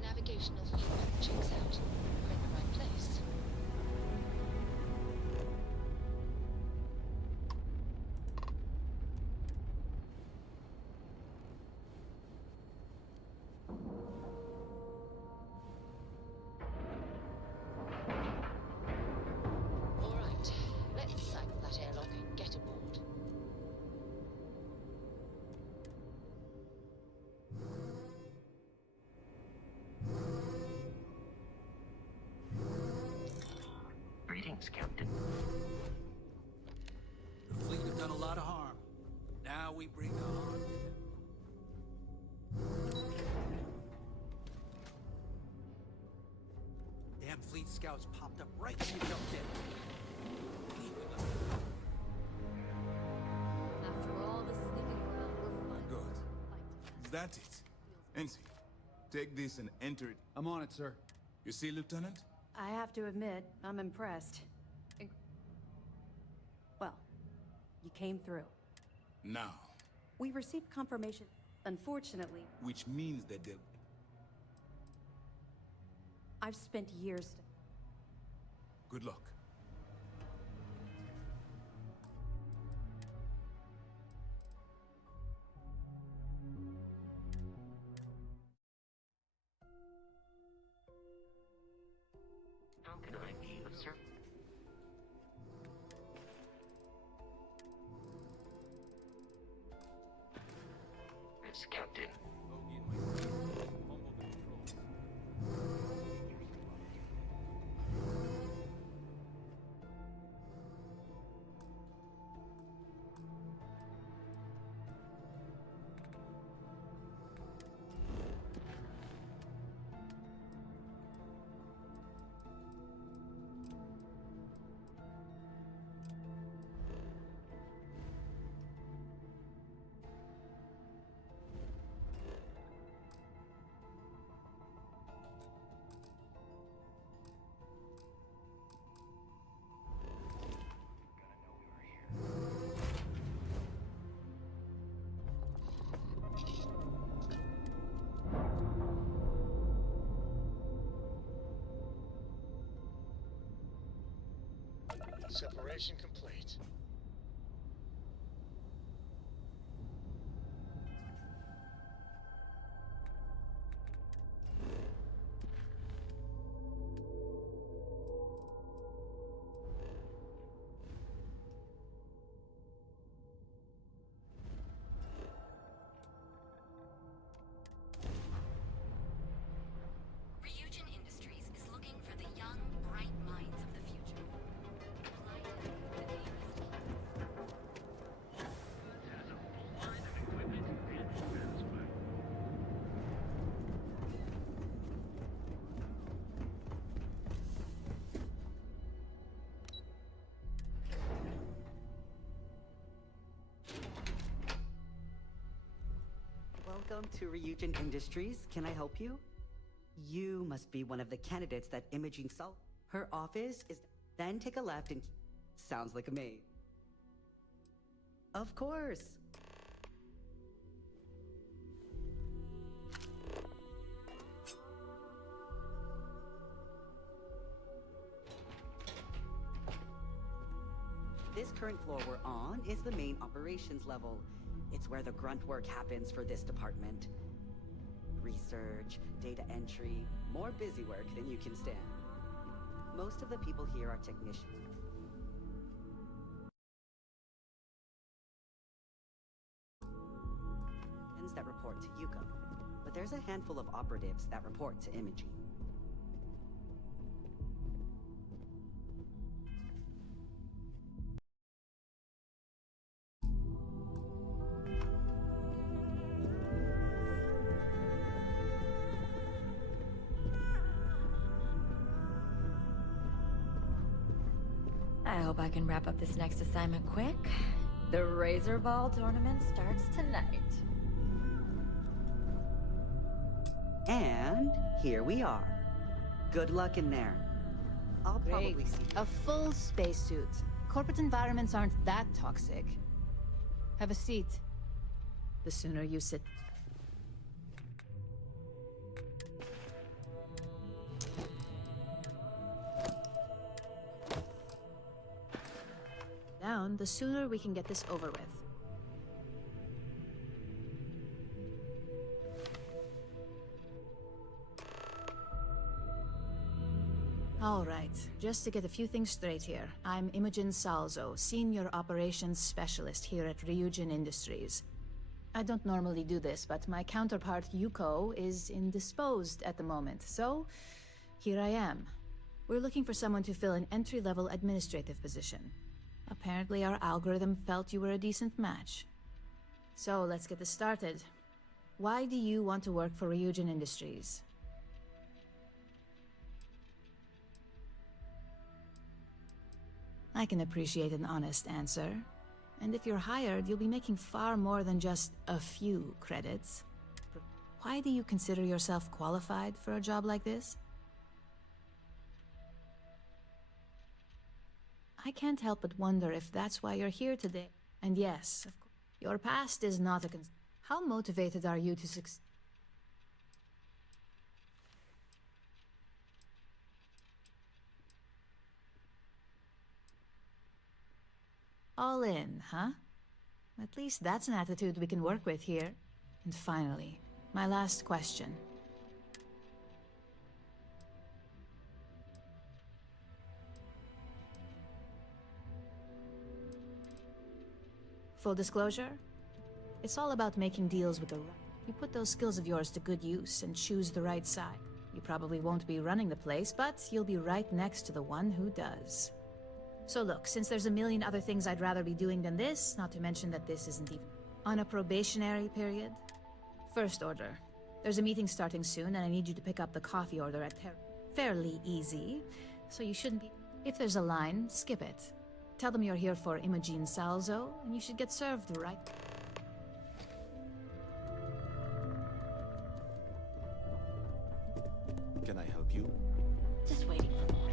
Navigational feedback checks out. We're in the right place. All right, let's cycle that airlock and get aboard. Greetings, Captain. The fleet have done a lot of harm. Now we bring the harm to them. Damn fleet scouts popped up right when we jumped in. After all the sniffing around, we're fine. Good. Is that it? Ensign, take this and enter it. I'm on it, sir. You see, Lieutenant? I have to admit, I'm impressed. Well, you came through. Now. We received confirmation. Unfortunately, Which means that they'll... I've spent years... Good luck. How can I be of service? Yes, Captain. Separation complete. Ryujin Industries is looking for the young, bright minds of the future. Apply to the Welcome to Ryujin Industries. Can I help you? You must be one of the candidates that Imaging saw. Her office is... Then take a left and... Sounds like a maid. Of course. This current floor we're on is the main operations level. It's where the grunt work happens for this department. Research, data entry, more busy work than you can stand. Most of the people here are technicians that report to Yuko, but there's a handful of operatives that report to Imogene. I hope I can wrap up this next assignment quick. The Razor Ball tournament starts tonight. And here we are. Good luck in there. I'll Great. probably see you. A full spacesuit. Corporate environments aren't that toxic. Have a seat. The sooner you sit... down, the sooner we can get this over with. All right, just to get a few things straight here. I'm Imogen Salzo, Senior Operations Specialist here at Ryujin Industries. I don't normally do this, but my counterpart Yuko is indisposed at the moment, so here I am. We're looking for someone to fill an entry-level administrative position. Apparently our algorithm felt you were a decent match. So let's get this started. Why do you want to work for Ryujin Industries? I can appreciate an honest answer. And if you're hired, you'll be making far more than just a few credits. Why do you consider yourself qualified for a job like this? I can't help but wonder if that's why you're here today. And yes, of course, your past is not a concern. How motivated are you to succeed? All in, huh? At least that's an attitude we can work with here. And finally, my last question. Full disclosure? It's all about making deals with the right. You put those skills of yours to good use and choose the right side. You probably won't be running the place, but you'll be right next to the one who does. So look, since there's a million other things I'd rather be doing than this, not to mention that this isn't even on a probationary period. First order. There's a meeting starting soon, and I need you to pick up the coffee order at fairly easy, so you shouldn't be... If there's a line, skip it. Tell them you're here for Imogen Salzo, and you should get served right. Can I help you? Just waiting for more.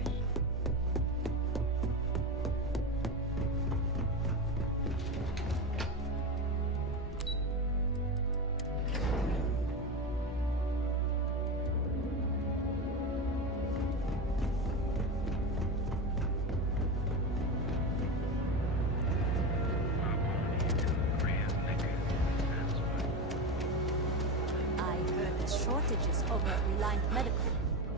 Shortages over Reliant Medical.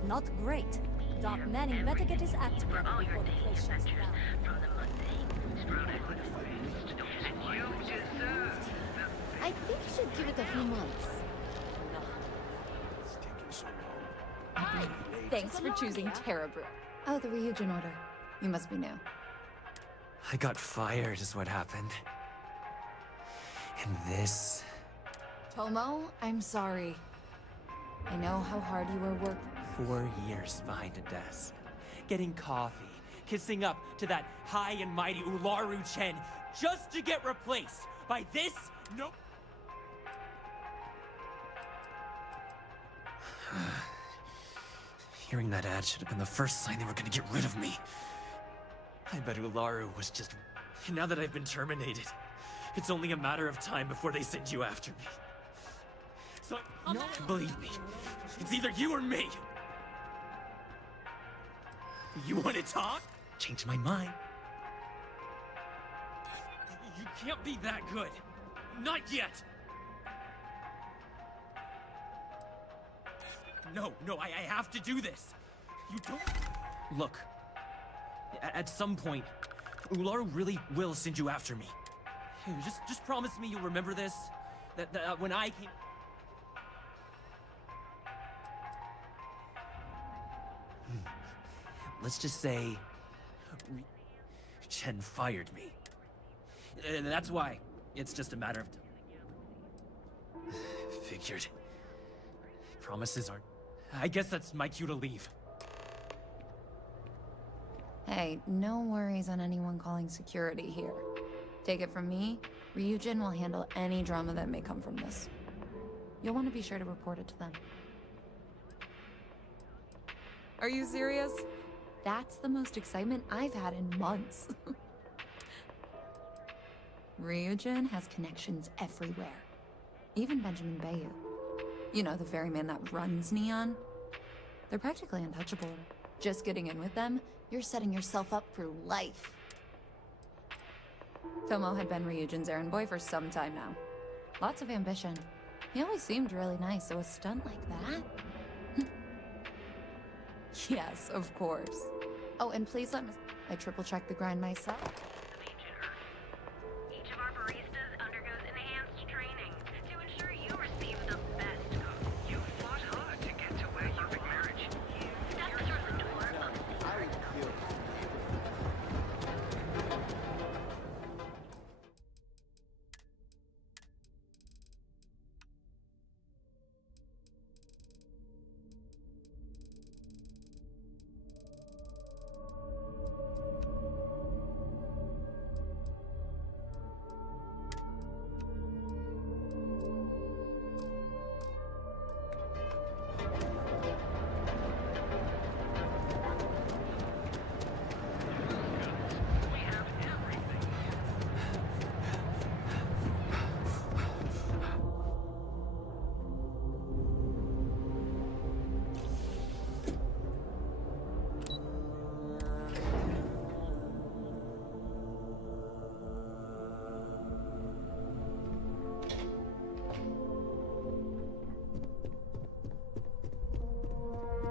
Not great. Doc Manning better get his act together before the place shuts down. I think you should give it a few months. It's taking so long. Hi! Thanks for choosing Terra Brew. Oh, the Ryujin order. You must be new. I got fired is what happened. And this... Tomo, I'm sorry. I know how hard you were working. 4 years behind a desk. Getting coffee. Kissing up to that high and mighty Ularu Chen just to get replaced by this? No... Hearing that ad should have been the first sign they were gonna get rid of me. I bet Ularu was just... And now that I've been terminated, it's only a matter of time before they send you after me. So, no, believe me, it's either you or me. You want to talk? Change my mind. You can't be that good. Not yet. No, I have to do this. You don't... Look, At some point, Ularu really will send you after me. Just promise me you'll remember this. That when I came... Let's just say... Chen fired me. That's why. It's just a matter of time. Figured. Promises aren't... I guess that's my cue to leave. Hey, no worries on anyone calling security here. Take it from me, Ryujin will handle any drama that may come from this. You'll want to be sure to report it to them. Are you serious? That's the most excitement I've had in months. Ryujin has connections everywhere. Even Benjamin Bayu. You know, the very man that runs Neon? They're practically untouchable. Just getting in with them, you're setting yourself up for life. Tomo had been Ryujin's errand boy for some time now. Lots of ambition. He always seemed really nice, so a stunt like that? Yes, of course. Oh, and please let me... I triple-checked the grind myself. Each of our baristas undergoes enhanced training to ensure you receive the best coffee. You fought hard to get to where you in marriage. Step through the door.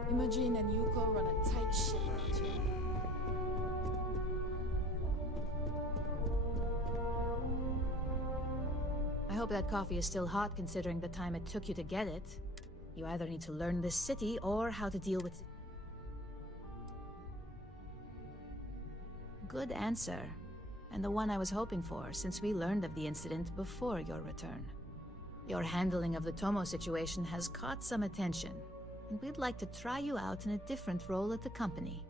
Imogen and Yuko run a tight ship around here. I hope that coffee is still hot considering the time it took you to get it. You either need to learn this city or how to deal with... Good answer. And the one I was hoping for, since we learned of the incident before your return. Your handling of the Tomo situation has caught some attention, and we'd like to try you out in a different role at the company.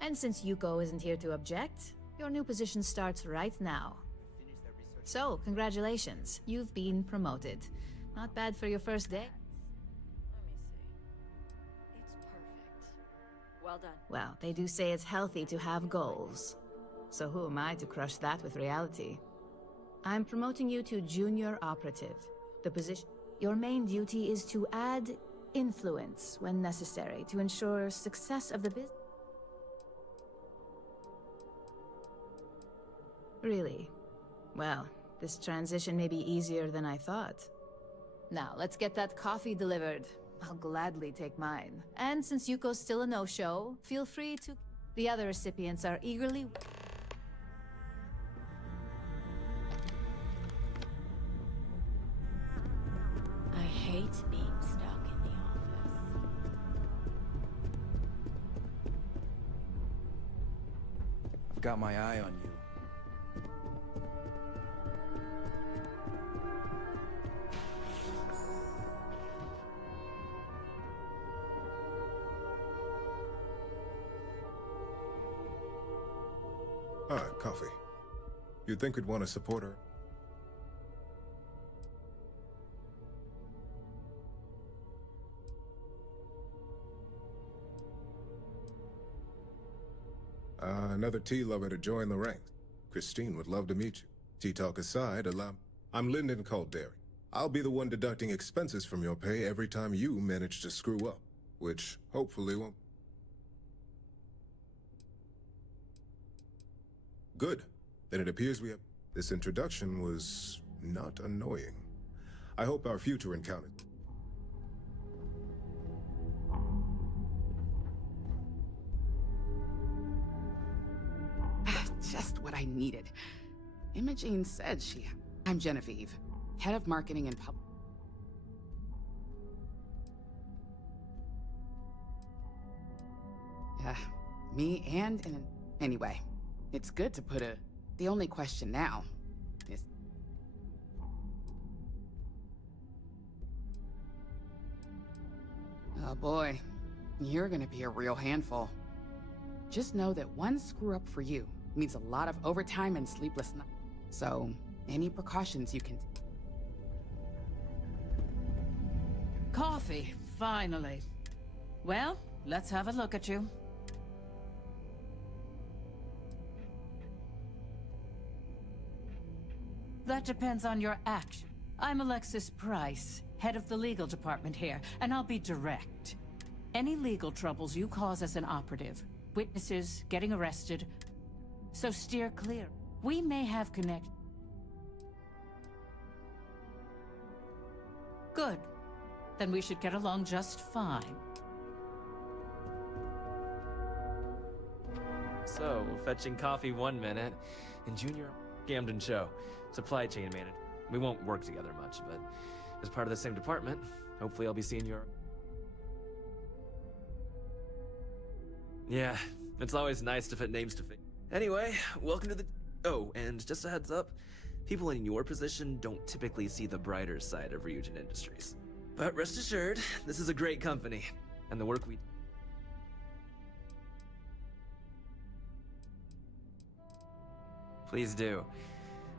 And since Yuko isn't here to object, your new position starts right now. So, congratulations, you've been promoted. Not bad for your first day. Let me see. It's perfect. Well done. Well, they do say it's healthy to have goals. So who am I to crush that with reality? I'm promoting you to junior operative. The position... Your main duty is to add influence when necessary to ensure success of the business. Really? Well, this transition may be easier than I thought. Now, let's get that coffee delivered. I'll gladly take mine. And since Yuko's still a no-show, feel free to... The other recipients are eagerly... I hate being stuck in the office. I've got my eye on you. Ah, coffee. You'd think we'd want to support her. Another tea lover to join the ranks. Christine would love to meet you. Tea talk aside, I'm Lyndon Calderi. I'll be the one deducting expenses from your pay every time you manage to screw up, which hopefully won't. Good. Then it appears we have... This introduction was not annoying. I hope our future encounter... just what I needed. Imogene said she... I'm Genevieve, head of marketing and pub... me and... Anyway, it's good to put a... The only question now is... Oh boy, you're gonna be a real handful. Just know that one screw-up for you means a lot of overtime and sleepless nights. So, any precautions you can... Coffee, finally. Well, let's have a look at you. That depends on your action. I'm Alexis Price, head of the legal department here, and I'll be direct. Any legal troubles you cause as an operative, witnesses, getting arrested, so steer clear. We may have connect. Good. Then we should get along just fine. So, fetching coffee 1 minute, and Junior Camden show. Supply chain manager. We won't work together much, but as part of the same department, hopefully I'll be seeing your... Yeah, it's always nice to fit names to face. Anyway, welcome to the... Oh, and just a heads up, people in your position don't typically see the brighter side of Ryujin Industries. But rest assured, this is a great company, and the work we... Please do.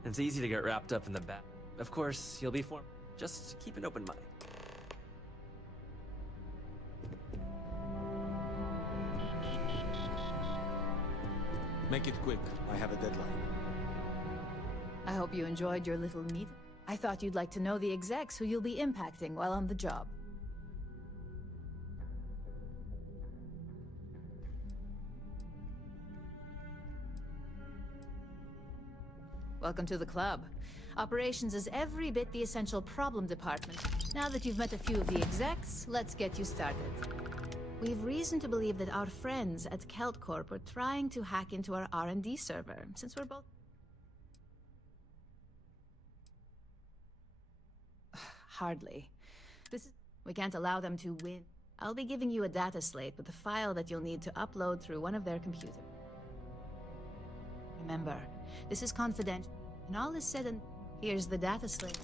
It's easy to get wrapped up in the back. Of course, you'll be formed. Just keep an open mind. Make it quick. I have a deadline. I hope you enjoyed your little meet. I thought you'd like to know the execs who you'll be impacting while on the job. Welcome to the club. Operations is every bit the essential problem department. Now that you've met a few of the execs, let's get you started. We've reason to believe that our friends at Kelt Corp are trying to hack into our R&D server, since we're both... Hardly. We can't allow them to win. I'll be giving you a data slate with a file that you'll need to upload through one of their computers. Remember, this is confidential. When all is said and... Here's the data slate.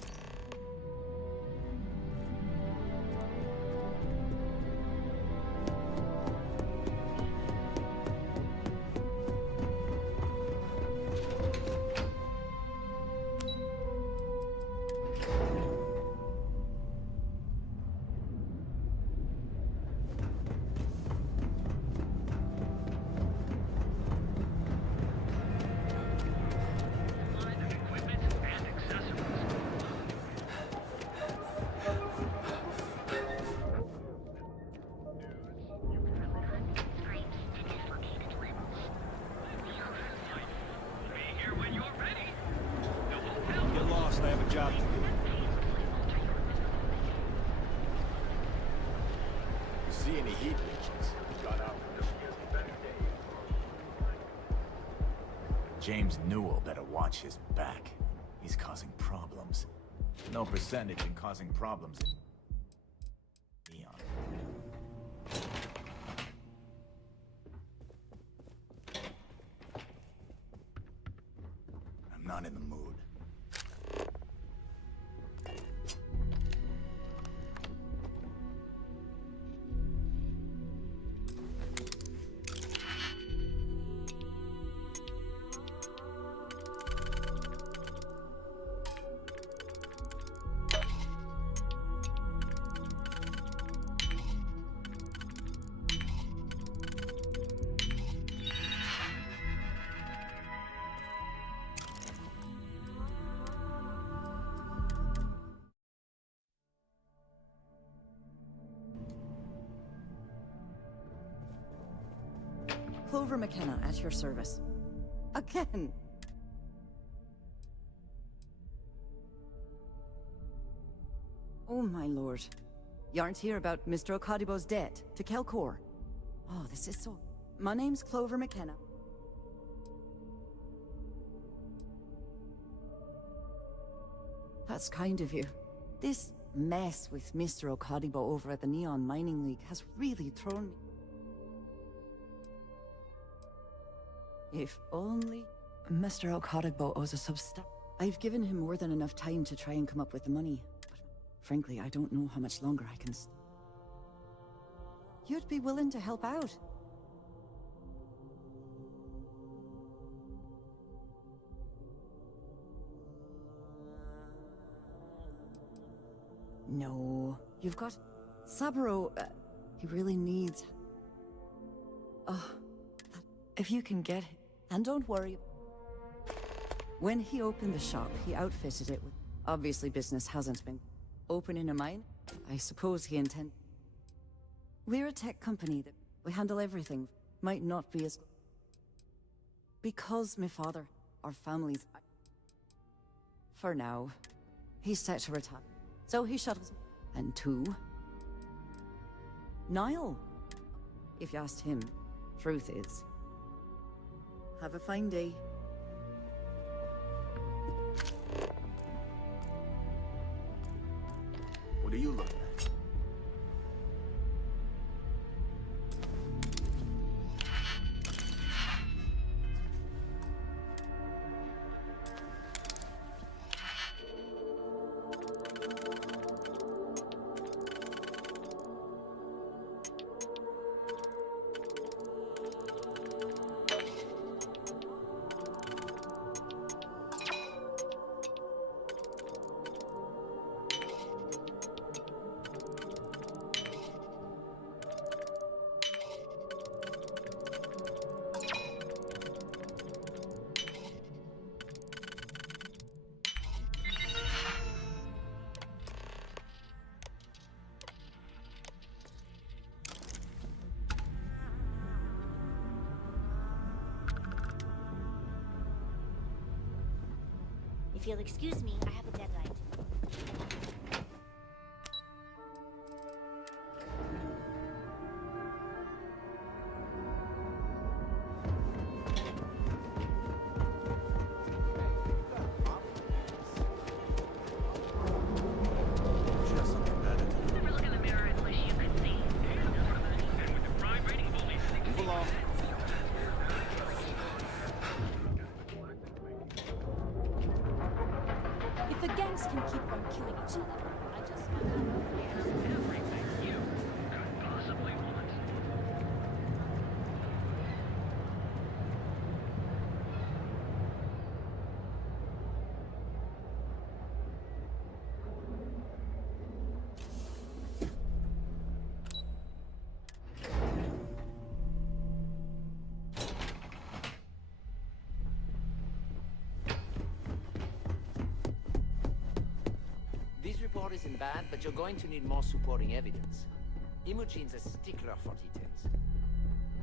Get lost. I have a job to do. You see any heat leeches? James Newell better watch his back. He's causing problems. No percentage in causing problems in Neon. I'm not in the mood. Clover McKenna at your service. Again! Oh my lord. You aren't here about Mr. Okadibo's debt to Kelcor. Oh, this is so... My name's Clover McKenna. That's kind of you. This mess with Mr. Okadibo over at the Neon Mining League has really thrown me. If only... Mr. Okadibo owes a substan... I've given him more than enough time to try and come up with the money, but frankly, I don't know how much longer I can... You'd be willing to help out? No, you've got... Saburo, he really needs... Oh, if you can get him... And don't worry. When he opened the shop, he outfitted it with... Obviously business hasn't been open in a mine. I suppose he intend... We're a tech company that we handle everything. Might not be as... Because my father, our families... For now, he's set to retire. So he shuttles... And two... Niall. If you asked him, truth is... Have a fine day. What are you looking at? If you'll excuse me, I have a deadline. If the gangs can keep on killing each other, I just might have Everything you could possibly want. This report isn't bad, but you're going to need more supporting evidence. Imogene's a stickler for details.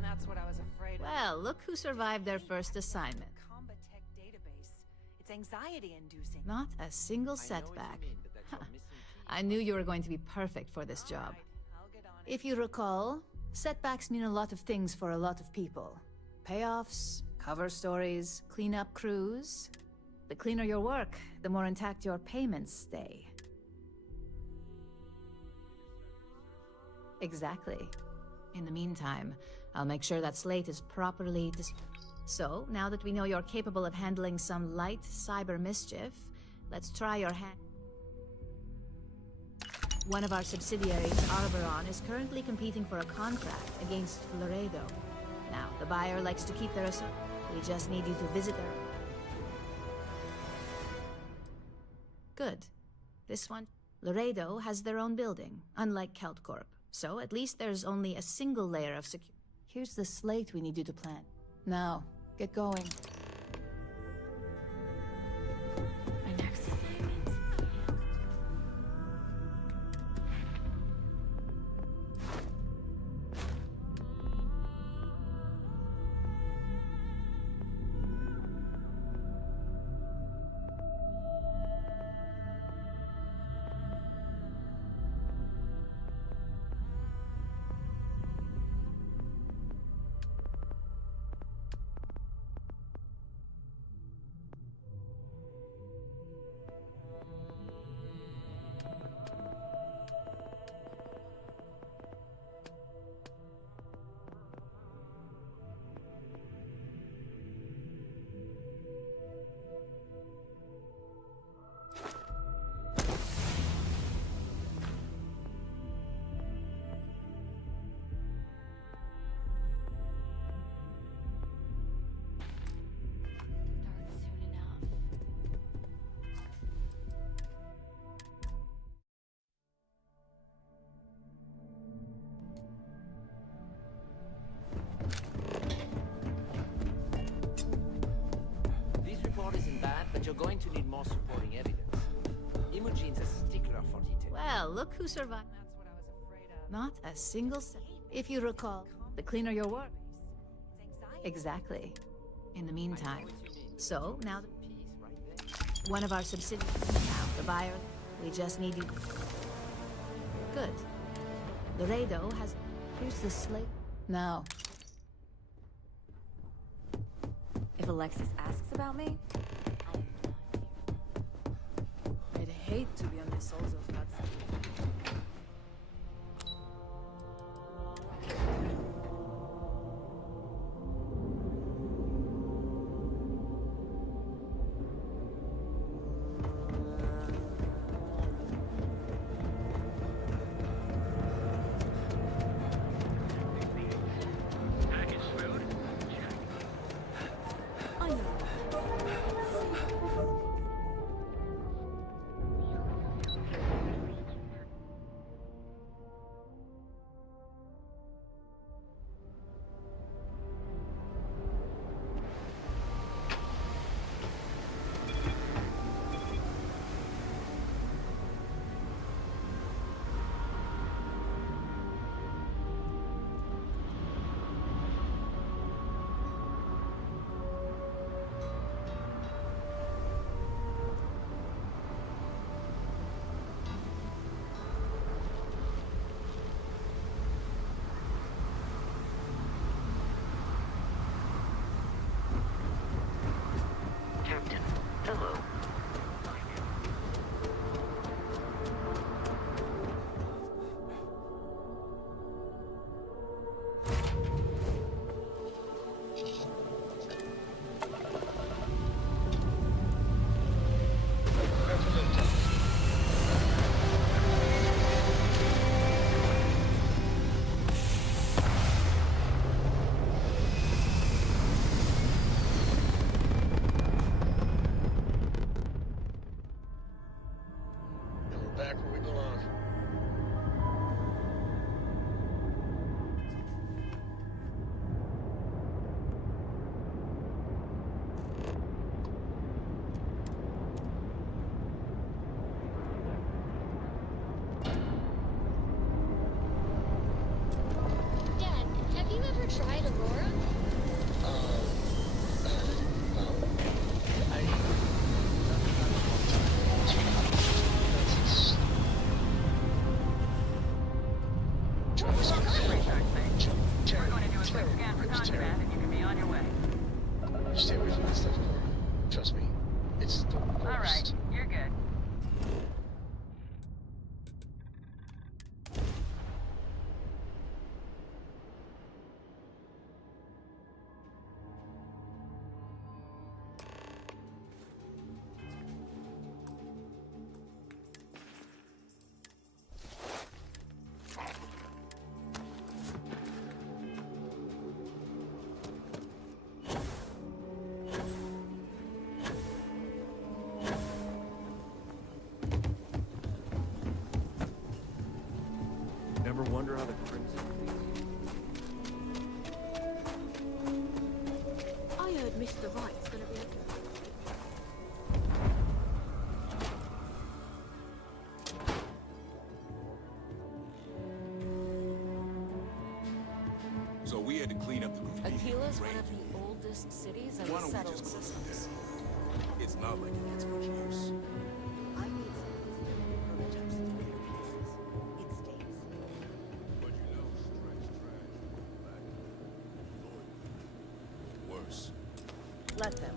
That's what I was afraid of. Well, look who survived their first assignment. Combat Tech database. It's anxiety-inducing. Not a single setback. I knew you were going to be perfect for this job. If you recall, setbacks mean a lot of things for a lot of people. Payoffs, cover stories, cleanup crews. The cleaner your work, the more intact your payments stay. Exactly. In the meantime, I'll make sure that slate is properly So, now that we know you're capable of handling some light cyber mischief, let's try your hand. One of our subsidiaries, Arboron, is currently competing for a contract against Laredo. Now, the buyer likes to keep their We just need you to visit their... Good. This one... Laredo has their own building, unlike KeltCorp. So, at least there's only a single layer of security. Here's the slate we need you to plant. Now, get going. My next assignment. you're going to need more supporting evidence. Imogene's a stickler for detail. Well, look who survived. That's what I was afraid of. Not a single If you recall, the cleaner your work. It's anxiety. Exactly. In the meantime. So, now Piece right there. one of our subsidiaries now, the buyer, we just need you. Good. Laredo has... Here's the slate. No. If Alexis asks about me, I'd hate to be on the souls of that. Packaged food? Check. I know. Captain, hello. And we're back where we belong. Dad, have you ever tried Aurora? Well, I... Travis, We're going to do a quick Terry, scan for it's Terry. contraband and you can be on your way. Stay away from that stuff, Cora. Trust me, it's the worst. All right, you're good. Ever wonder how the Crimson I heard Mr. Wright's gonna be looking. So we had to clean up the graffiti. Aquila's one Right. of the oldest cities and Why don't we settled just close it systems. down? It's not like it gets much use. I need some prototypes of the pieces. It stays. But you know, trash, back. Worse. Let them.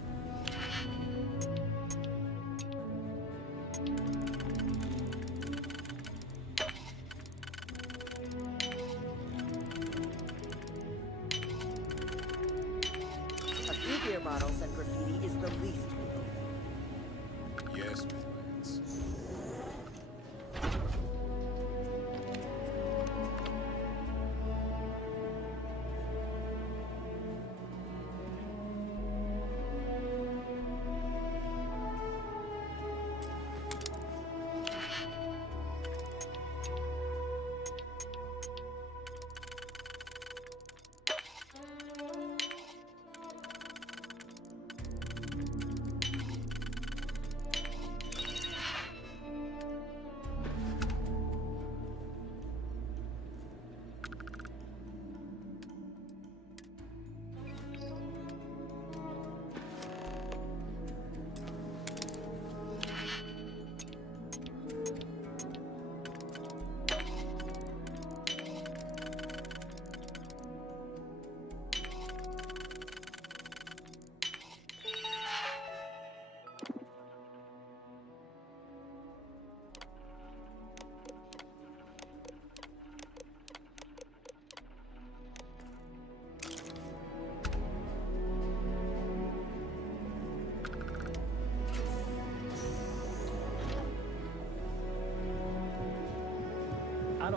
A few beer bottles and graffiti is the least we will. Yes, Miss Vance.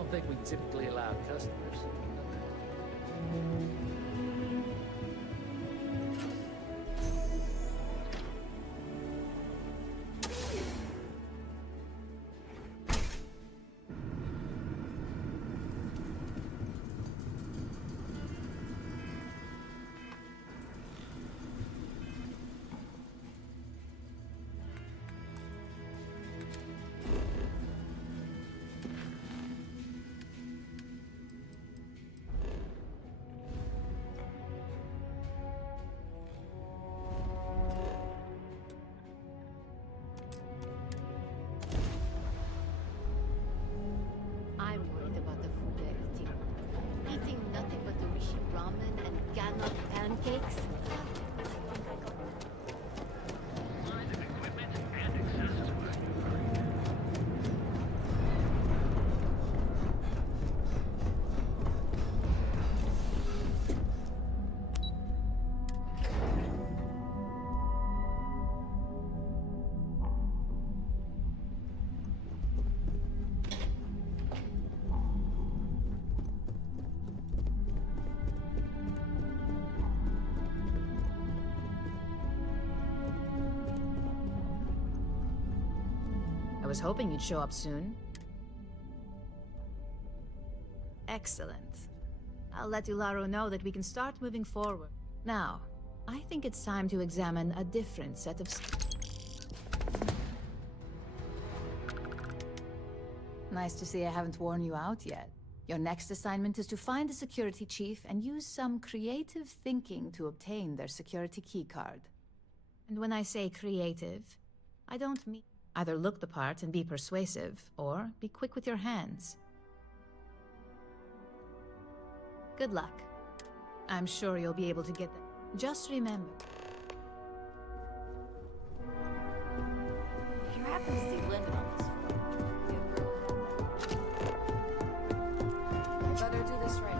don't think we typically allow customers. I'm worried about the food they're eating. Eating nothing but the Rishi ramen and Gannon pancakes? I was hoping you'd show up soon. Excellent. I'll let Ularu know that we can start moving forward. Now, I think it's time to examine a different set of... Nice to see I haven't worn you out yet. Your next assignment is to find the security chief and use some creative thinking to obtain their security keycard. And when I say creative, I don't mean... Either look the part and be persuasive, or be quick with your hands. Good luck. I'm sure you'll be able to get them. Just remember... If you happen to see Lyndon on this floor, I better do this right.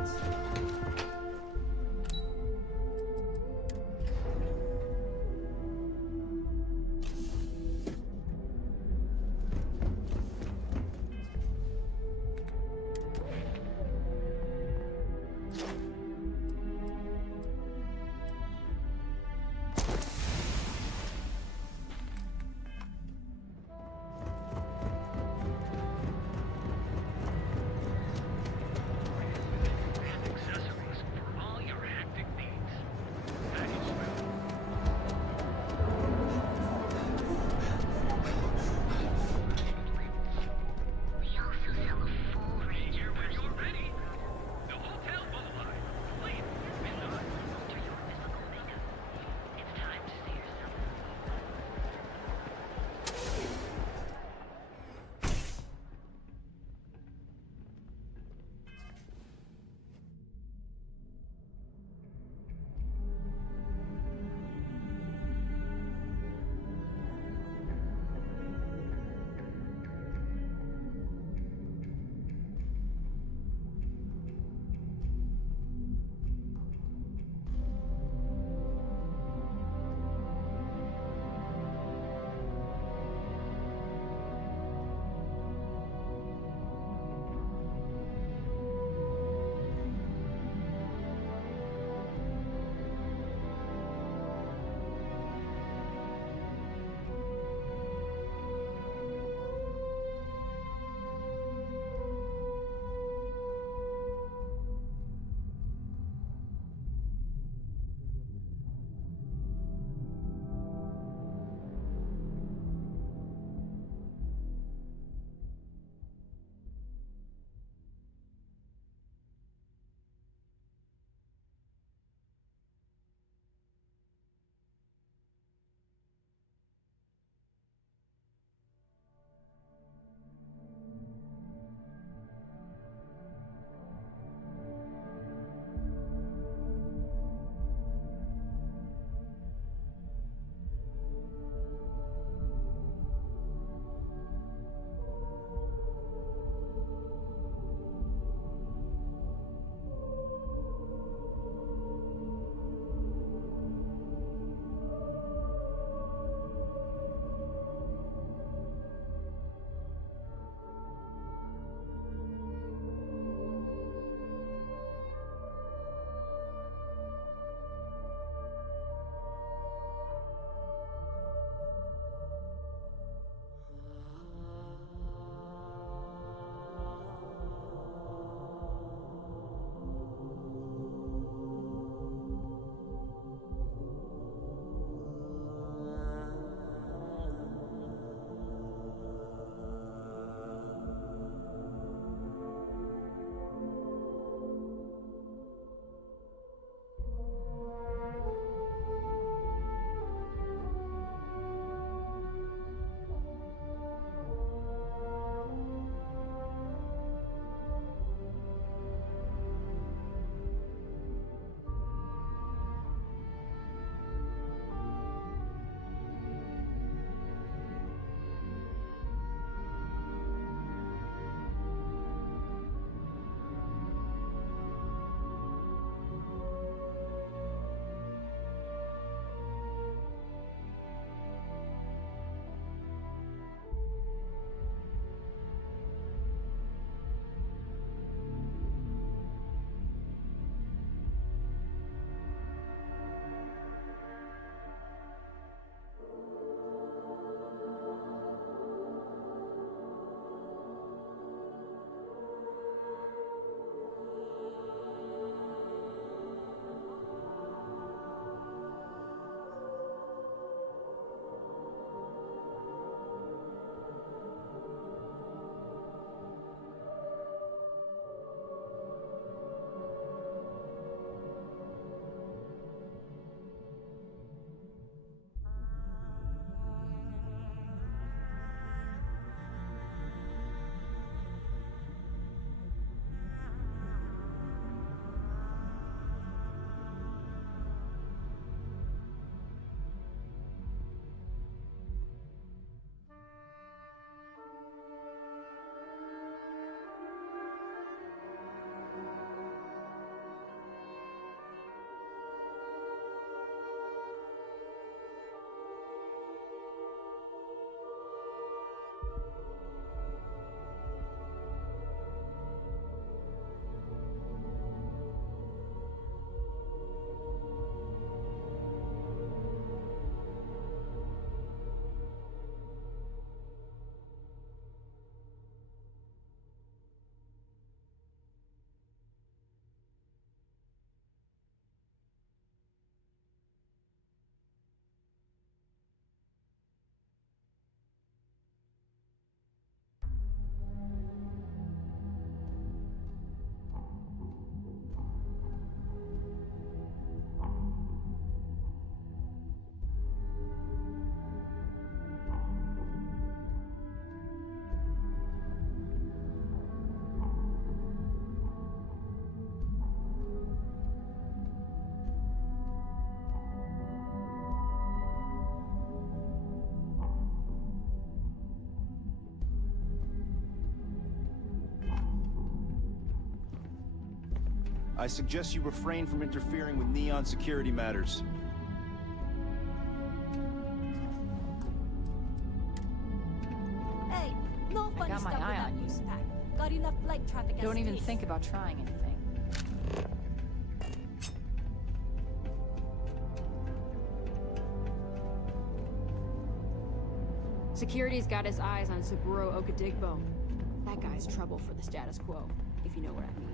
I suggest you refrain from interfering with Neon security matters. Hey, no funny got my stuff with eye that on you. news pack. Got enough flight traffic as Don't it even is. think about trying anything. Security's got his eyes on Saburo Okadigbo. That guy's trouble for the status quo, if you know what I mean.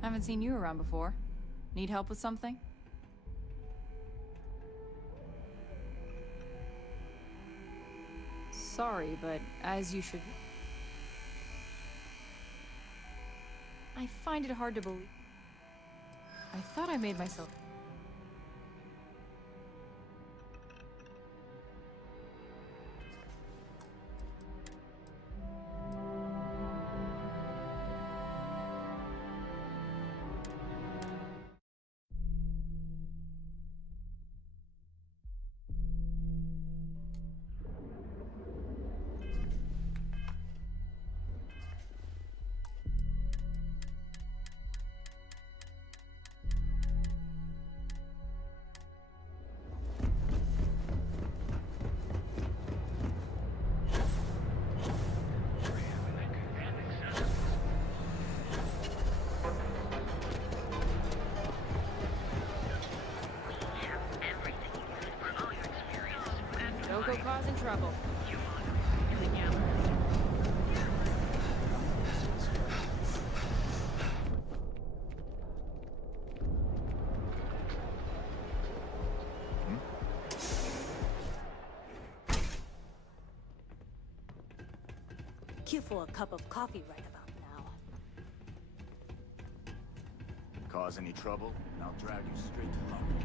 Haven't seen you around before. Need help with something? Sorry, but as you should... I find it hard to believe. I thought I made myself... Don't go causing trouble. Cue for a cup of coffee right about now. Cause any trouble, and I'll drag you straight to London.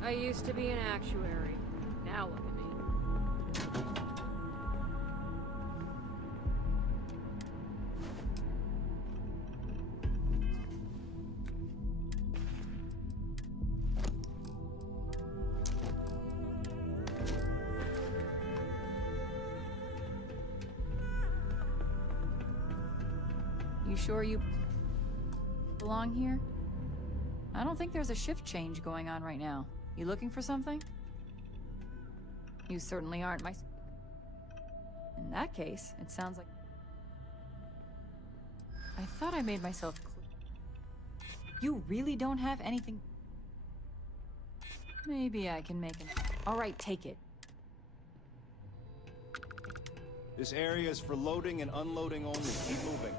I used to be an actuary. Now look at me. You sure you belong here? I don't think there's a shift change going on right now. You looking for something? You certainly aren't my... In that case, it sounds like... I thought I made myself clear. You really don't have anything... Maybe I can make an... Alright, take it. This area is for loading and unloading only. Keep moving.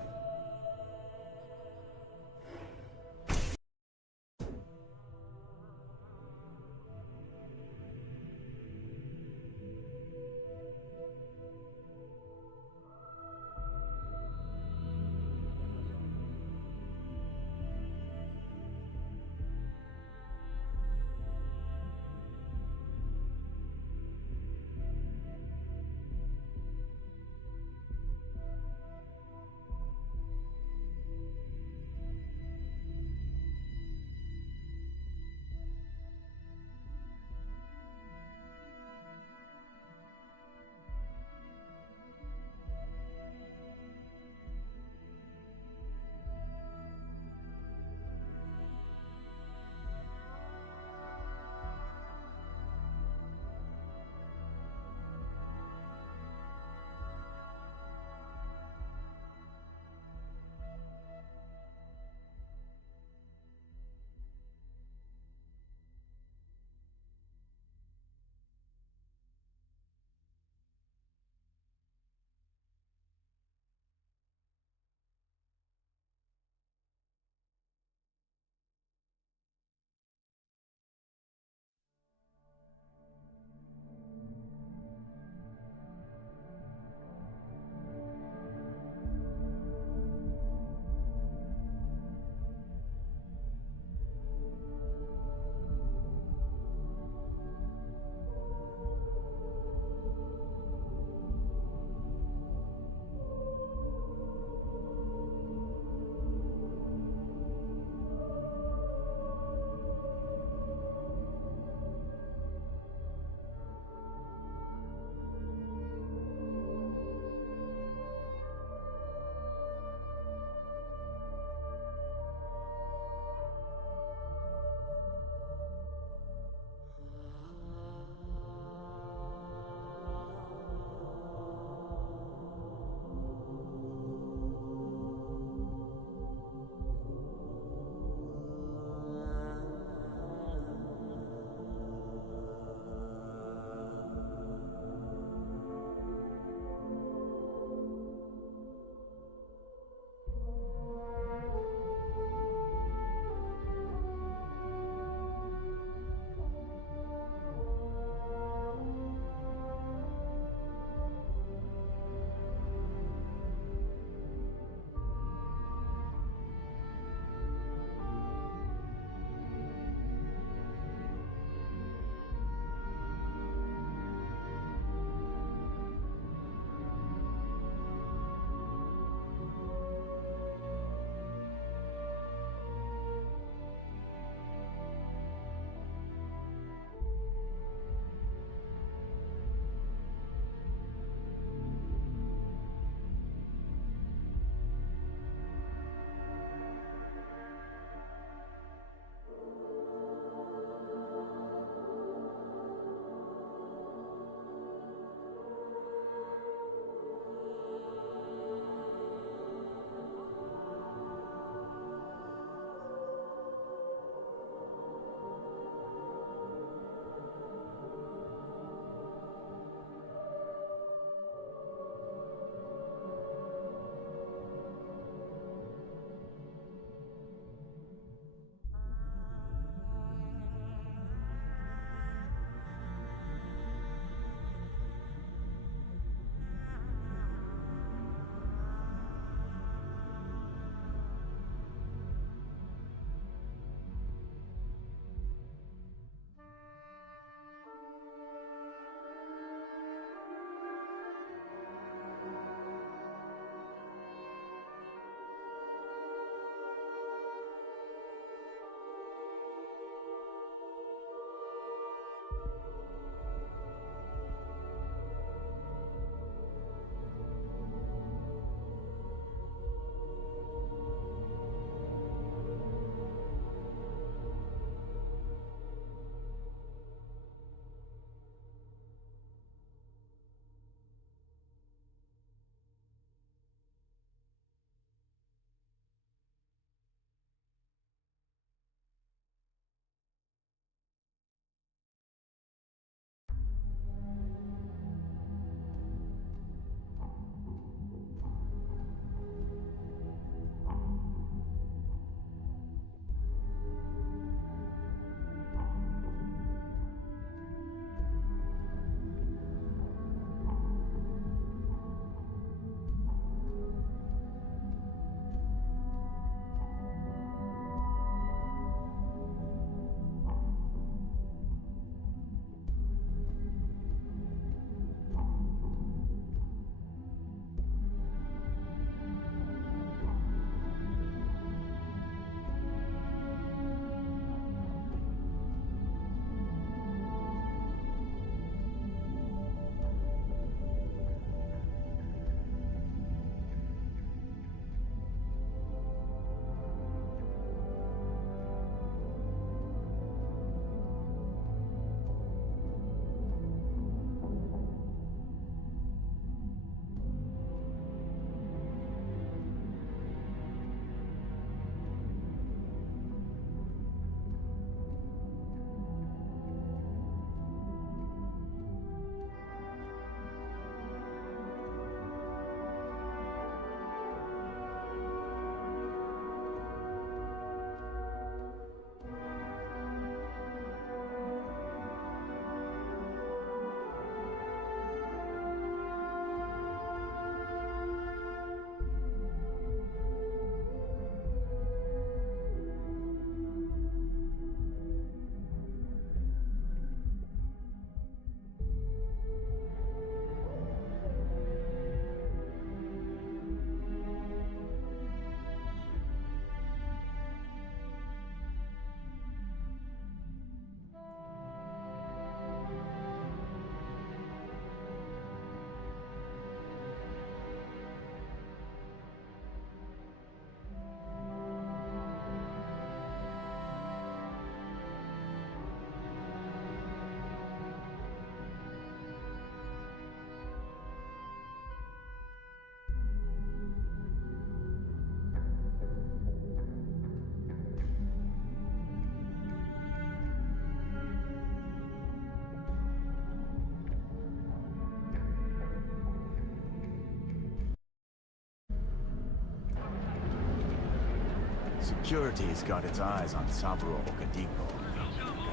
Security's got its eyes on Saburo Okadigbo.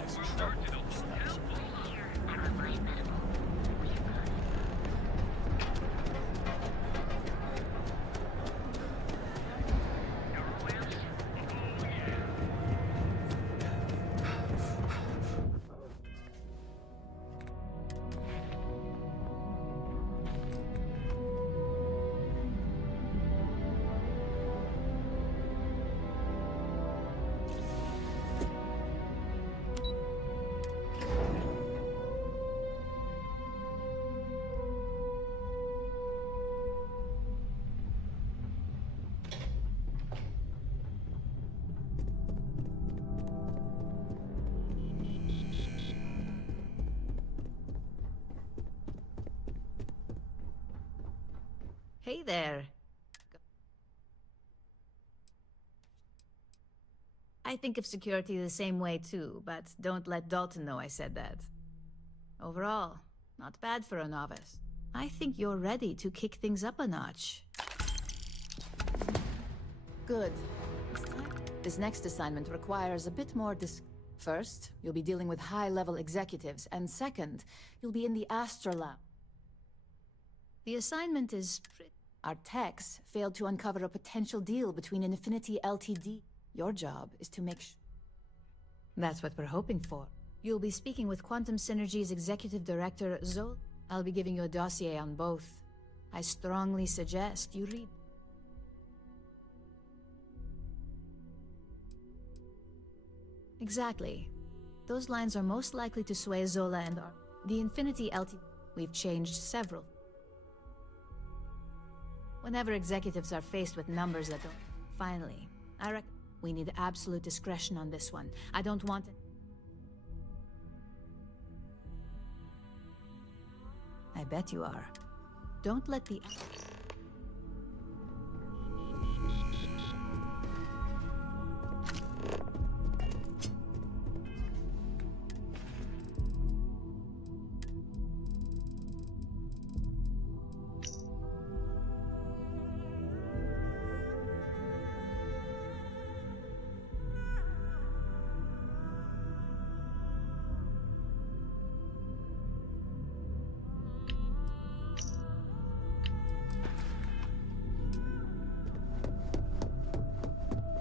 Has trouble with the steps. Hey there. I think of security the same way too, but don't let Dalton know I said that. Overall, not bad for a novice. I think you're ready to kick things up a notch. Good. This next assignment requires a bit more First, you'll be dealing with high-level executives, and second, you'll be in the Astrolab. The assignment is Our techs failed to uncover a potential deal between Infinity Ltd. Your job is to make That's what we're hoping for. You'll be speaking with Quantum Synergy's Executive Director, Zol. I'll be giving you a dossier on both. I strongly suggest you read. Exactly. Those lines are most likely to sway Zola and the Infinity Ltd. We've changed several. Whenever executives are faced with numbers that don't... Finally, I reckon we need absolute discretion on this one. I don't want it... I bet you are. Don't let the...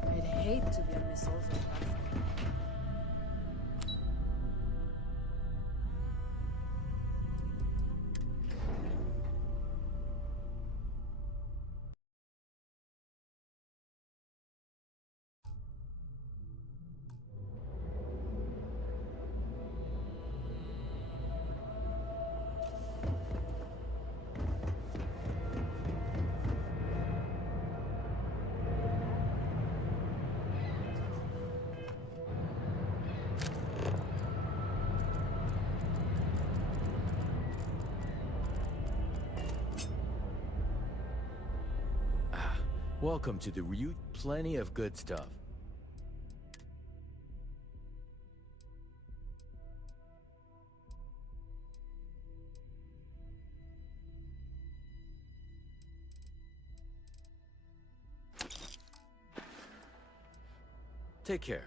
I'd hate to be a missile. Welcome to the Ryut. Plenty of good stuff. Take care.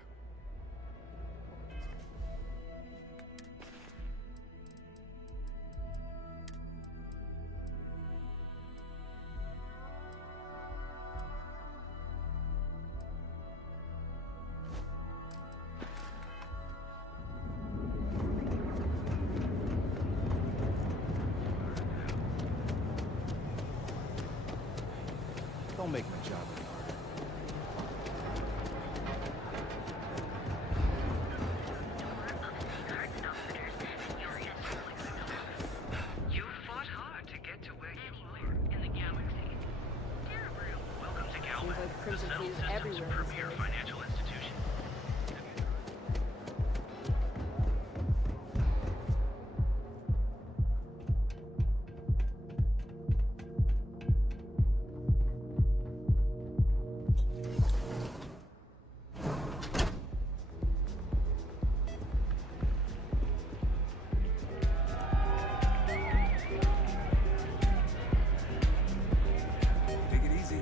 Don't make my job any harder. You fought hard to get to where you are in the galaxy. Dear real, welcome to Calvin, Seems like the Crimson settled Fleet is system's everywhere these premier days. financial institution. Take it easy.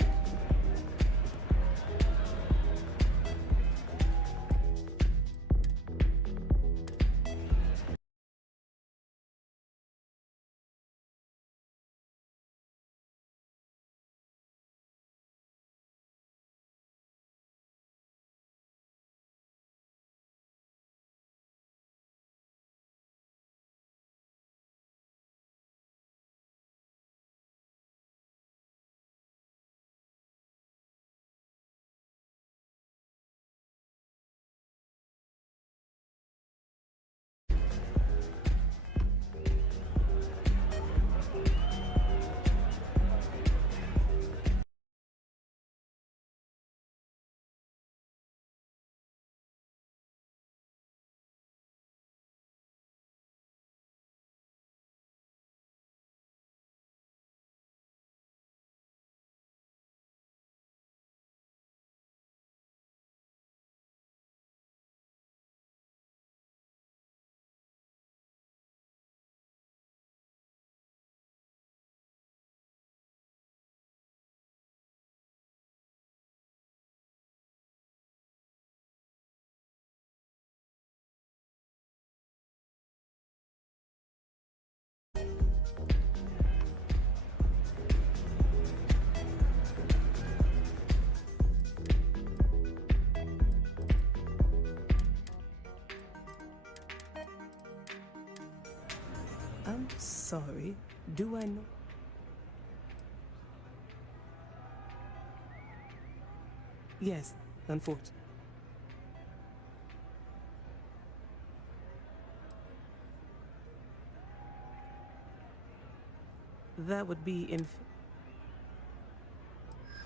Do I know? Yes, unfortunately. That would be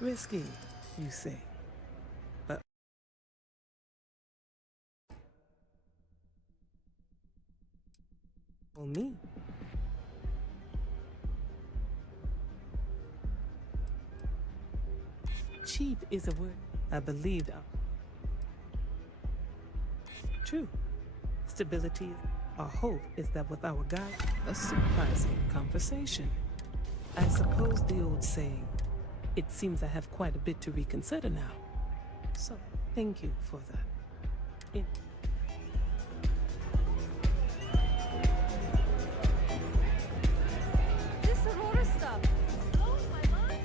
risky, you say. But for me, cheap is a word I believed. True. Stability. Our hope is that with our guide, a surprising conversation. I suppose the old saying, it seems I have quite a bit to reconsider now. So, thank you for that. This Aurora stuff. Blows my mind.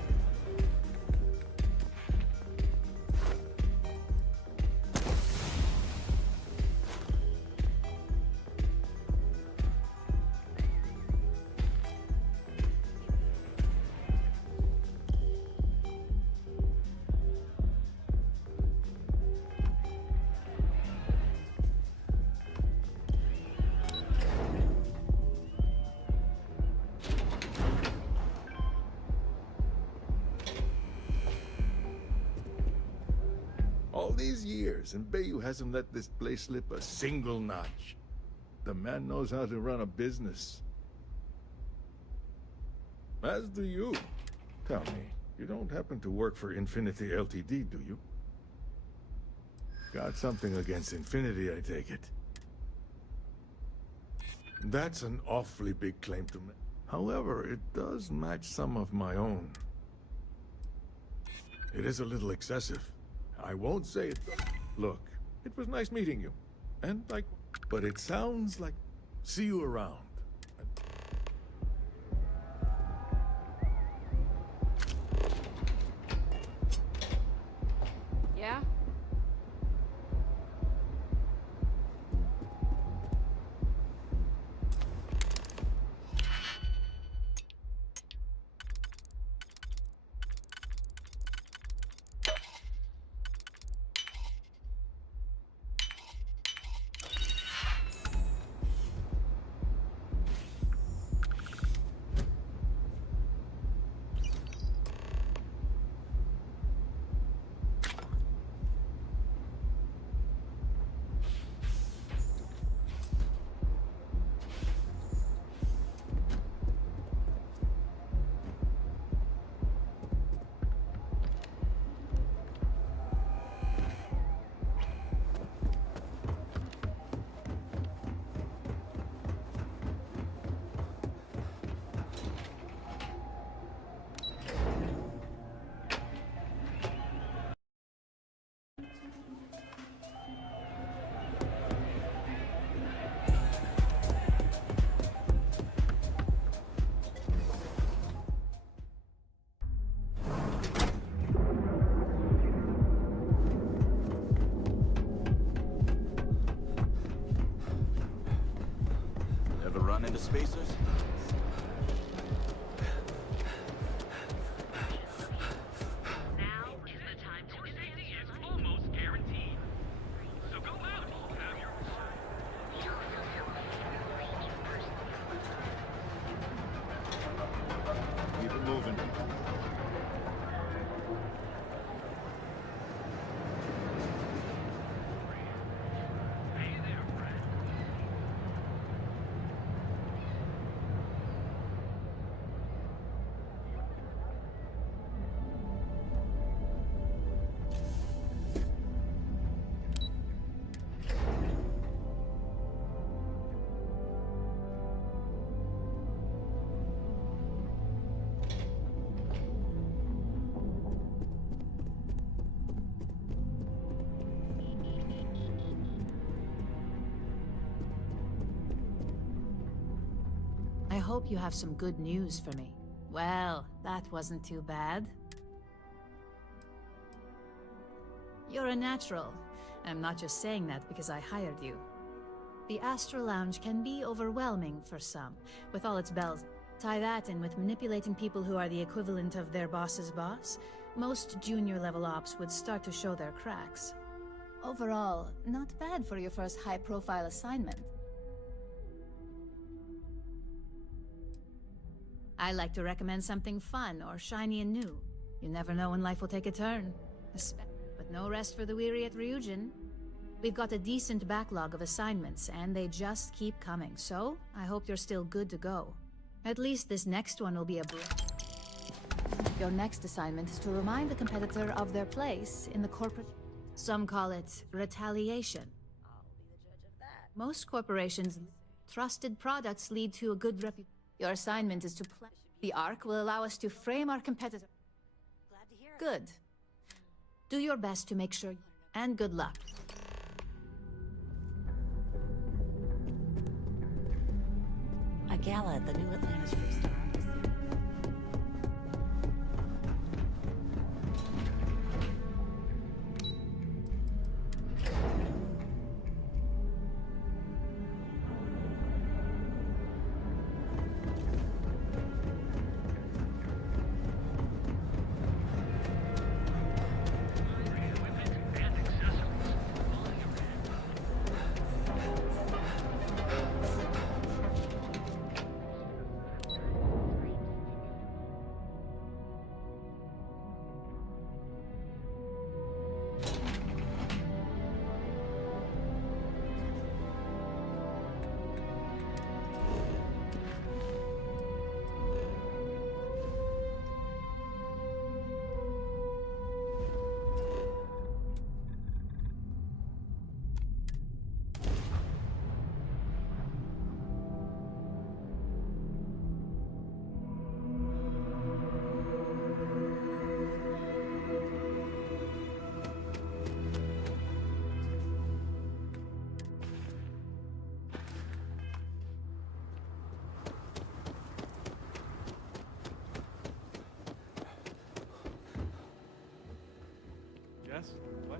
All these years, and Bayou hasn't let this place slip a single notch. The man knows how to run a business. As do you. Tell me, you don't happen to work for Infinity Ltd, do you? Got something against Infinity, I take it. That's an awfully big claim to make. However, it does match some of my own. It is a little excessive. I won't say it. Look, it was nice meeting you. And but it sounds like... See you around. Yeah? Ever run into spacers? Keep it moving. I hope you have some good news for me. Well, that wasn't too bad. You're a natural. I'm not just saying that because I hired you. The Astro Lounge can be overwhelming for some, with all its bells. Tie that in with manipulating people who are the equivalent of their boss's boss, most junior level ops would start to show their cracks. Overall, not bad for your first high-profile assignment. I like to recommend something fun or shiny and new. You never know when life will take a turn. But no rest for the weary at Ryujin. We've got a decent backlog of assignments, and they just keep coming, so I hope you're still good to go. At least this next one will be a break. Your next assignment is to remind the competitor of their place in the corporate... Some call it retaliation. Most corporations' trusted products lead to a good reputation. Your assignment is to plan. The arc will allow us to frame our competitor. Glad to hear it. Good. Do your best to make sure, and good luck. A gala at the new Atlantis Freestar Embassy. Yes? What?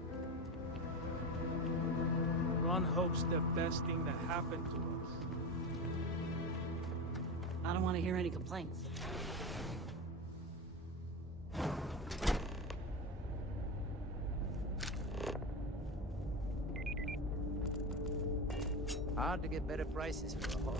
Ron hopes the best thing that happened to us. I don't want to hear any complaints. Hard to get better prices for a home.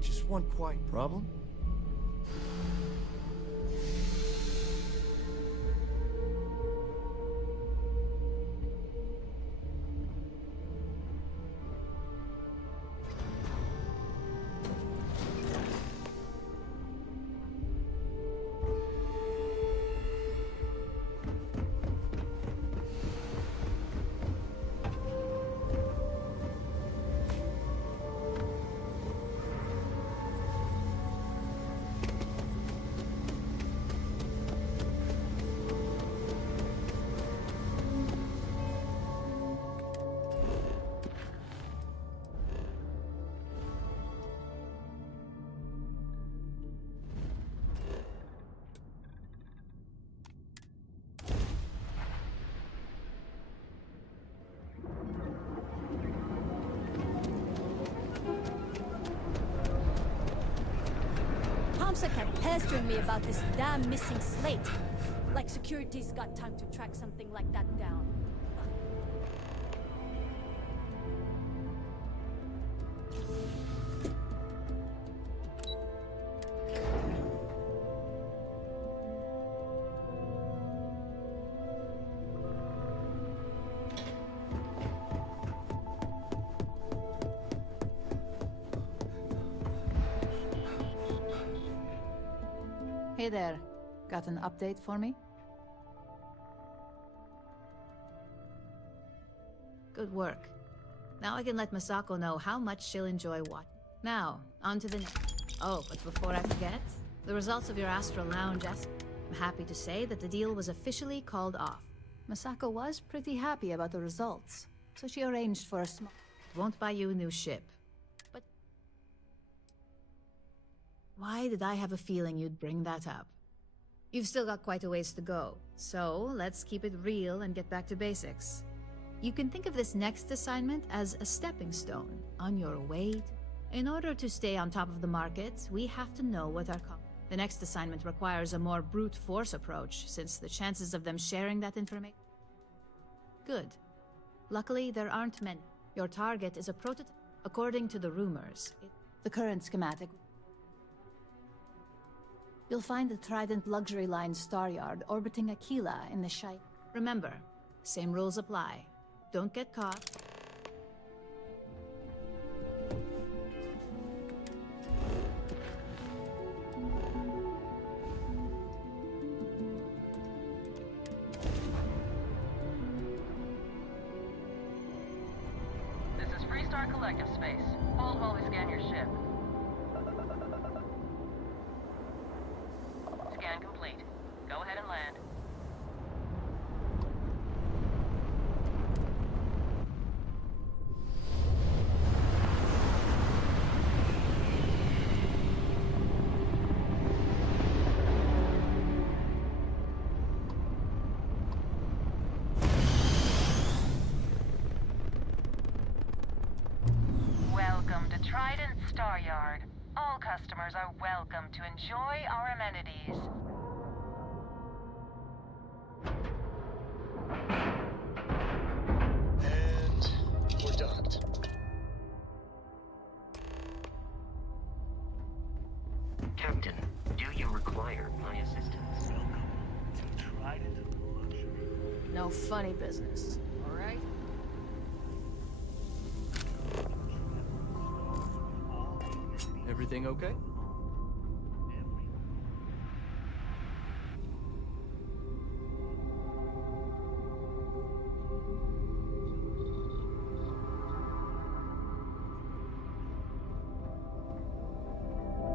Just one quiet problem? also kept pestering me about this damn missing slate. Like security's got time to track something like that down. Hey there. Got an update for me? Good work. Now I can let Masako know how much she'll enjoy watching. Now, on to the next. Oh, but before I forget, the results of your Astral Lounge I'm happy to say that the deal was officially called off. Masako was pretty happy about the results, so she arranged for a small... Won't buy you a new ship. But... why did I have a feeling you'd bring that up? You've still got quite a ways to go, so let's keep it real and get back to basics. You can think of this next assignment as a stepping stone on your way to... In order to stay on top of the market, we have to know what our... The next assignment requires a more brute force approach, since the chances of them sharing that information... Good. Luckily, there aren't many. Your target is a prototype. According to the rumors, the current schematic... You'll find the Trident luxury line Star Yard orbiting Aquila in the Shai. Remember, same rules apply. Don't get caught. This is Freestar Collective Space. Hold while we scan your ship. Scan complete. Go ahead and land. Welcome to Trident Star Yard. All customers are welcome to enjoy our amenities. And we're docked. Captain, do you require my assistance? Welcome to Trident Luxury. No funny business, all right? Everything okay?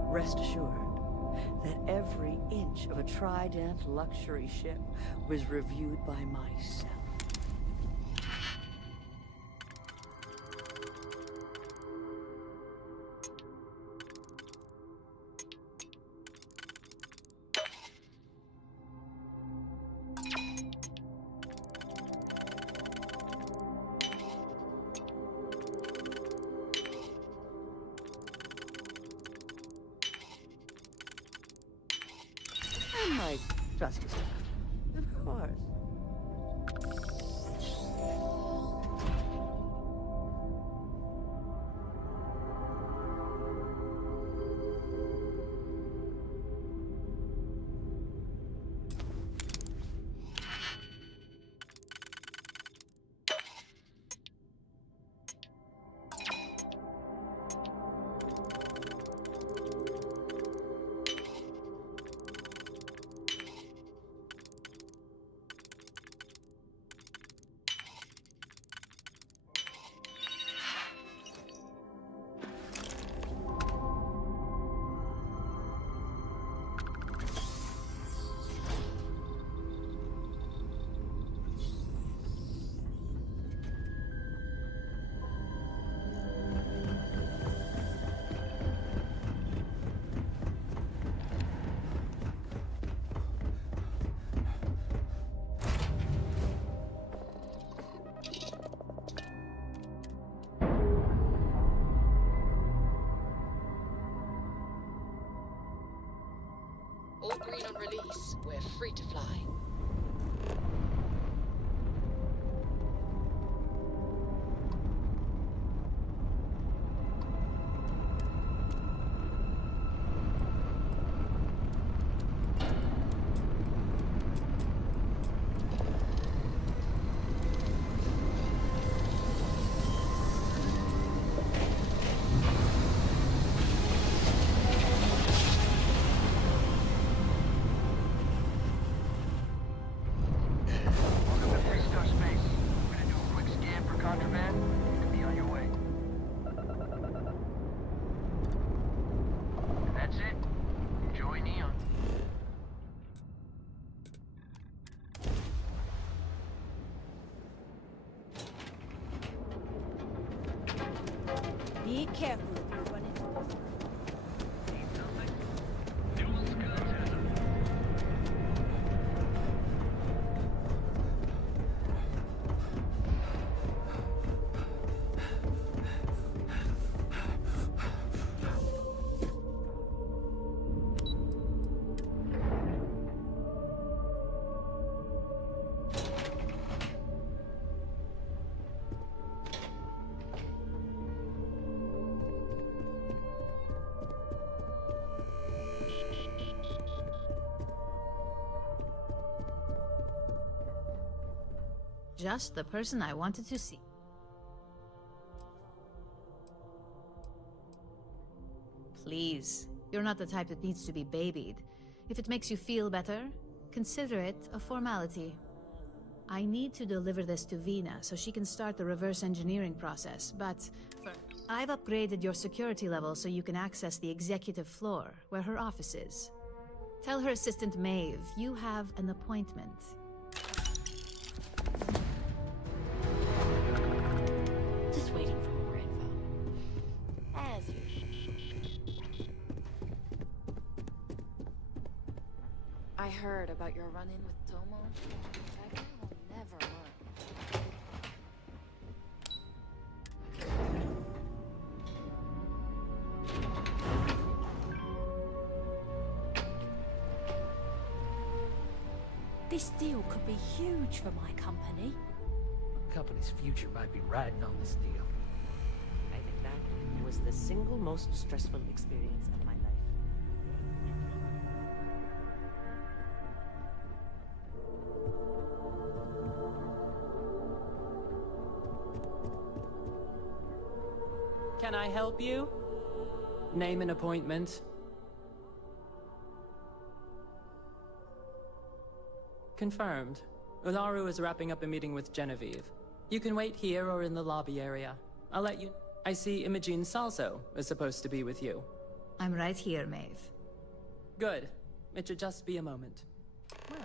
Rest assured that every inch of a Trident luxury ship was reviewed by myself. And my trusty staff, of course. green on release, we're free to fly. Be careful if you run into Just the person I wanted to see. Please, you're not the type that needs to be babied. If it makes you feel better, consider it a formality. I need to deliver this to Vina so she can start the reverse engineering process, but I've upgraded your security level so you can access the executive floor, where her office is. Tell her assistant Maeve you have an appointment. Just waiting for more info. As usual. I heard about your run-in with Tomo. That guy will never learn. This deal could be huge for my company. The company's future might be riding on this deal. I think that was the single most stressful experience of my life. Can I help you? Name an appointment. Confirmed. Ularu is wrapping up a meeting with Genevieve. You can wait here or in the lobby area. I'll let you... I see Imogene Salso is supposed to be with you. I'm right here, Maeve. Good. It should just be a moment. Well,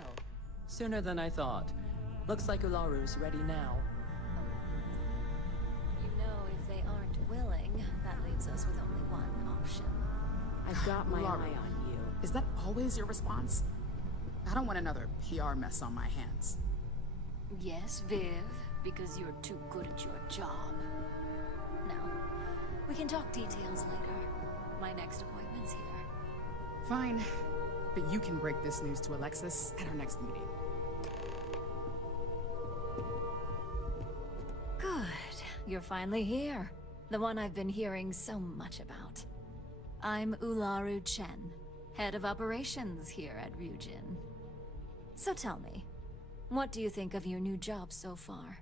sooner than I thought. Looks like Ularu's ready now. You know, if they aren't willing, that leaves us with only one option. I've got my eye on you. Is that always your response? I don't want another PR mess on my hands. Yes, Viv, because you're too good at your job. Now, we can talk details later. My next appointment's here. Fine, but you can break this news to Alexis at our next meeting. Good. You're finally here. The one I've been hearing so much about. I'm Ularu Chen, head of operations here at Ryujin. So tell me, what do you think of your new job so far?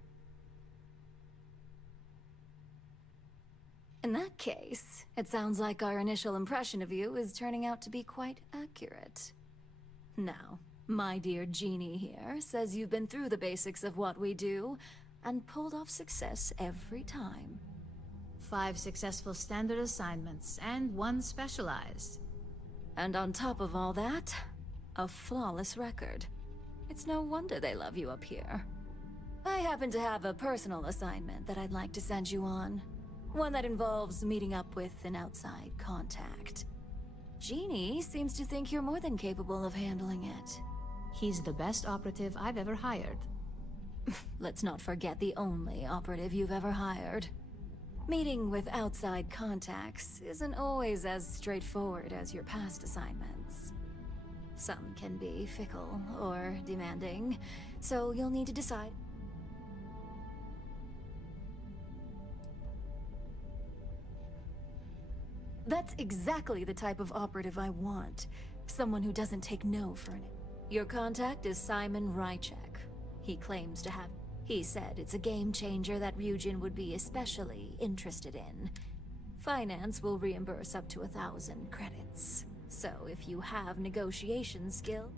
In that case, it sounds like our initial impression of you is turning out to be quite accurate. Now, my dear Jeannie here says you've been through the basics of what we do, and pulled off success every time. 5 successful standard assignments, and 1 specialized. And on top of all that, a flawless record. It's no wonder they love you up here. I happen to have a personal assignment that I'd like to send you on. One that involves meeting up with an outside contact. Jeannie seems to think you're more than capable of handling it. He's the best operative I've ever hired. Let's not forget the only operative you've ever hired. Meeting with outside contacts isn't always as straightforward as your past assignments. Some can be fickle or demanding, so you'll need to decide. That's exactly the type of operative I want. Someone who doesn't take no for an... Your contact is Simon Rychek. He claims to have... He said it's a game changer that Ryujin would be especially interested in. Finance will reimburse up to 1,000 credits. So if you have negotiation skill...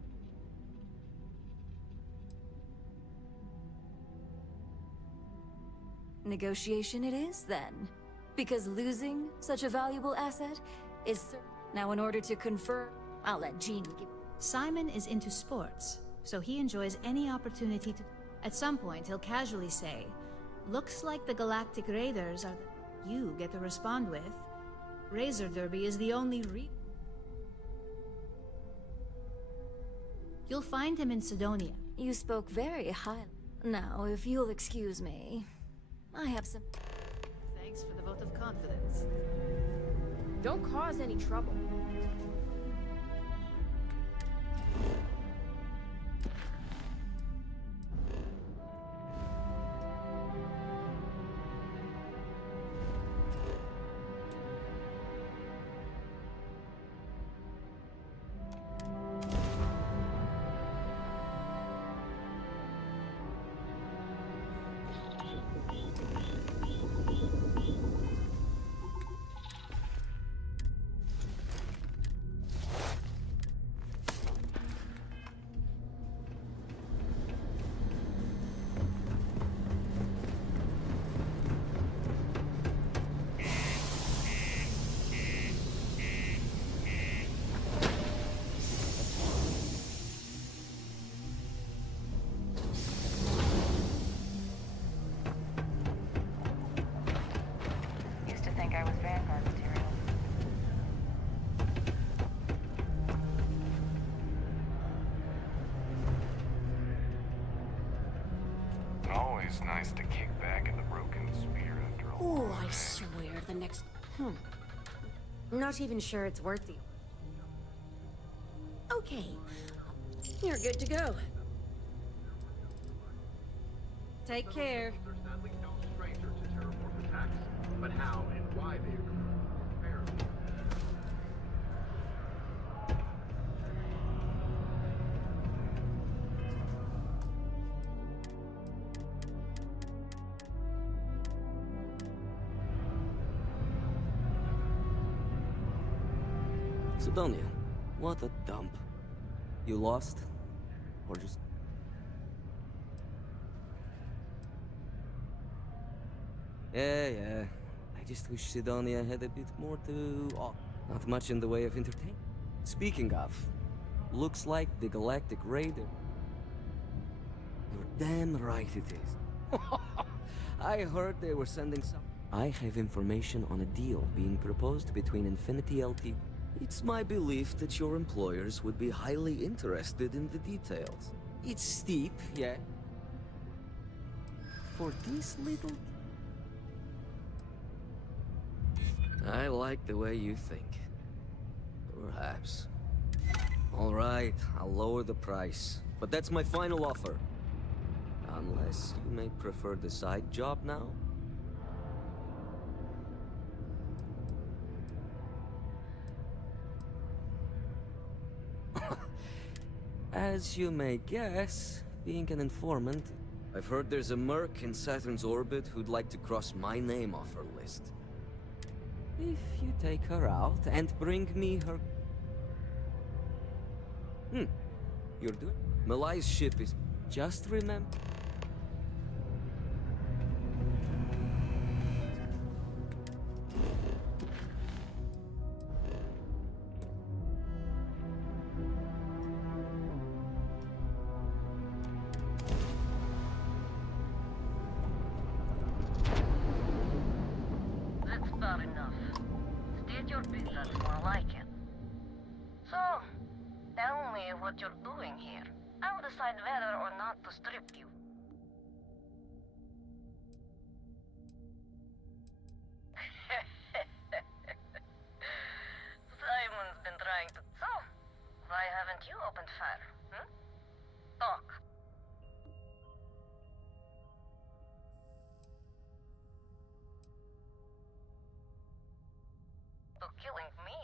Negotiation it is, then. Because losing such a valuable asset is... Now, in order to confer, I'll let Jean give... Simon is into sports, so he enjoys any opportunity to... At some point, he'll casually say, "Looks like the Galactic Raiders are the... You get to respond with, Razor Derby is the only You'll find him in Sidonia. You spoke very highly. Now, if you'll excuse me, I have some... Thanks for the vote of confidence. Don't cause any trouble. Used to think I was Vanguard material. Always nice to kick back in the broken spear after a Oh, long I day. swear the next... I'm not even sure it's worth the... Okay. You're good to go. Take care. They're sadly no stranger to terraform attacks, but how and why they occur are fairly. Sidonia, what a dump. You lost? Or just... Yeah. I just wish Sidonia had a bit more to... Oh, not much in the way of entertainment. Speaking of, looks like the Galactic Raider. You're damn right it is. I heard they were sending some... I have information on a deal being proposed between Infinity LT. It's my belief that your employers would be highly interested in the details. It's steep, yeah. For this little... I like the way you think. Perhaps. All right, I'll lower the price. But that's my final offer. Unless you may prefer the side job now? As you may guess, being an informant, I've heard there's a merc in Saturn's orbit who'd like to cross my name off her list. If you take her out and bring me her... You're doing... Malai's ship is... Just remember... That's about enough. State your business more like it. So, tell me what you're doing here. I'll decide whether or not to strip you. Simon's been trying to... So, why haven't you opened killing me.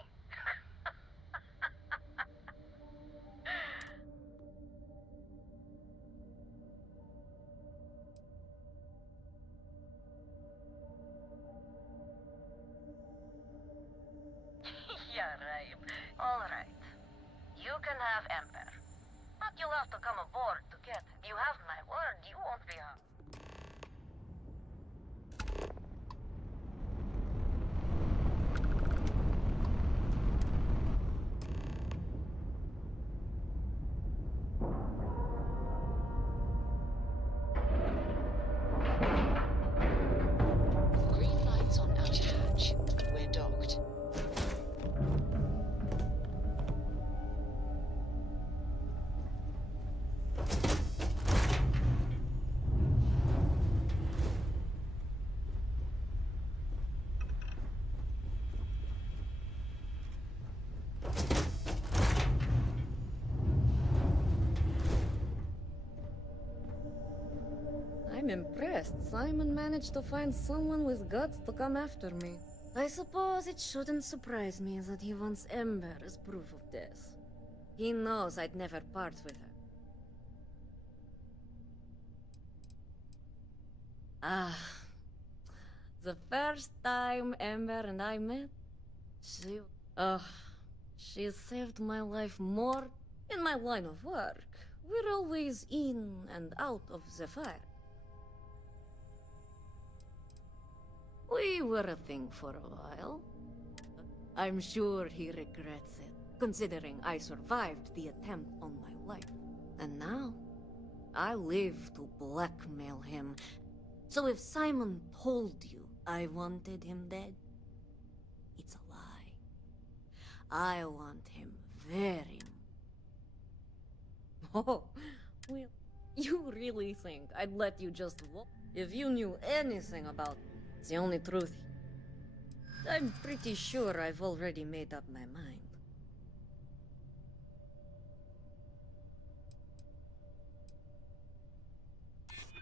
Yeah, right. All right. You can have Ember. But you'll have to come aboard to get it. You have my word, you won't be harmed. Green lights on outer hatch. We're docked. I'm impressed. Simon managed to find someone with guts to come after me. I suppose it shouldn't surprise me that he wants Ember as proof of this. He knows I'd never part with her. Ah, the first time Ember and I met, she saved my life more in my line of work. We're always in and out of the fire. We were a thing for a while. I'm sure he regrets it, considering I survived the attempt on my life. And now, I live to blackmail him. So if Simon told you I wanted him dead, it's a lie. I want him very Oh, well, you really think I'd let you just walk? If you knew anything about the only truth, I'm pretty sure I've already made up my mind.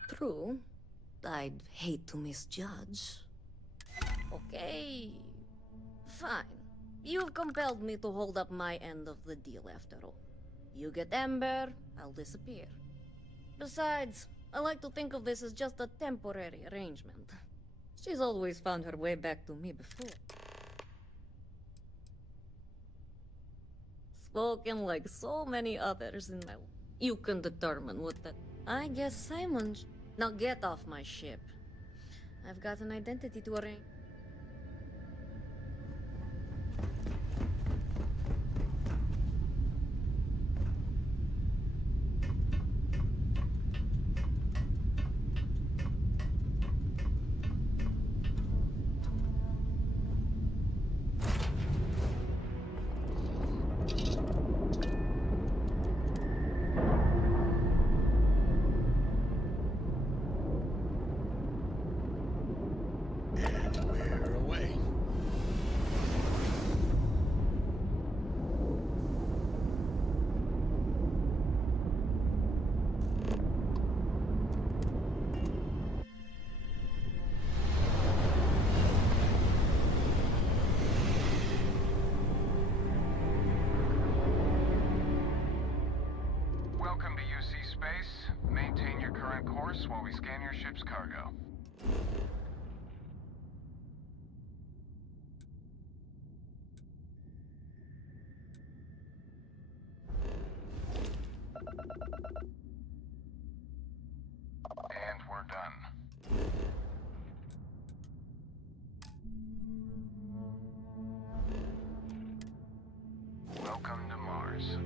True, I'd hate to misjudge. Okay, fine. You've compelled me to hold up my end of the deal after all. You get Ember, I'll disappear. Besides, I like to think of this as just a temporary arrangement. She's always found her way back to me before. Spoken like so many others in my life. You can determine what that... I guess Simon... Now get off my ship. I've got an identity to arrange. Welcome to UC Space. Maintain your current course while we scan your ship's cargo. And we're done. Welcome to Mars.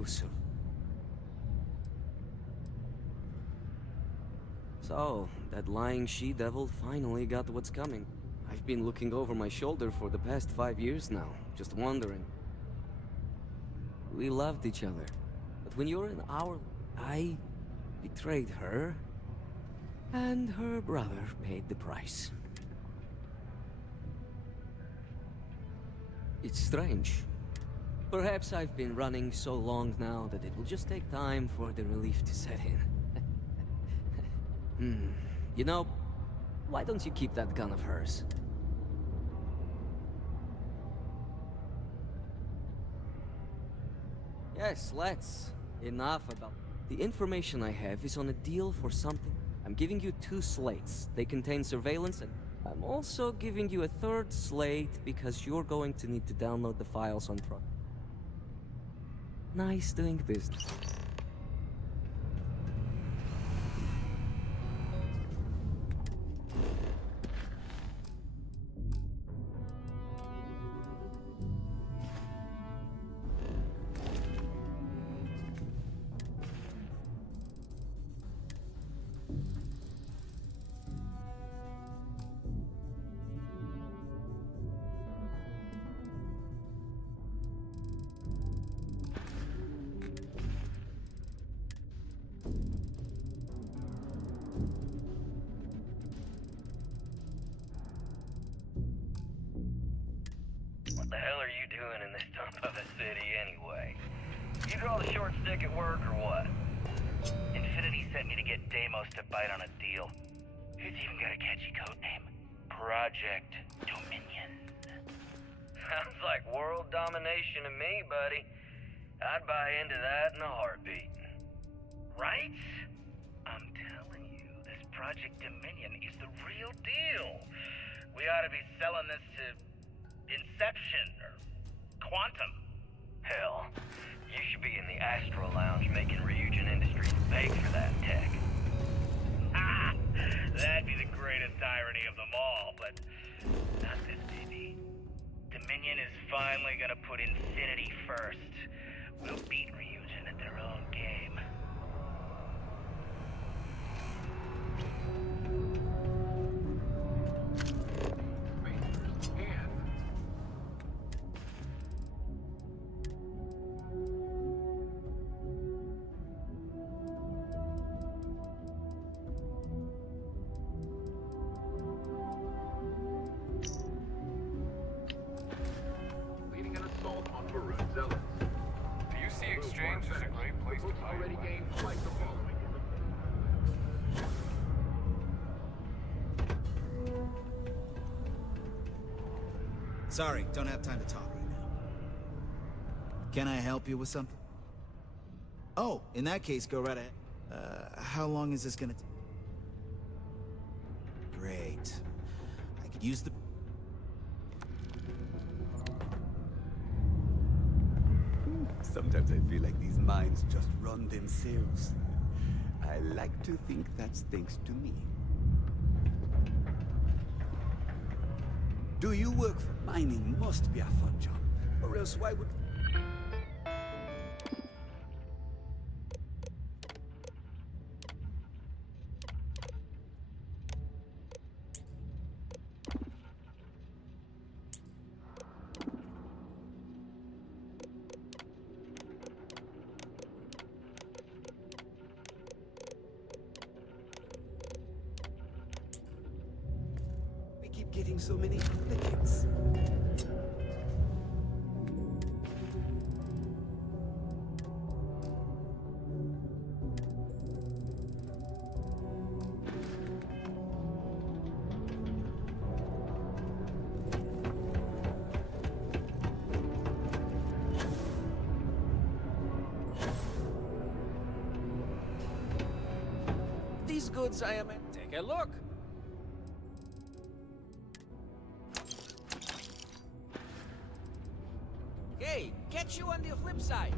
Kusur. So, that lying she-devil finally got what's coming. I've been looking over my shoulder for the past 5 years now, just wondering. We loved each other, but when you're in our... I betrayed her, and her brother paid the price. It's strange. Perhaps I've been running so long now that it will just take time for the relief to set in. You know, why don't you keep that gun of hers? Yes, let's. Enough about... The information I have is on a deal for something. I'm giving you 2 slates. They contain surveillance, and I'm also giving you a 3rd slate because you're going to need to download the files on Pro. Nice doing business. What the hell are you doing in this dump of a city anyway? You draw the short stick at work or what? Infinity sent me to get Deimos to bite on a deal. He's even got a catchy code name. Project Dominion. Sounds like world domination to me, buddy. I'd buy into that in a heartbeat. Right? I'm telling you, this Project Dominion is the real deal. We ought to be selling this to Inception or Quantum. Hell, you should be in the Astro Lounge making Ryujin Industries beg for that tech. Ha! That'd be the greatest irony of them all, but not this, baby. Dominion is finally gonna put Infinity first. We'll beat Ryujin at their own game. Leading an assault on Varun zealots. UC Exchange is a great place to buy. Already gained like the following. Sorry, don't have time to talk right now. Can I help you with something? Oh, in that case, go right ahead. How long is this gonna take? Great. I could use the... Sometimes I feel like these minds just run themselves. I like to think that's thanks to me. Do you work for mining? Must be a fun job. Or else why would... We keep getting so many applicants. These goods I am... Take a look. Hey, catch you on the flip side.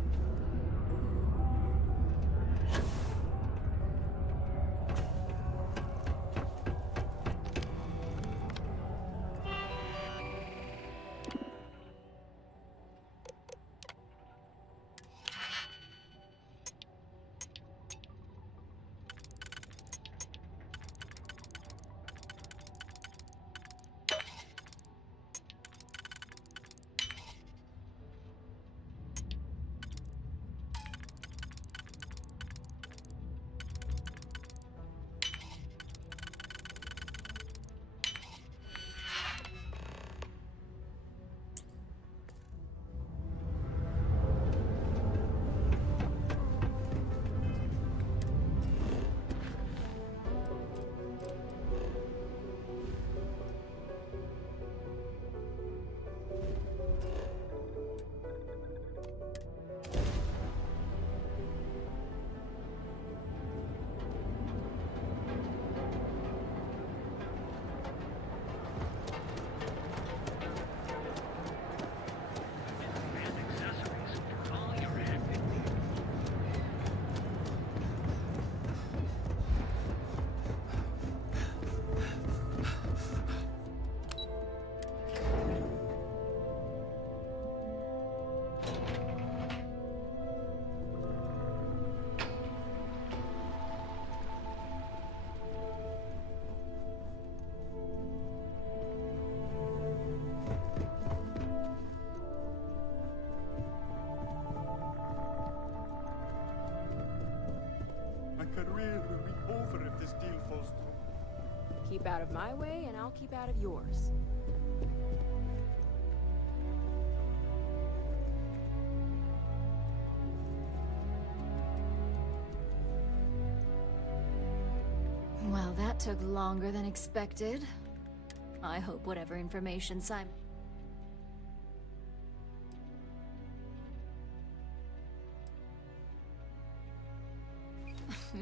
career will be over if this deal falls through. Keep out of my way, and I'll keep out of yours. Well, that took longer than expected. I hope whatever information Simon...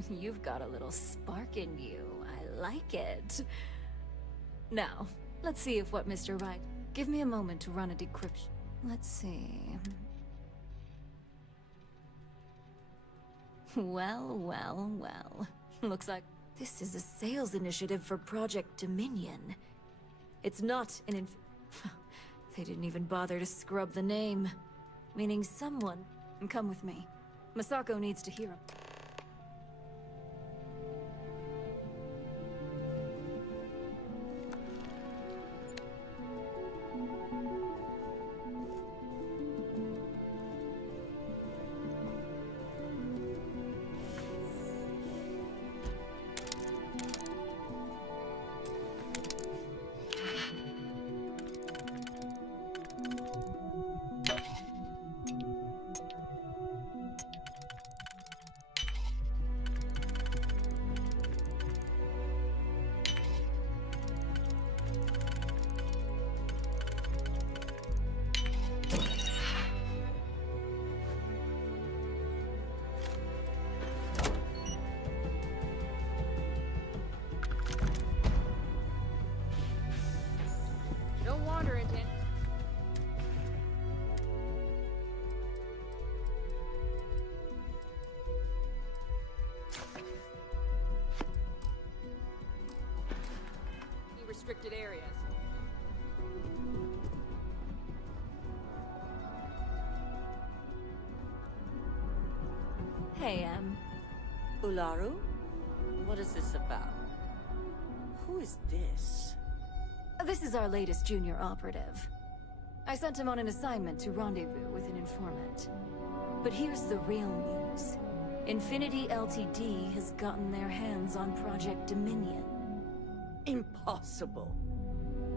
You've got a little spark in you. I like it. Now, let's see if what Mr. Wright... Give me a moment to run a decryption. Let's see... Well. Looks like this is a sales initiative for Project Dominion. It's not an They didn't even bother to scrub the name. Meaning someone... Come with me. Masako needs to hear him. Don't wander into it. Any restricted areas. Hey, Ularu? What is this about? Who is this? This is our latest junior operative. I sent him on an assignment to rendezvous with an informant. But here's the real news. Infinity Ltd. has gotten their hands on Project Dominion. Impossible.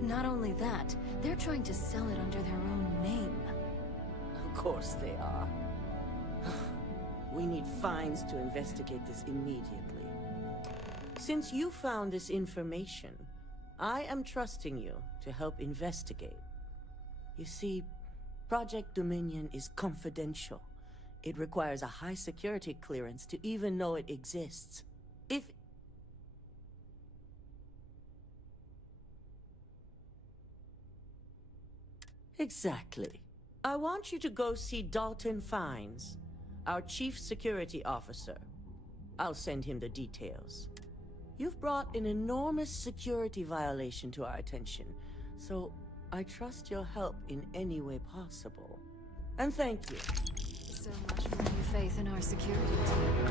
Not only that, they're trying to sell it under their own name. Of course they are. We need Fines to investigate this immediately. Since you found this information, I am trusting you to help investigate. You see, Project Dominion is confidential. It requires a high security clearance to even know it exists. If... Exactly. I want you to go see Dalton Fines, our chief security officer. I'll send him the details. You've brought an enormous security violation to our attention, so I trust your help in any way possible. And thank you. So much for your faith in our security team.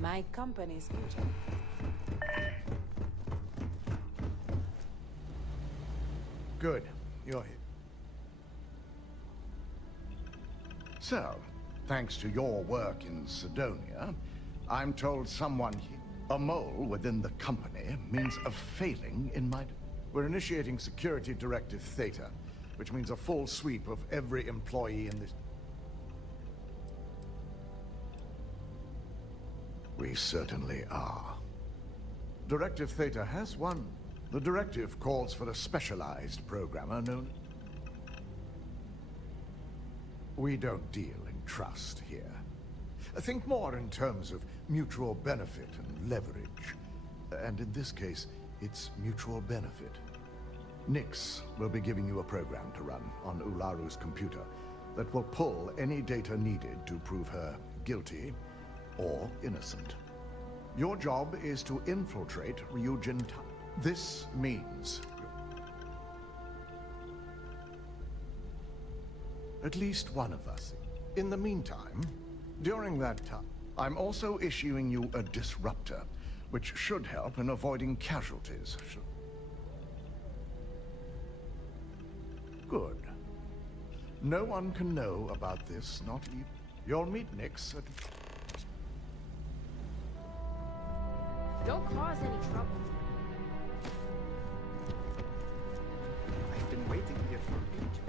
My company's future. Good. You're here. So, thanks to your work in Sidonia, I'm told someone here, a mole within the company, means a failing in my... We're initiating Security Directive Theta, which means a full sweep of every employee in this... We certainly are. Directive Theta has one. The directive calls for a specialized programmer known... We don't deal in trust here. Think more in terms of mutual benefit and leverage. And in this case, it's mutual benefit. Nix will be giving you a program to run on Ularu's computer that will pull any data needed to prove her guilty or innocent. Your job is to infiltrate Ryujin Tower. This means... at least one of us. In the meantime, during that time, I'm also issuing you a disruptor, which should help in avoiding casualties. Good. No one can know about this, not even... You'll meet Nix at... Don't cause any trouble. I've been waiting here for ages.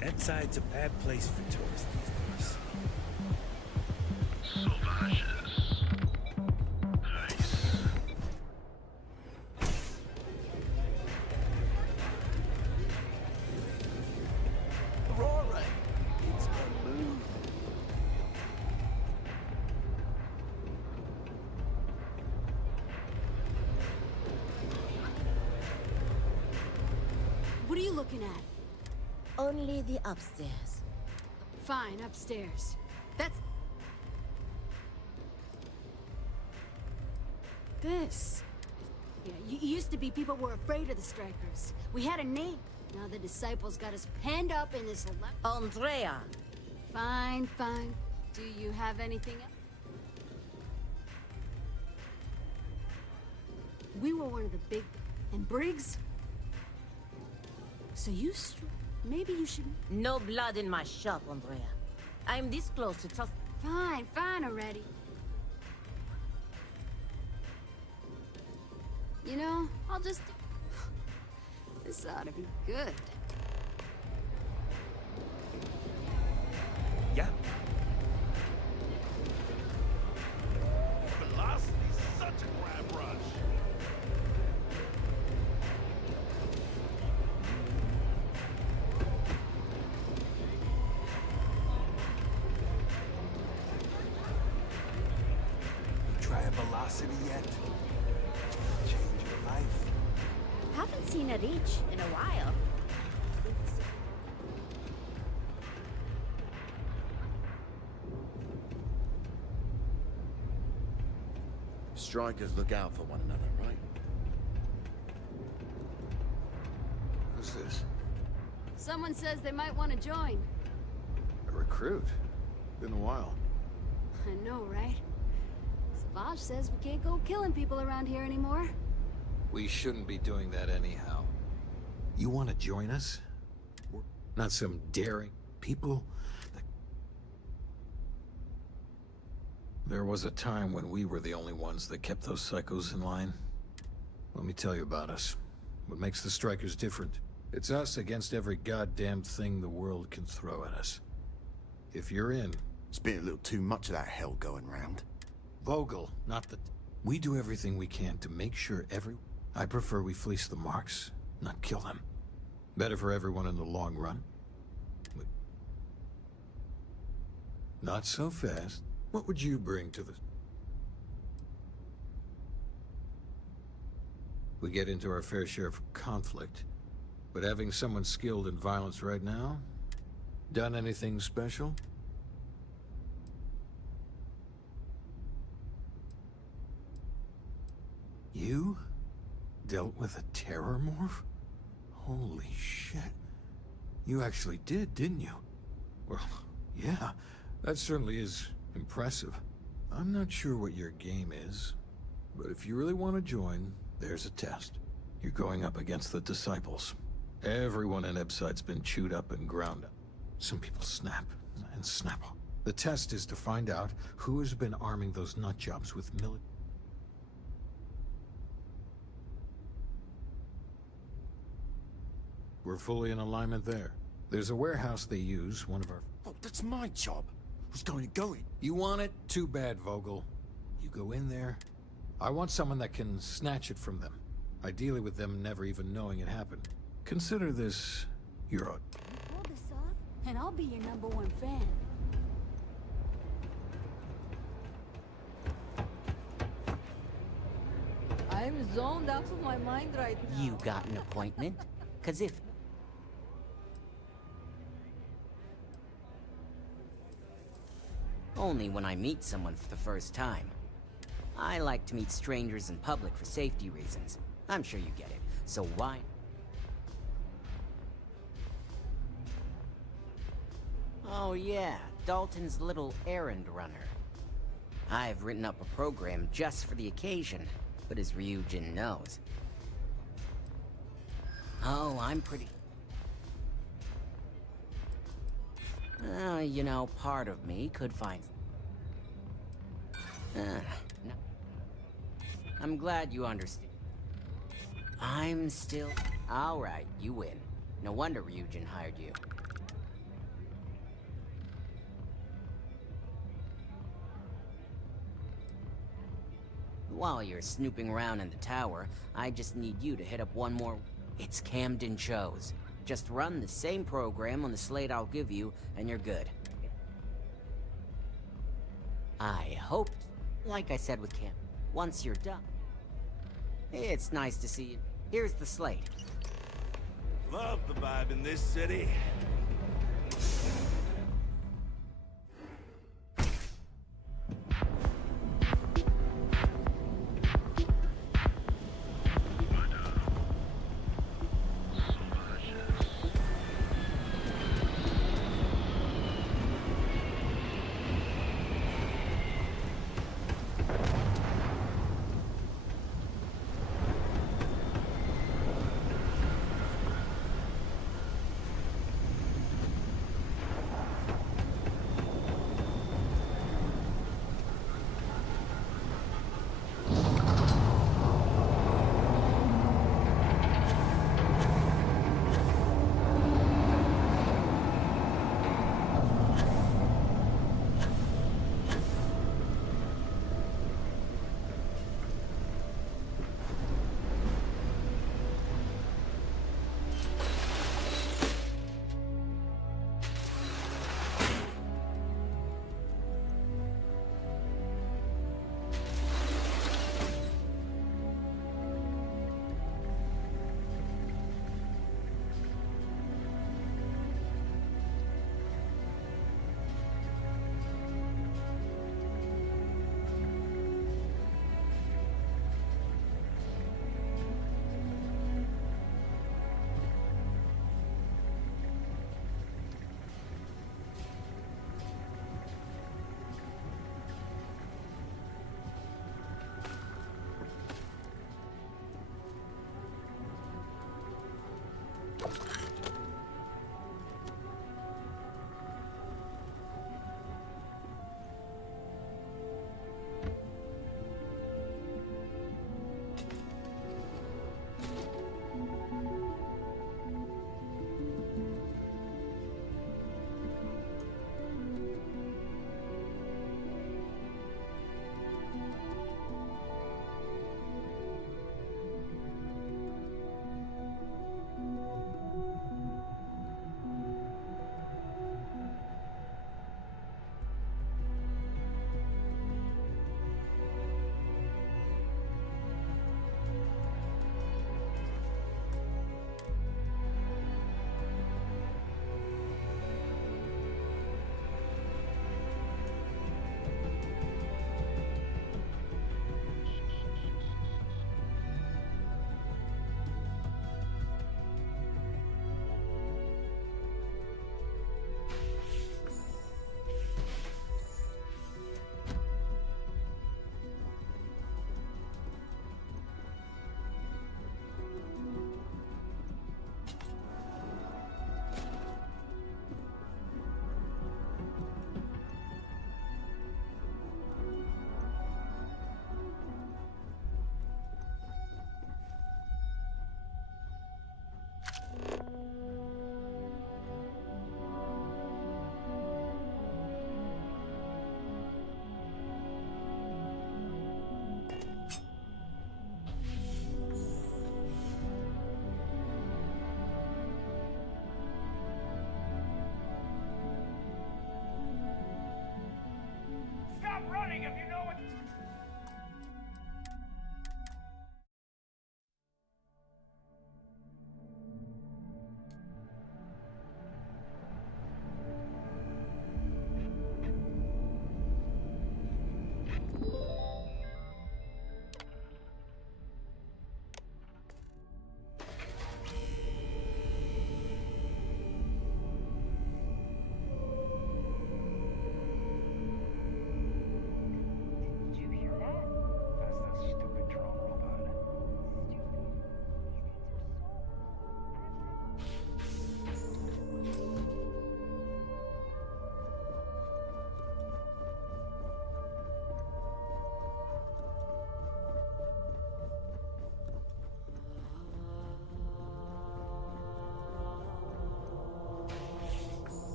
Inside's a bad place for tourists these days. Sauvages. Nice. Aurora! It's a moon. What are you looking at? Only the upstairs. Fine, upstairs. That's... This. Yeah, used to be people were afraid of the Strikers. We had a name. Now the disciples got us penned up in this... Andrea! Fine, fine. Do you have anything else? We were one of the big... And Briggs? So you... Maybe you should... No blood in my shop, Andrea. I'm this close to trust... Fine, fine already. You know, I'll just... This ought to be good. Yeah. Velocity's such a grab rush. Try a velocity yet? Change your life. Haven't seen a reach in a while. Strikers look out for one another, right? Who's this? Someone says they might want to join. A recruit? Been a while. I know, right? Savage says we can't go killing people around here anymore. We shouldn't be doing that anyhow. You want to join us? We're not some daring people. There was a time when we were the only ones that kept those psychos in line. Let me tell you about us. What makes the Strikers different? It's us against every goddamn thing the world can throw at us. If you're in... It's been a little too much of that hell going round. Vogel, not the... We do everything we can to make sure I prefer we fleece the marks, not kill them. Better for everyone in the long run. Not so fast. What would you bring to the... We get into our fair share of conflict, but having someone skilled in violence right now? Done anything special? You? Dealt with a terror morph? Holy shit. You actually did, didn't you? Well, yeah, that certainly is impressive. I'm not sure what your game is, but if you really want to join, there's a test. You're going up against the Disciples. Everyone in Ebside's been chewed up and ground up. Some people snap and snap off. The test is to find out who has been arming those nutjobs with military. We're fully in alignment there. There's a warehouse they use, one of our... Oh, that's my job. Who's going to go in? You want it? Too bad, Vogel. You go in there. I want someone that can snatch it from them. Ideally with them never even knowing it happened. Consider this your... Pull this off, and I'll be your #1 fan. I'm zoned out of my mind right now. You got an appointment? 'Cause if... Only when I meet someone for the first time. I like to meet strangers in public for safety reasons. I'm sure you get it. So why... Oh yeah, Dalton's little errand runner. I've written up a program just for the occasion, but as Ryujin knows... Oh, I'm pretty... you know, part of me could find... No. I'm glad you understand. I'm still... Alright, you win. No wonder Ryujin hired you. While you're snooping around in the tower, I just need you to hit up one more... It's Camden Chose. Just run the same program on the slate I'll give you, and you're good. I hoped, like I said with Cam, once you're done. It's nice to see you. Here's the slate. Love the vibe in this city.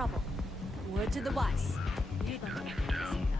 trouble. Word to the wise. You'd like to see that.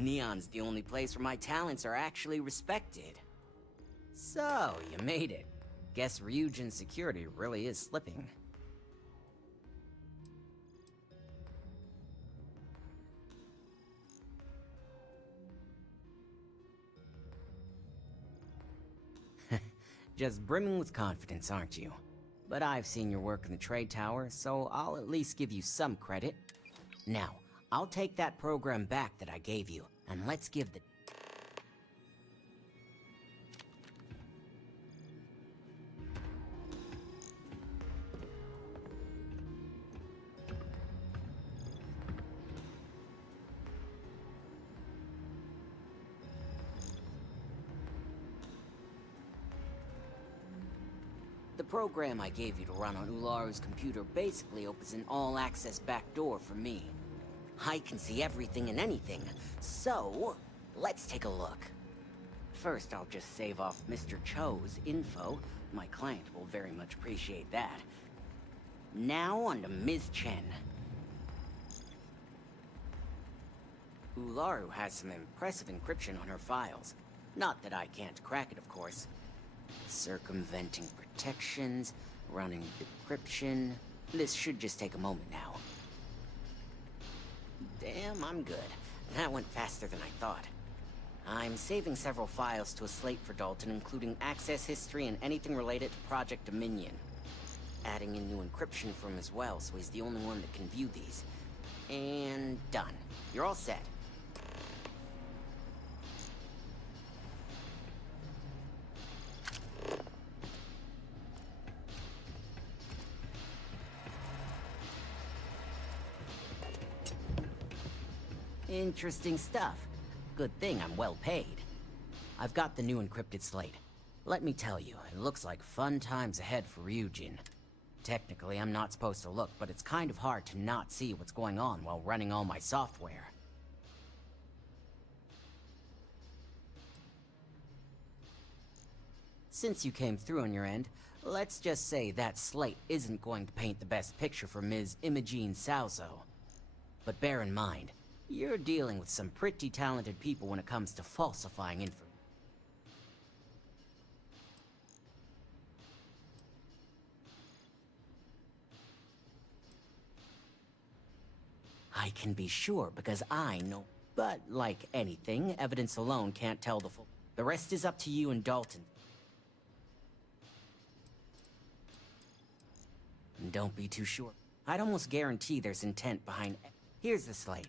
Neon's the only place where my talents are actually respected. So, you made it. Guess Ryujin's security really is slipping. Just brimming with confidence, aren't you? But I've seen your work in the trade tower, so I'll at least give you some credit. Now, I'll take that program back that I gave you, and let's give the... The program I gave you to run on Ularu's computer basically opens an all-access backdoor for me. I can see everything and anything, so let's take a look. First, I'll just save off Mr. Cho's info. My client will very much appreciate that. Now on to Ms. Chen. Ularu has some impressive encryption on her files. Not that I can't crack it, of course. Circumventing protections, running decryption. This should just take a moment now. Damn, I'm good. That went faster than I thought. I'm saving several files to a slate for Dalton, including access history and anything related to Project Dominion. Adding in new encryption for him as well, so he's the only one that can view these. And done. You're all set. Interesting stuff. Good thing I'm well paid. I've got the new encrypted slate. Let me tell you, it looks like fun times ahead for Ryujin. Technically, I'm not supposed to look, but it's kind of hard to not see what's going on while running all my software. Since you came through on your end, let's just say that slate isn't going to paint the best picture for Ms. Imogene Salzo. But bear in mind, you're dealing with some pretty talented people when it comes to falsifying information. I can be sure because I know. But like anything, evidence alone can't tell the full. The rest is up to you and Dalton. And don't be too sure. I'd almost guarantee there's intent behind. Here's the slate.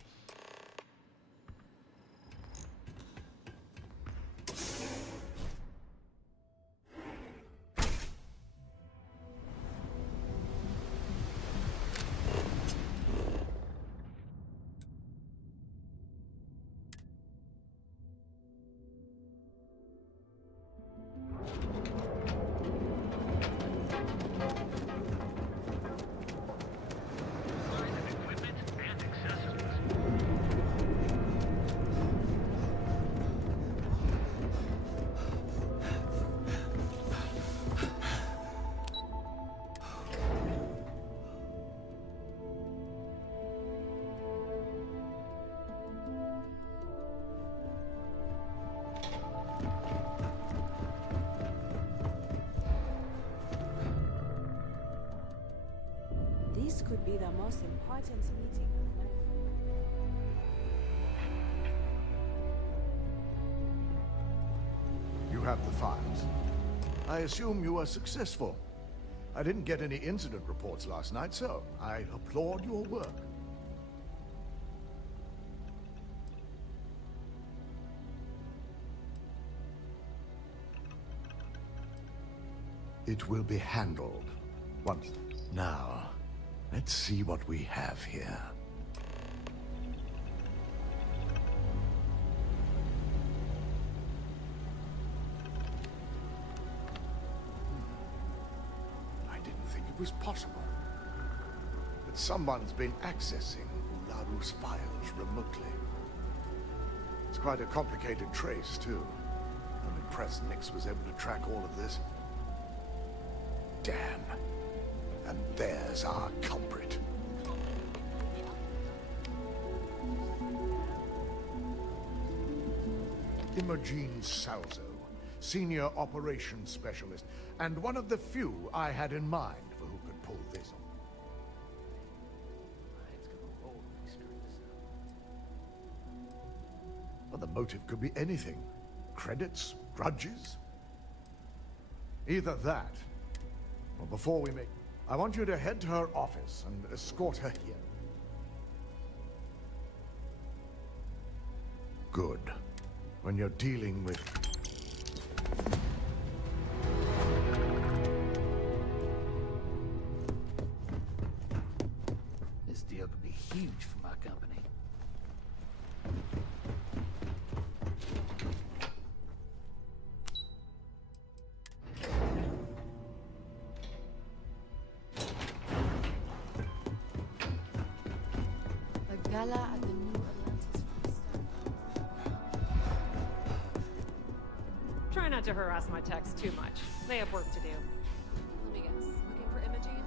This could be the most important meeting of my life. have the files. I assume you were successful. I didn't get any incident reports last night, so I applaud your work. It will be handled once. Now, let's see what we have here. I didn't think it was possible. But someone's been accessing Ularu's files remotely. It's quite a complicated trace, too. I'm impressed Nix was able to track all of this. Damn. And there's our culprit. Imogen Salzo, Senior Operations Specialist, and one of the few I had in mind for who could pull this off. Well, the motive could be anything. Credits? Grudges? Either that, or before we make... I want you to head to her office and escort her here. Good. When you're dealing with... This deal could be huge for my company. The gala at the New Atlantis Try not to harass my techs too much. They have work to do. Let me guess. Looking for Imogene?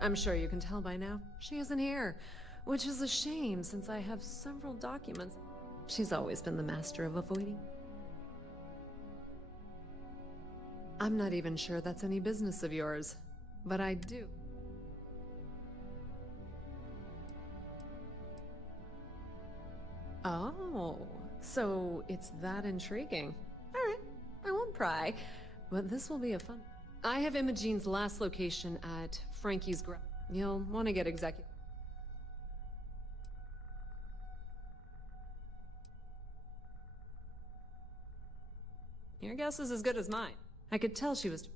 I'm sure you can tell by now. She isn't here, which is a shame since I have several documents. She's always been the master of avoiding. I'm not even sure that's any business of yours, but I do. Oh, so it's that intriguing. All right, I won't pry, but this will be a fun. I have Imogene's last location at Frankie's Grove. You'll want to get executive. Your guess is as good as mine. I could tell she was...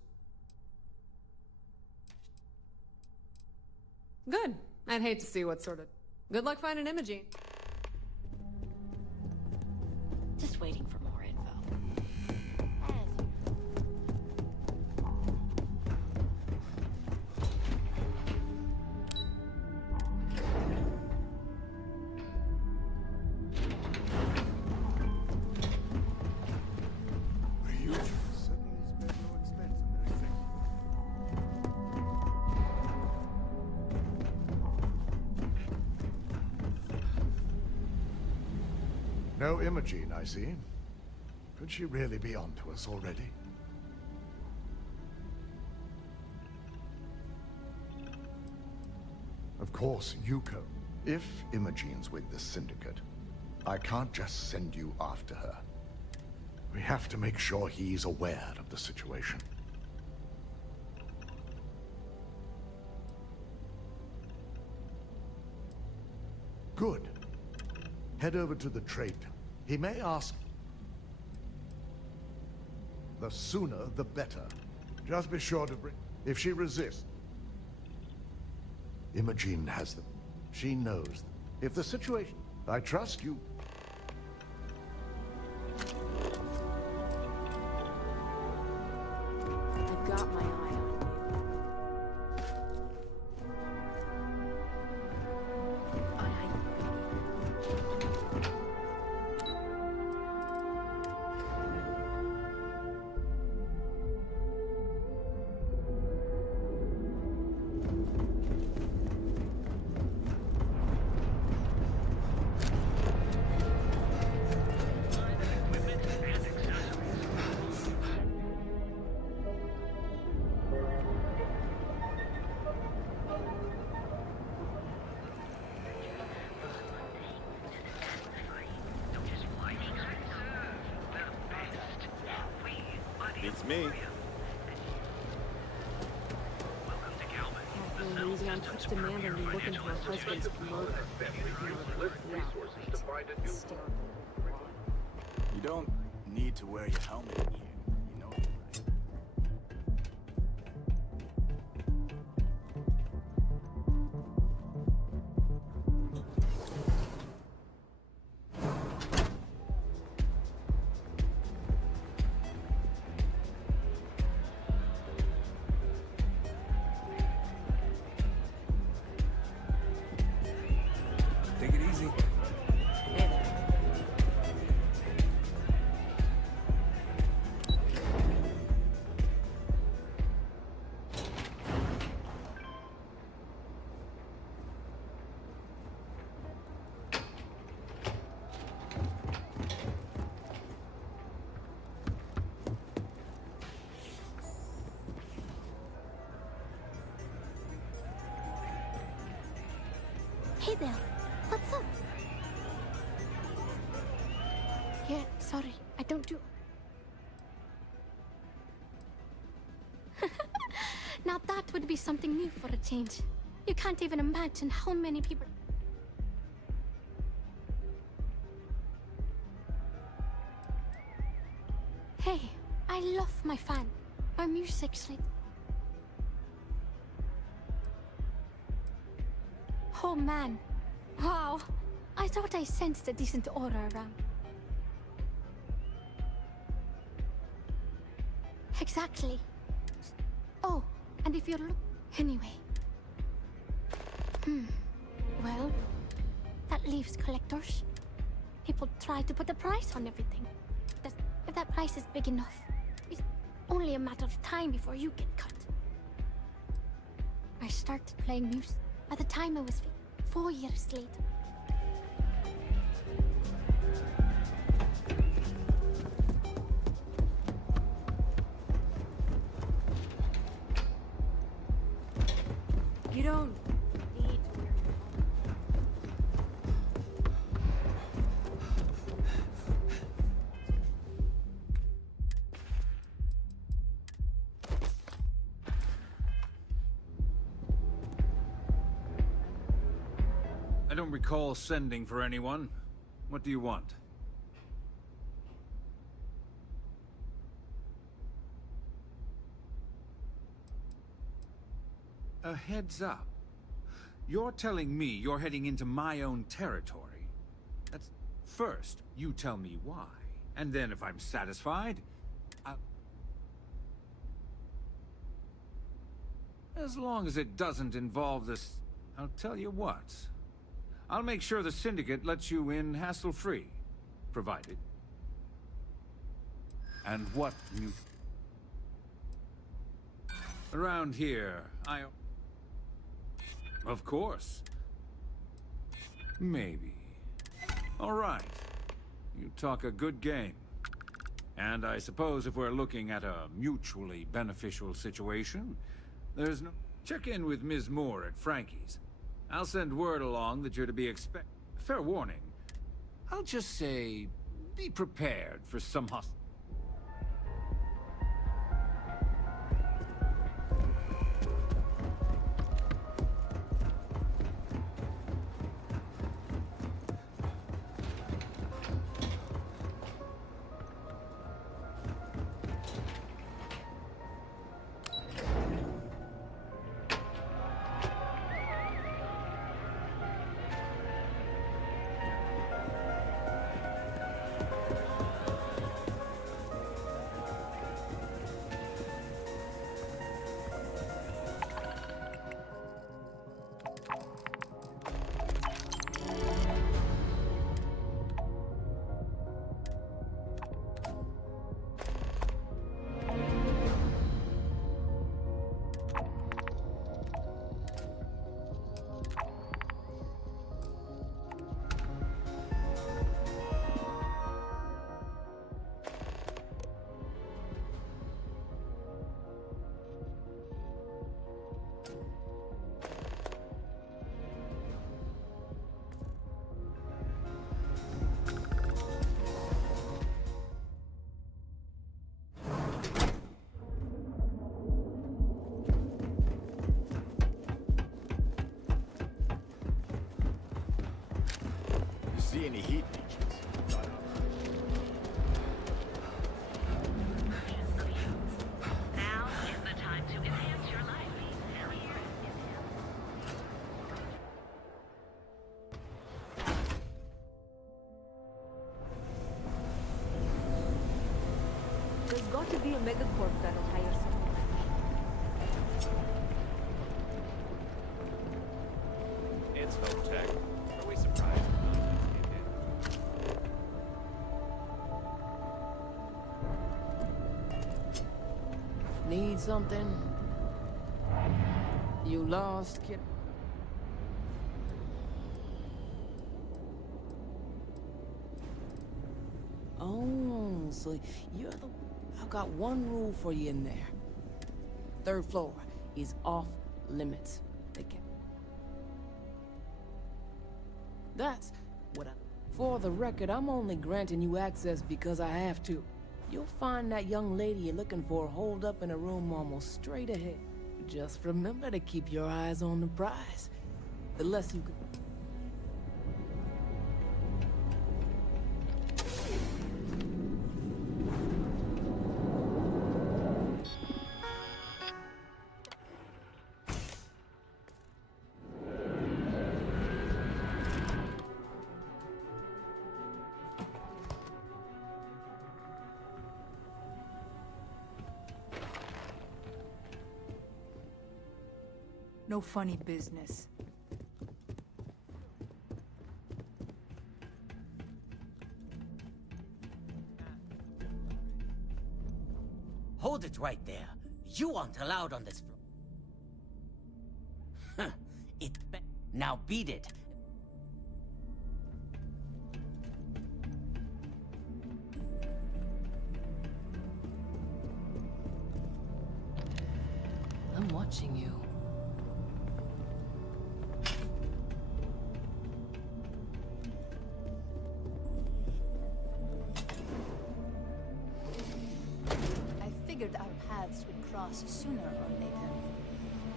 Good. I'd hate to see what sort of... Good luck finding Imogene. Just waiting for more info. No Imogene, I see. Could she really be onto us already? Of course, Yuko. If Imogene's with the Syndicate, I can't just send you after her. We have to make sure he's aware of the situation. Good. Head over to the trade. He may ask... The sooner, the better. Just be sure to bring... If she resists... Imogene has them. She knows them. If the situation... I trust you. I've got my eye on you. Beats me. Louisiana keeps demanding we look into her husband's murder. Yeah, right. Hysterical. You don't need to wear your helmet in here. You know that, right? Take it easy. Hey there. Hey there, what's up? Yeah, sorry, I don't do... Now that would be something new for a change. You can't even imagine how many people... Hey, I love my fan. My music's like... Oh man. Wow. I thought I sensed a decent aura around. Exactly. Oh, and if you're anyway. Well, that leaves collectors. People try to put a price on everything. If that price is big enough, it's only a matter of time before you get cut. I started playing music by the time I was 4 years later. You don't need to wear your I don't recall sending for anyone. What do you want? A heads up. You're telling me you're heading into my own territory. That's... First, you tell me why. And then if I'm satisfied, as long as it doesn't involve this... I'll tell you what. I'll make sure the Syndicate lets you in hassle-free. Provided. And what you... Around here, Of course. Maybe. All right. You talk a good game. And I suppose if we're looking at a mutually beneficial situation, there's no... Check in with Ms. Moore at Frankie's. I'll send word along that you're to be Fair warning. I'll just say, be prepared for some any heat leeches. Now is the time to enhance your life. There's got to be a megacorp that'll hire someone. It's home tech. Are we surprised? Need something? You lost, kid? Oh, so you're the... I've got one rule for you in there. Third floor is off limits. They can't... That's what I... For the record, I'm only granting you access because I have to. You'll find that young lady you're looking for holed up in a room almost straight ahead. Just remember to keep your eyes on the prize. The less you can... No funny business. Hold it right there. You aren't allowed on this floor. Now beat it. I'm watching you. Figured our paths would cross sooner or later.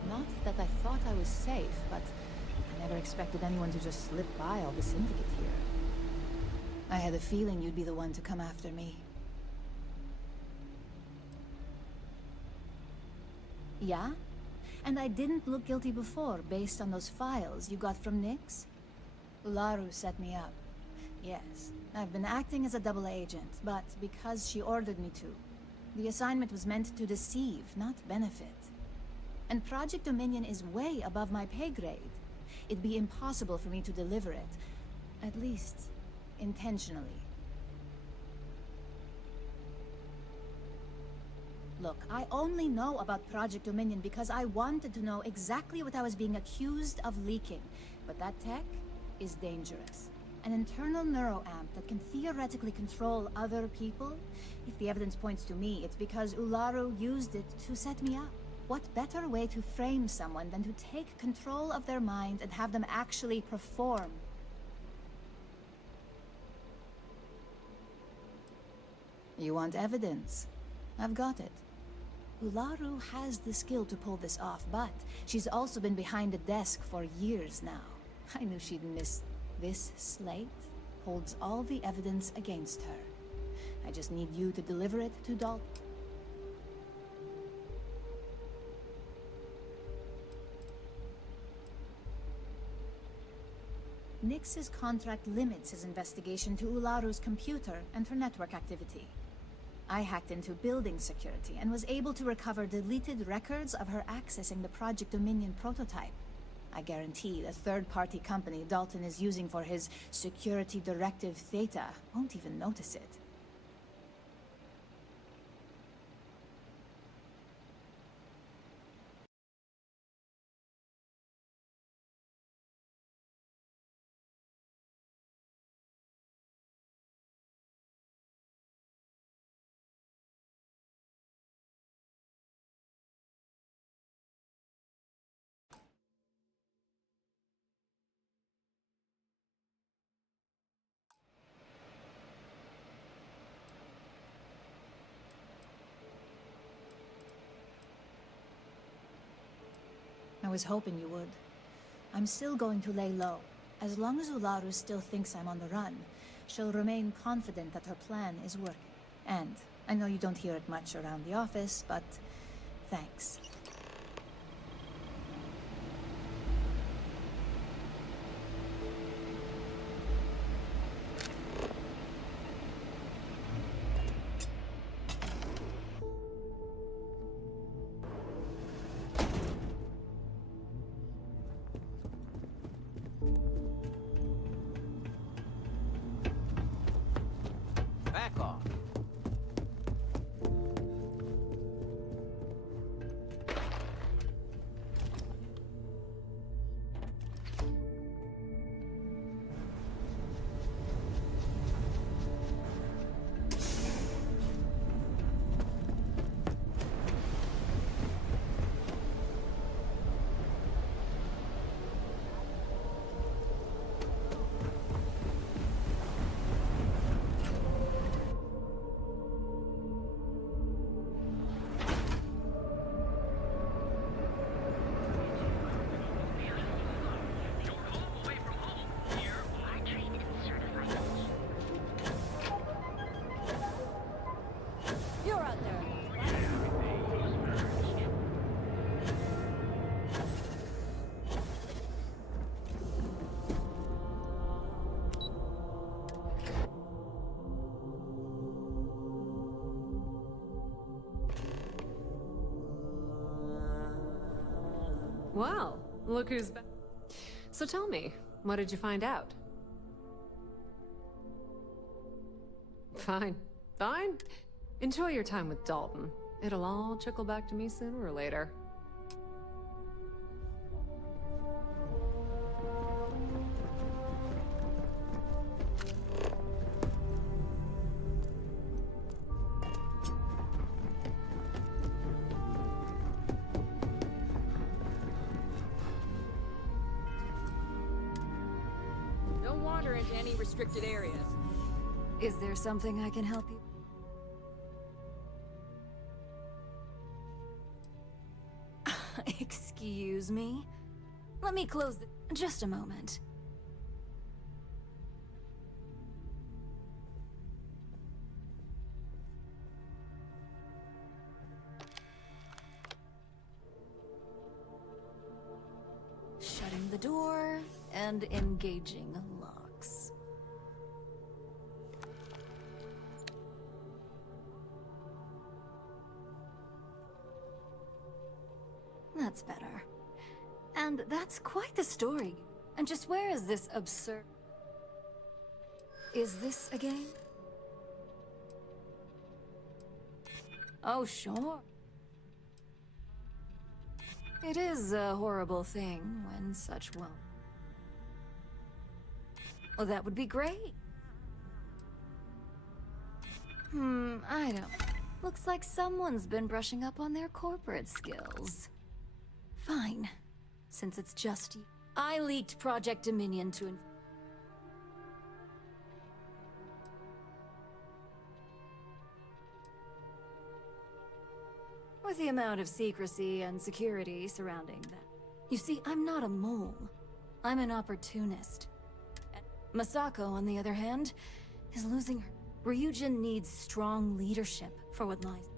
Not that I thought I was safe, but I never expected anyone to just slip by all the syndicate here. I had a feeling you'd be the one to come after me. Yeah? And I didn't look guilty before, based on those files you got from Nyx? Ularu set me up. Yes, I've been acting as a double agent, but because she ordered me to. The assignment was meant to deceive, not benefit. And Project Dominion is way above my pay grade. It'd be impossible for me to deliver it. At least, intentionally. Look, I only know about Project Dominion because I wanted to know exactly what I was being accused of leaking. But that tech is dangerous. An internal neuroamp that can theoretically control other people? If the evidence points to me, it's because Ularu used it to set me up. What better way to frame someone than to take control of their mind and have them actually perform? You want evidence? I've got it. Ularu has the skill to pull this off, but she's also been behind the desk for years now. I knew she'd miss. This slate holds all the evidence against her. I just need you to deliver it to Dalton. Nyx's contract limits his investigation to Ularu's computer and her network activity. I hacked into building security and was able to recover deleted records of her accessing the Project Dominion prototype. I guarantee the third-party company Dalton is using for his security directive theta won't even notice it. I was hoping you would. I'm still going to lay low. As long as Ularu still thinks I'm on the run, she'll remain confident that her plan is working. And I know you don't hear it much around the office, but thanks. Back off. You're out there. Well, look who's back. So tell me, what did you find out? Fine. Fine. Enjoy your time with Dalton. It'll all trickle back to me sooner or later. Don't wander into any restricted areas. Is there something I can help you? Excuse me? Let me close the... Just a moment. Shutting the door and engaging locks. That's better. And that's quite the story. And just where is this absurd... Is this a game? Oh, sure. It is a horrible thing when such well... Oh, that would be great. I don't... Looks like someone's been brushing up on their corporate skills. Fine. Since it's just you. I leaked Project Dominion to... With the amount of secrecy and security surrounding that. You see, I'm not a mole. I'm an opportunist. Masako, on the other hand, is losing her. Ryujin needs strong leadership for what lies.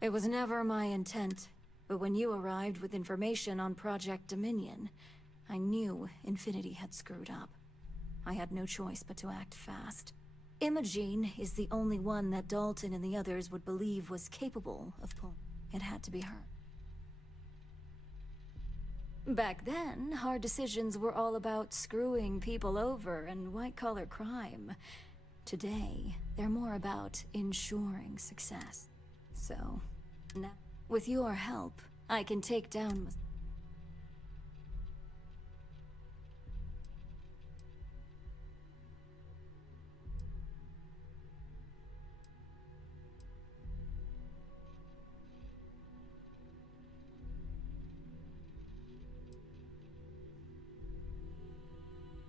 It was never my intent, but when you arrived with information on Project Dominion, I knew Infinity had screwed up. I had no choice but to act fast. Imogene is the only one that Dalton and the others would believe was capable of pulling. It had to be her. Back then, hard decisions were all about screwing people over and white-collar crime. Today, they're more about ensuring success. So, now, with your help, I can take down...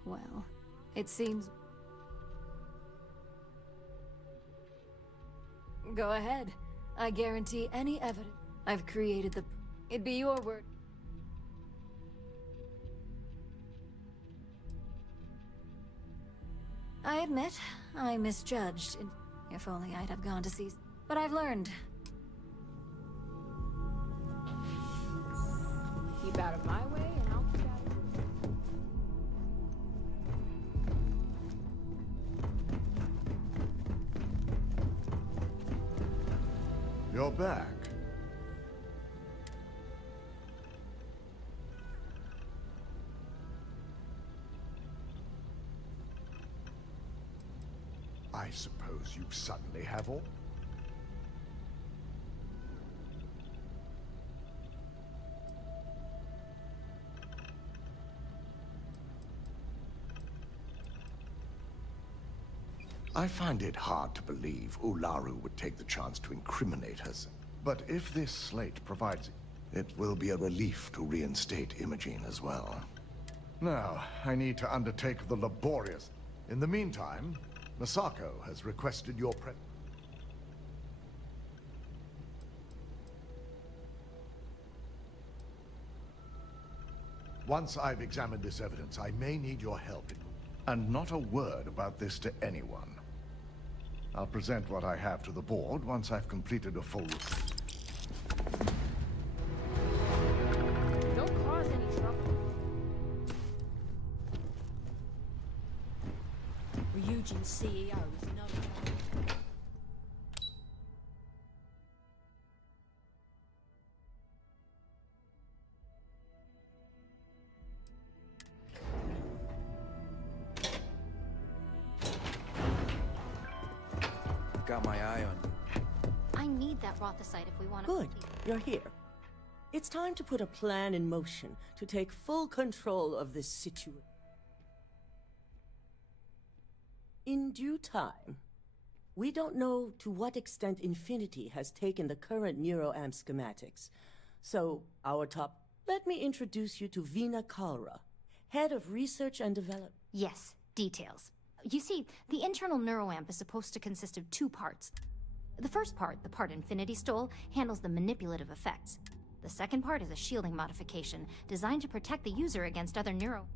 Well, it seems... Go ahead. I guarantee any evidence. I've created the... It'd be your word. I admit, I misjudged. If only I'd have gone to see... But I've learned. Keep out of my way, and I'll keep out of yours. You're back. I suppose you suddenly have all... I find it hard to believe Ularu would take the chance to incriminate herself. But if this slate provides it will be a relief to reinstate Imogene as well. Now, I need to undertake the laborious... In the meantime, Masako has requested your Once I've examined this evidence, I may need your help. And not a word about this to anyone. I'll present what I have to the board once I've completed a full... Don't cause any trouble. Ryujin's CEO is no... Got my eye on you. I need that Rothicite if we want to... Good, you're here. It's time to put a plan in motion to take full control of this situation. In due time. We don't know to what extent Infinity has taken the current neuroamp schematics. So, our top... Let me introduce you to Veena Kalra, Head of Research and Development. Yes, details. You see, the internal neuroamp is supposed to consist of two parts. The first part, the part Infinity stole, handles the manipulative effects. The second part is a shielding modification, designed to protect the user against other neuro...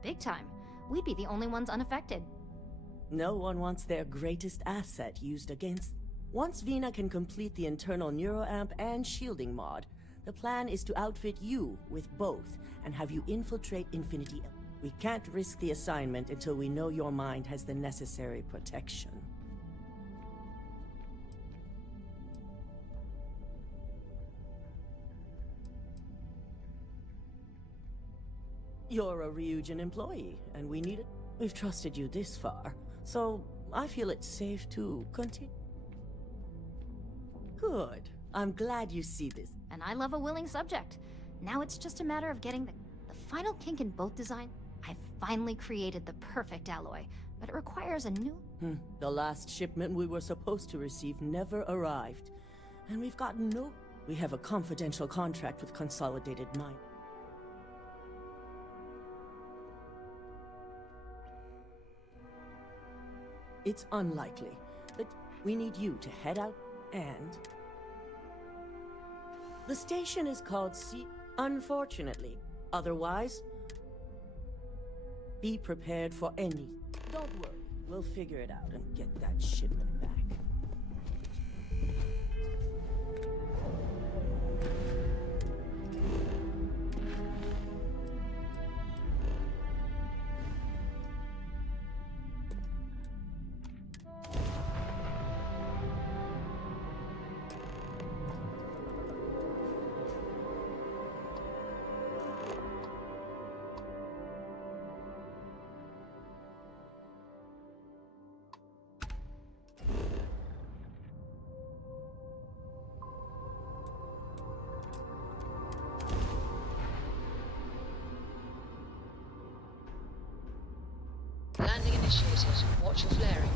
Big time. We'd be the only ones unaffected. No one wants their greatest asset used against... Once Veena can complete the internal neuroamp and shielding mod, the plan is to outfit you with both and have you infiltrate Infinity. We can't risk the assignment until we know your mind has the necessary protection. You're a Ryujin employee, and we need it. We've trusted you this far, so I feel it's safe to continue. Good. I'm glad you see this. And I love a willing subject. Now it's just a matter of getting the final kink in both design. I've finally created the perfect alloy, but it requires a new... The last shipment we were supposed to receive never arrived. And we've gotten no... We have a confidential contract with Consolidated Mind. It's unlikely, but we need you to head out and... The station is called Unfortunately. Otherwise, be prepared for any... Don't worry, we'll figure it out and get that shipment back. Landing initiated. Watch your flaring.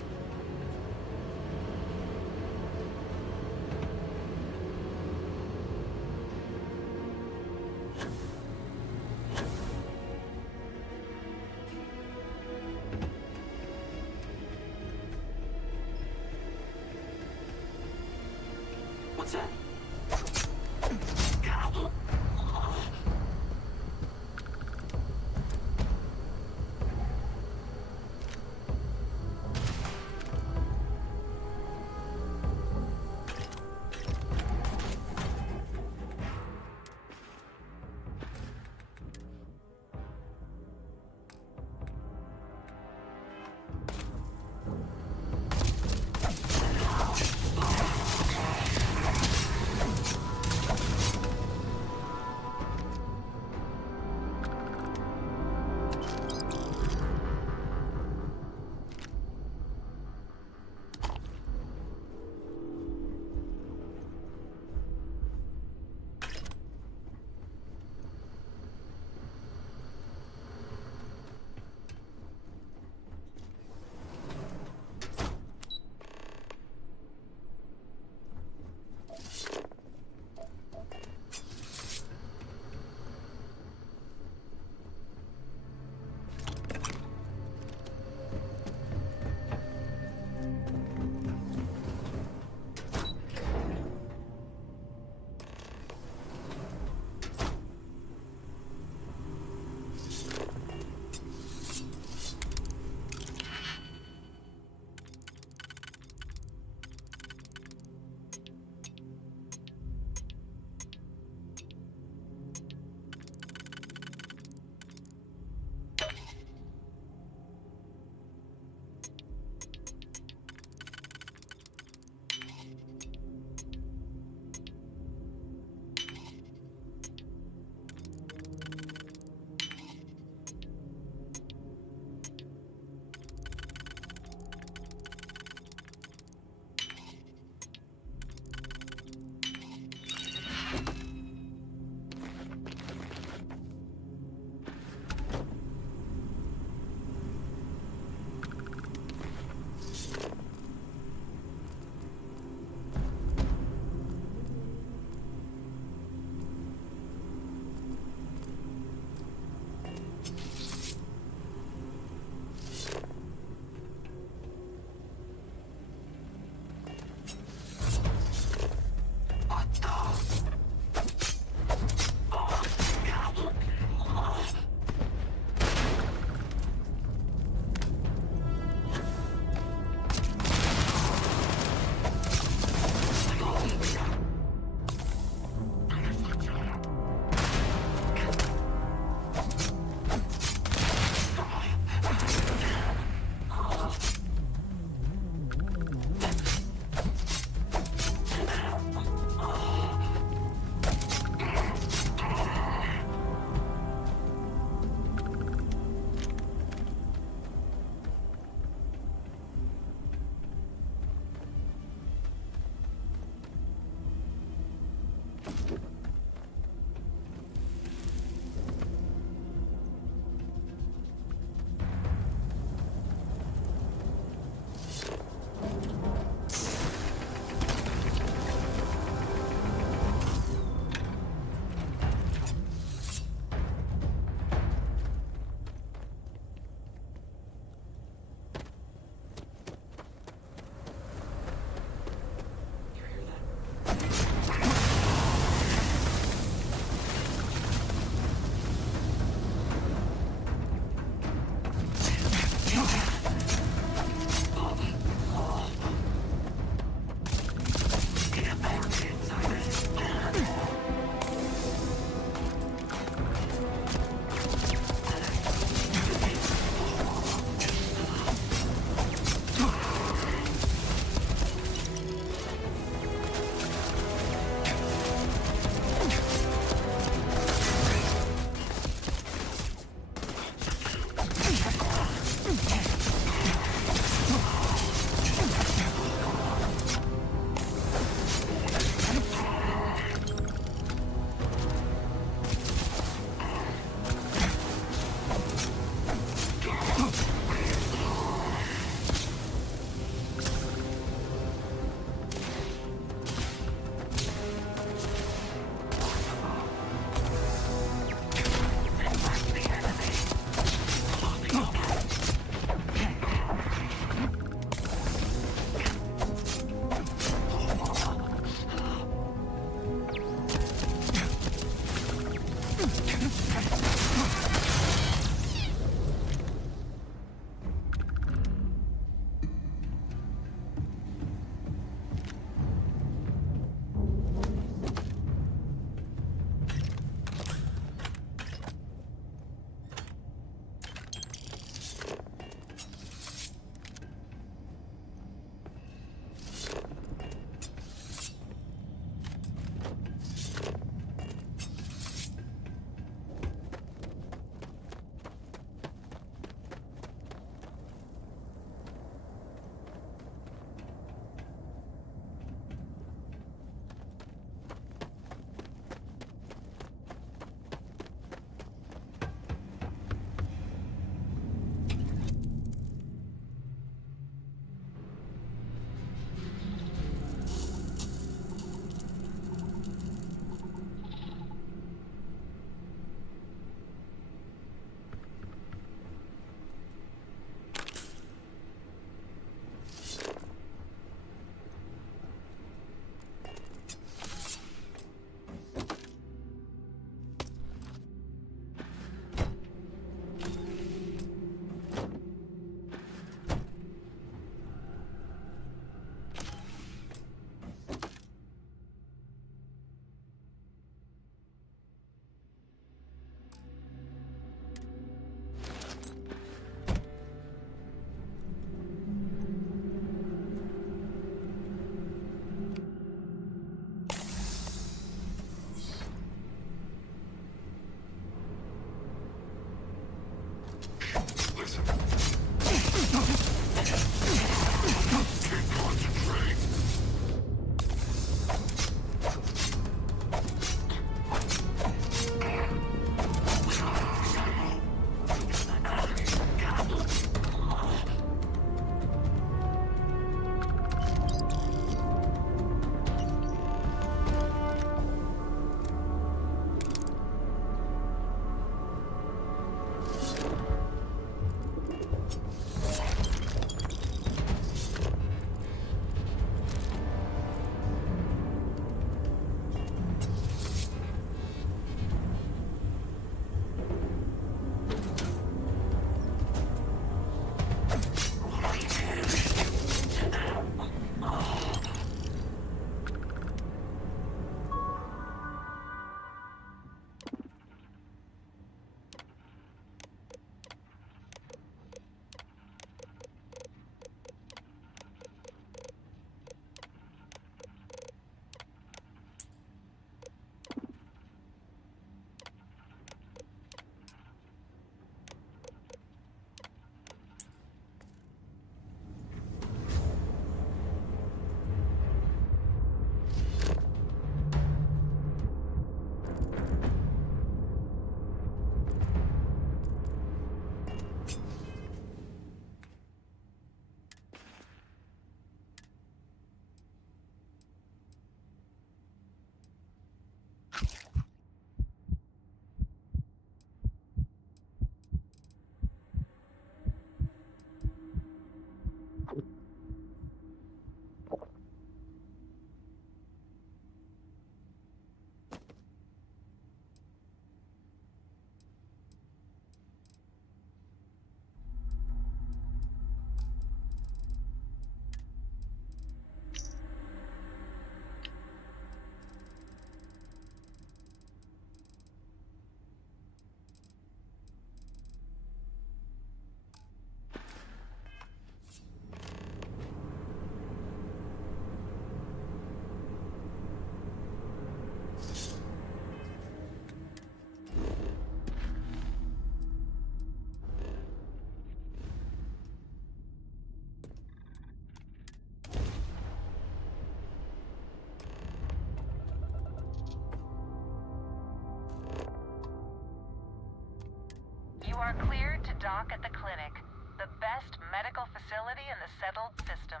dock at the clinic, the best medical facility in the settled systems.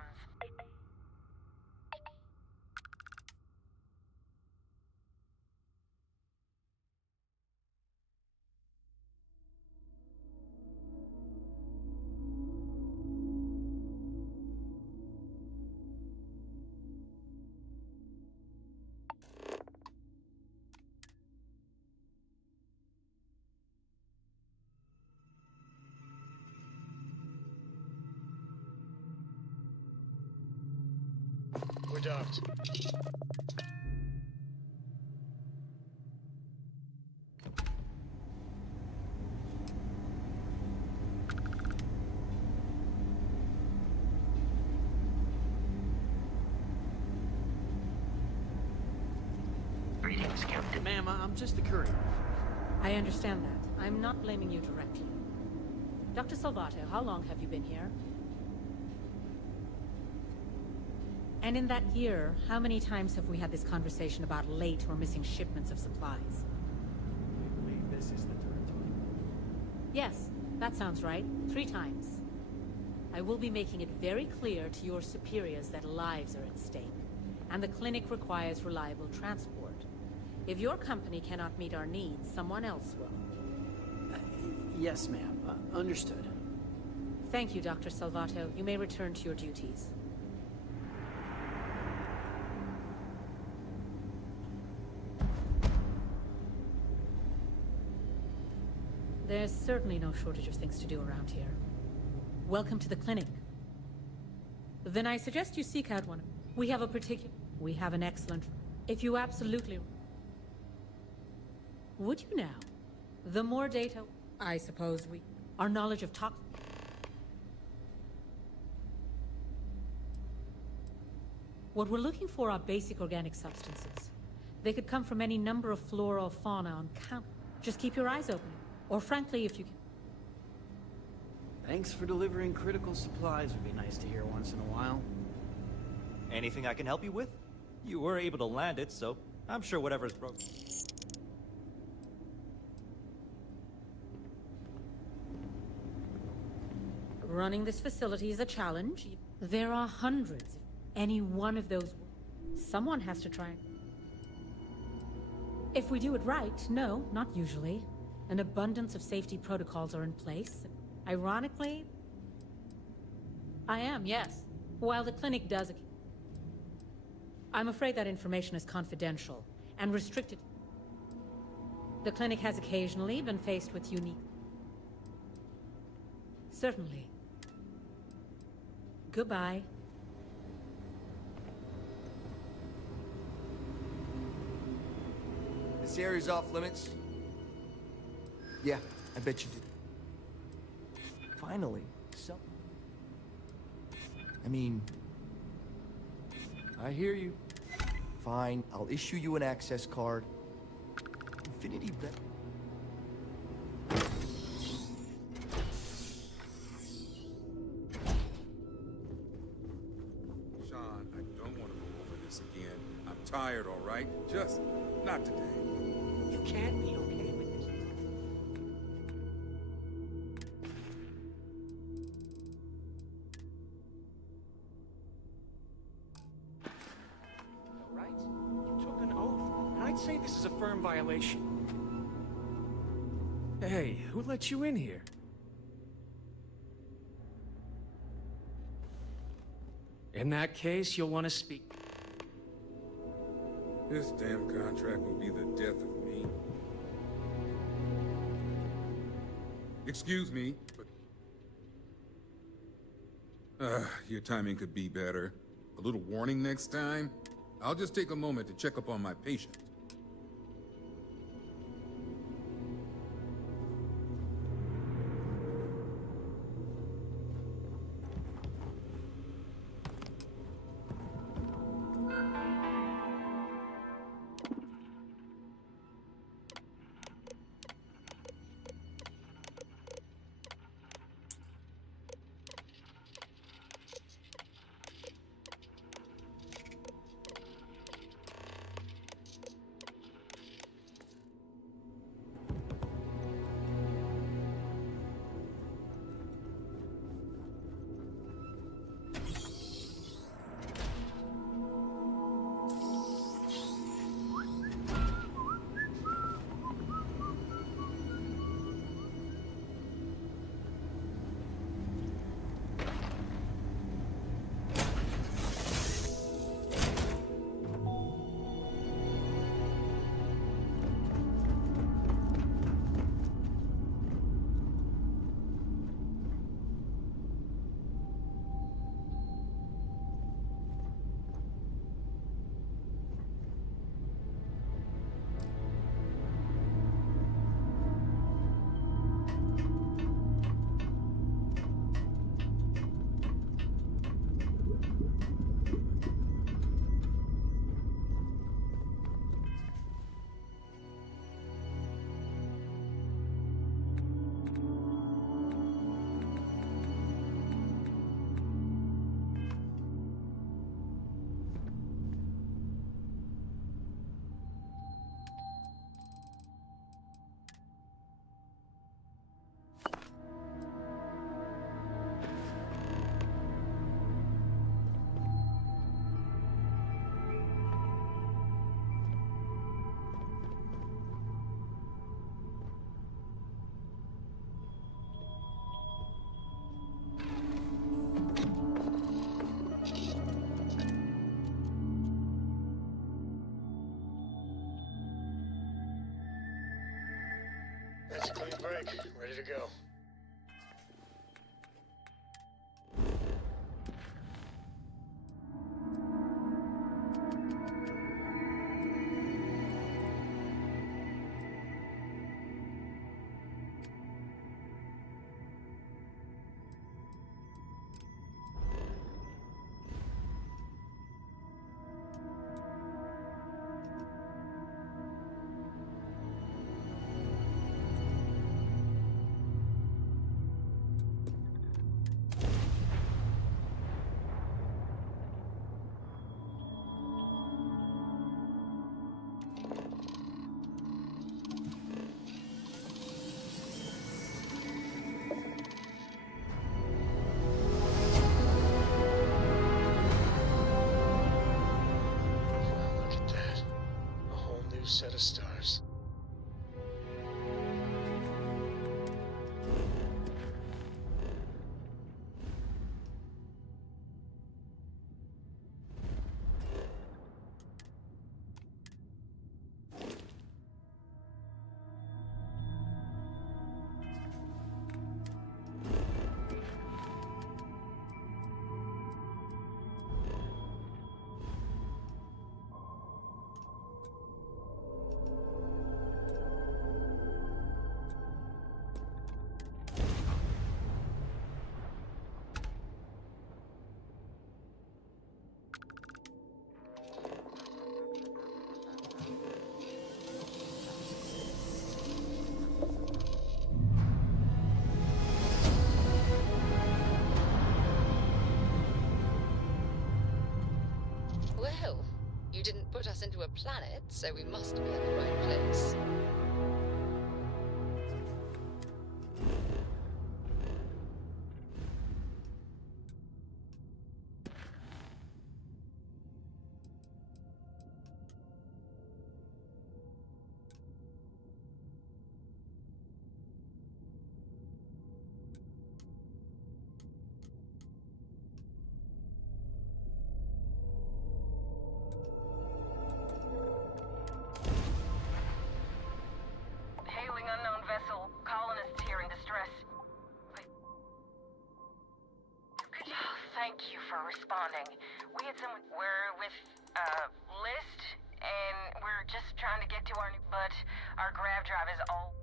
We're docked. Greetings, Captain. Ma'am, I'm just a courier. I understand that. I'm not blaming you directly. Dr. Salvato, how long have you been here? And in that year, how many times have we had this conversation about late or missing shipments of supplies? I believe this is the third time. Yes, that sounds right. 3 times. I will be making it very clear to your superiors that lives are at stake, and the clinic requires reliable transport. If your company cannot meet our needs, someone else will. Yes, ma'am. Understood. Thank you, Dr. Salvato. You may return to your duties. There's certainly no shortage of things to do around here. Welcome to the clinic. Then I suggest you seek out one. We have an excellent... If you absolutely... Would you now? The more data, I suppose our knowledge of What we're looking for are basic organic substances. They could come from any number of flora or fauna on count. Just keep your eyes open. Or frankly, if you can... Thanks for delivering critical supplies would be nice to hear once in a while. Anything I can help you with? You were able to land it, so I'm sure whatever's broke. Running this facility is a challenge. There are hundreds. Any one of those... Someone has to try. If we do it right, no, not usually. An abundance of safety protocols are in place. Ironically... I am, yes. While the clinic does... I'm afraid that information is confidential and restricted. The clinic has occasionally been faced with unique... Certainly. Goodbye. This area's off limits. Yeah, I bet you did. Finally, so... I mean... I hear you. Fine, I'll issue you an access card. Infinity bet. Sean, I don't want to go over this again. I'm tired, all right? Just not today. You can't be okay with this. All right? You took an oath, and I'd say this is a firm violation. Hey, who let you in here? In that case, you'll want to speak. This damn contract will be the death of me. Excuse me, but... your timing could be better. A little warning next time? I'll just take a moment to check up on my patient. Clean break. Ready to go. Set of stars. Well, you didn't put us into a planet, so we must be in the right place. Hailing unknown vessel. Colonists here in distress. Could you... Thank you for responding. We had someone... We're with, List, and we're just trying to get to our... But our grav drive is all...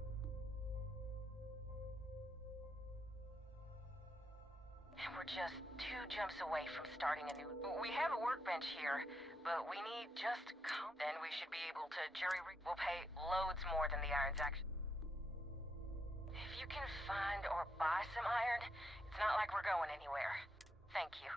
And we're just 2 jumps away from starting a new... We have a workbench here, but we need just... Then we should be able to jury-rig... We'll pay loads more than the iron's actually... If you can find or buy some iron, it's not like we're going anywhere. Thank you.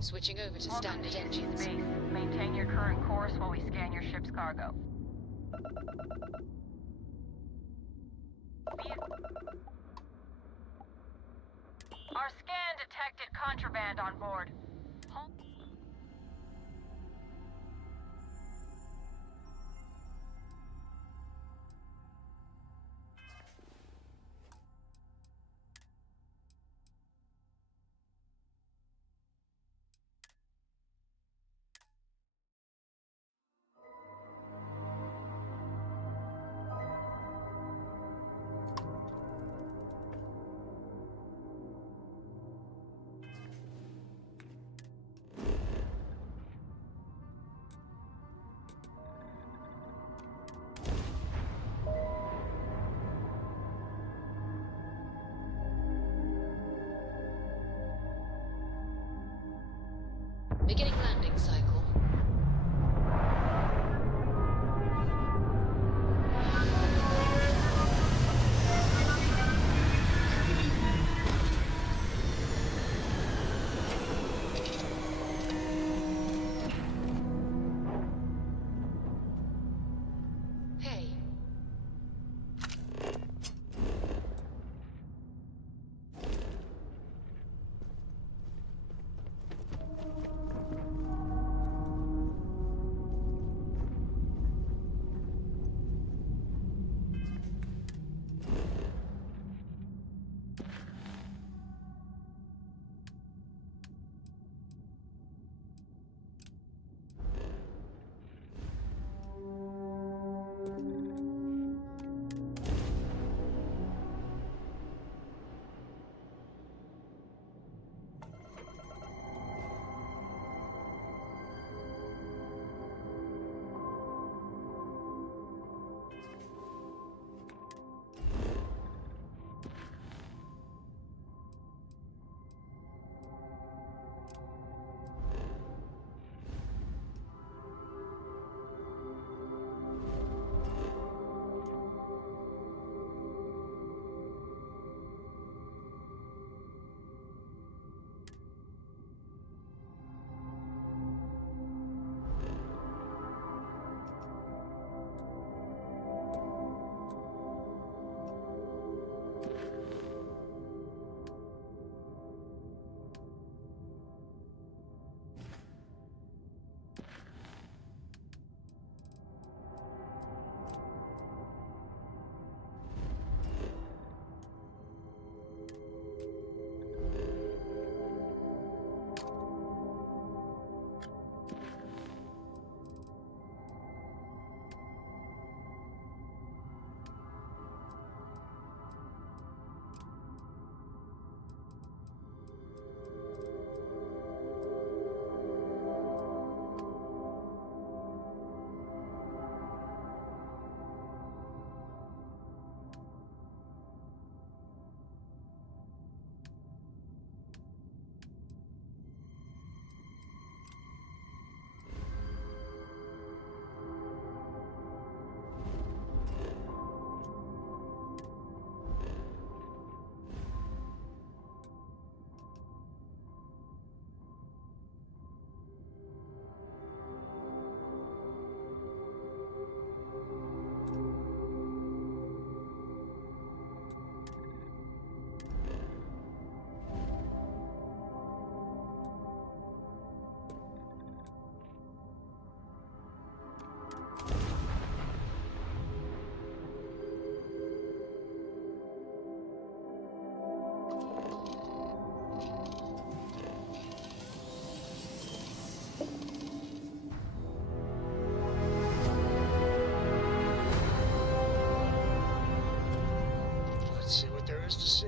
Switching over to Welcome standard to engines. Space. Maintain your current course while we scan your ship's cargo. Our scan detected contraband on board. Beginning landing cycle. Hey. Let's see what there is to see.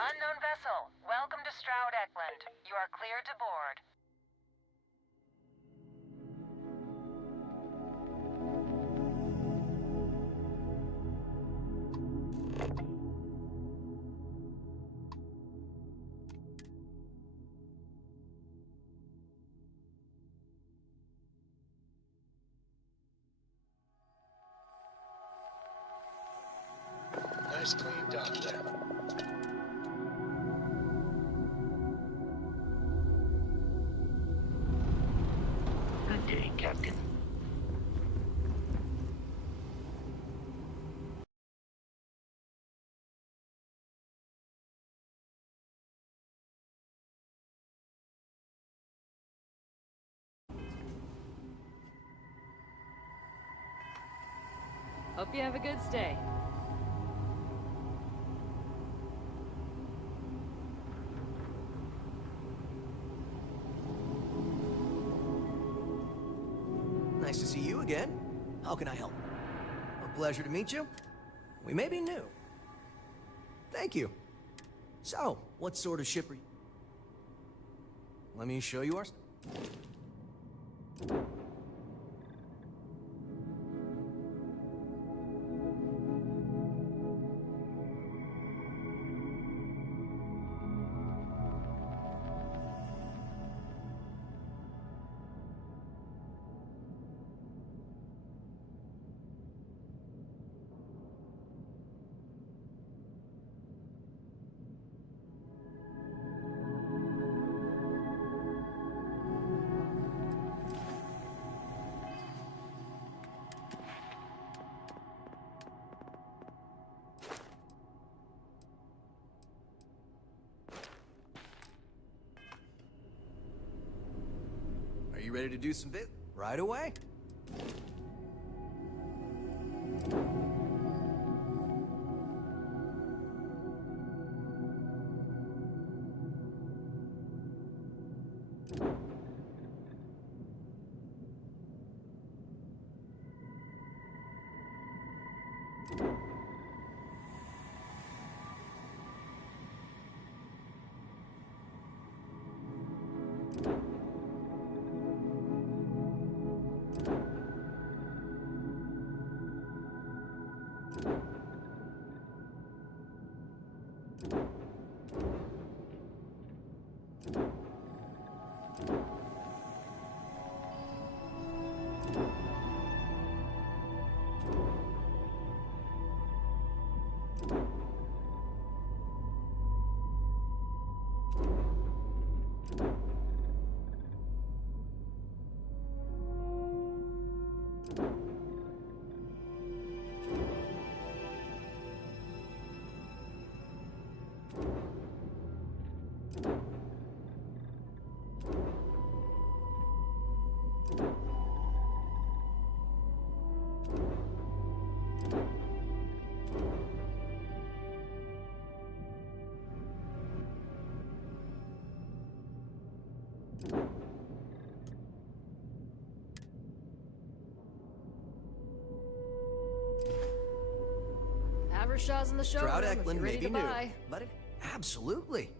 Unknown vessel, welcome to Stroud Eklund. You are cleared to board. Nice clean dock there. Good day, Captain. Hope you have a good stay. Nice to see you again. How can I help? A pleasure to meet you. We may be new. Thank you. So, what sort of ship are you? let me show you our... Are you ready to do some bit right away? Shaw's in the showroom. Proud If Eklund you're may ready be to new, buy. but it... Absolutely.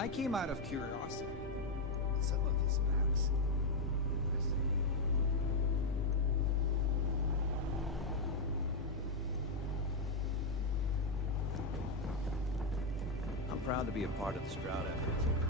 I came out of curiosity. Some of these maps. I'm proud to be a part of the Stroud effort.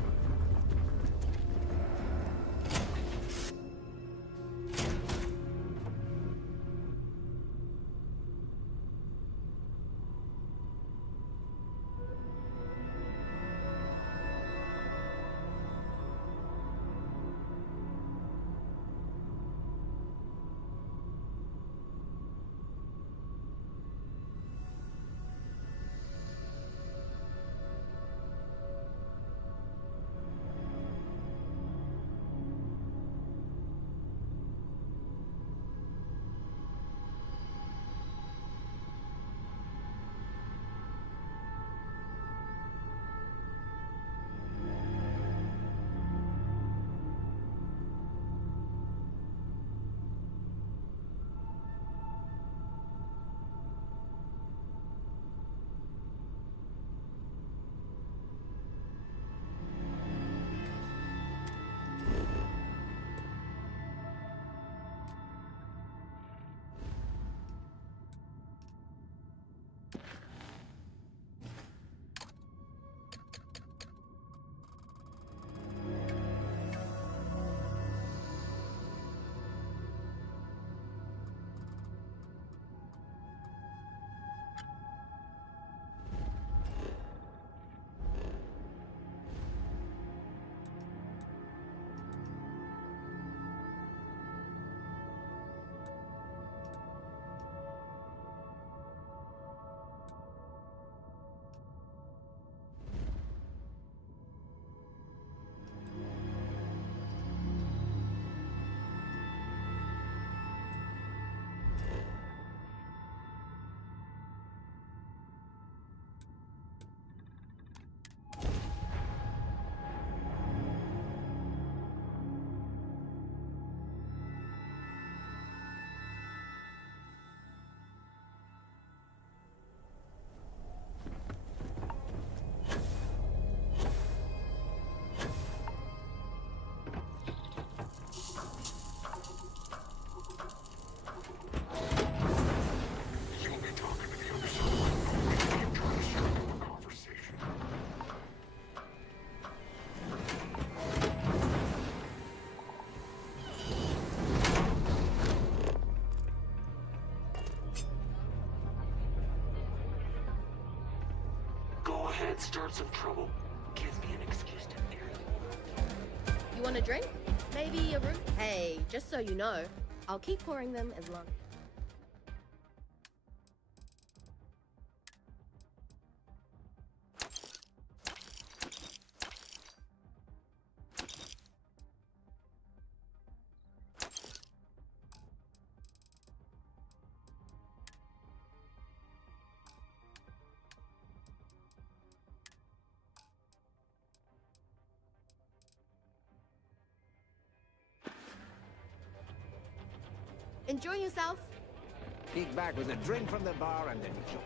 can't start some trouble, give me an excuse to marry. You want a drink? Maybe a root? Hey, just so you know, I'll keep pouring them as long. Enjoy yourself. Kick back with a drink from the bar and then enjoy.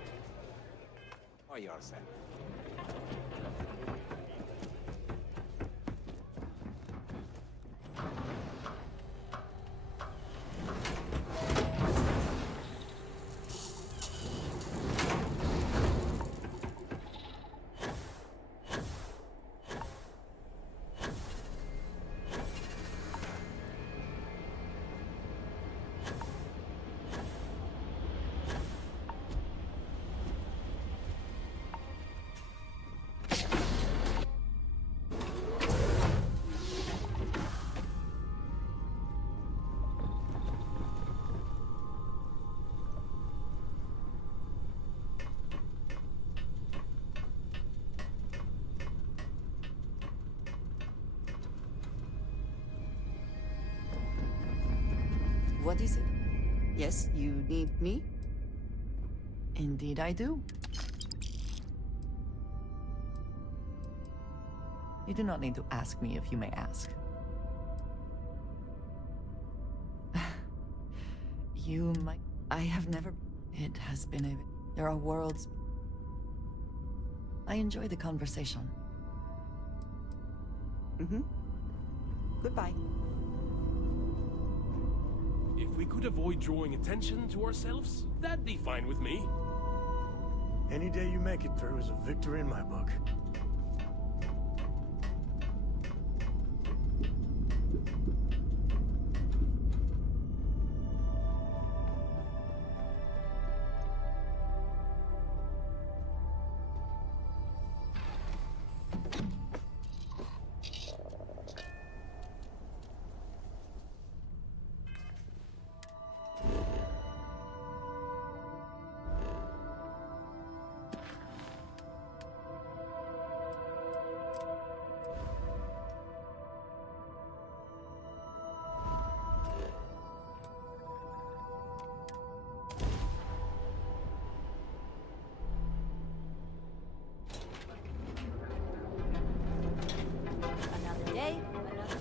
Or yourself. What is it? Yes, you need me? Indeed I do. You do not need to ask me if you may ask. You might... I have never... It has been a... There are worlds... I enjoy the conversation. Goodbye. If we could avoid drawing attention to ourselves, that'd be fine with me. Any day you make it through is a victory in my book. Another day, another...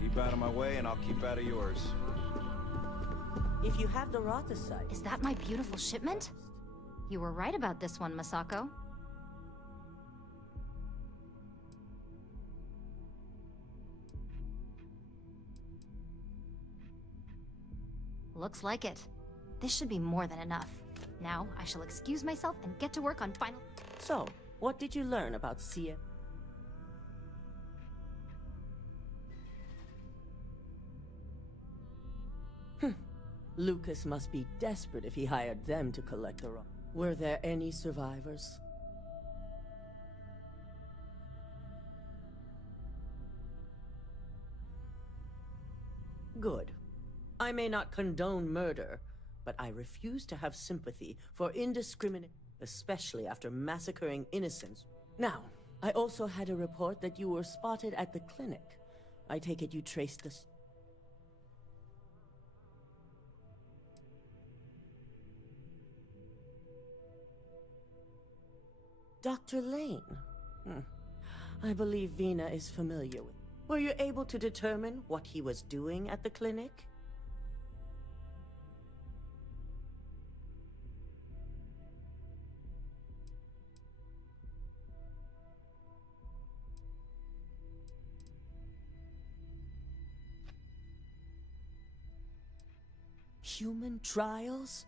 Keep out of my way and I'll keep out of yours. If you have the Rata site... Is that my beautiful shipment? You were right about this one, Masako. Looks like it. This should be more than enough. Now, I shall excuse myself and get to work on final... So, what did you learn about CM? Lucas must be desperate if he hired them to collect the rock. Were there any survivors? Good. I may not condone murder, but I refuse to have sympathy for indiscriminate, especially after massacring innocents. Now, I also had a report that you were spotted at the clinic. I take it you traced this. Dr. Lane? I believe Vina is familiar with. Were you able to determine what he was doing at the clinic? Human trials?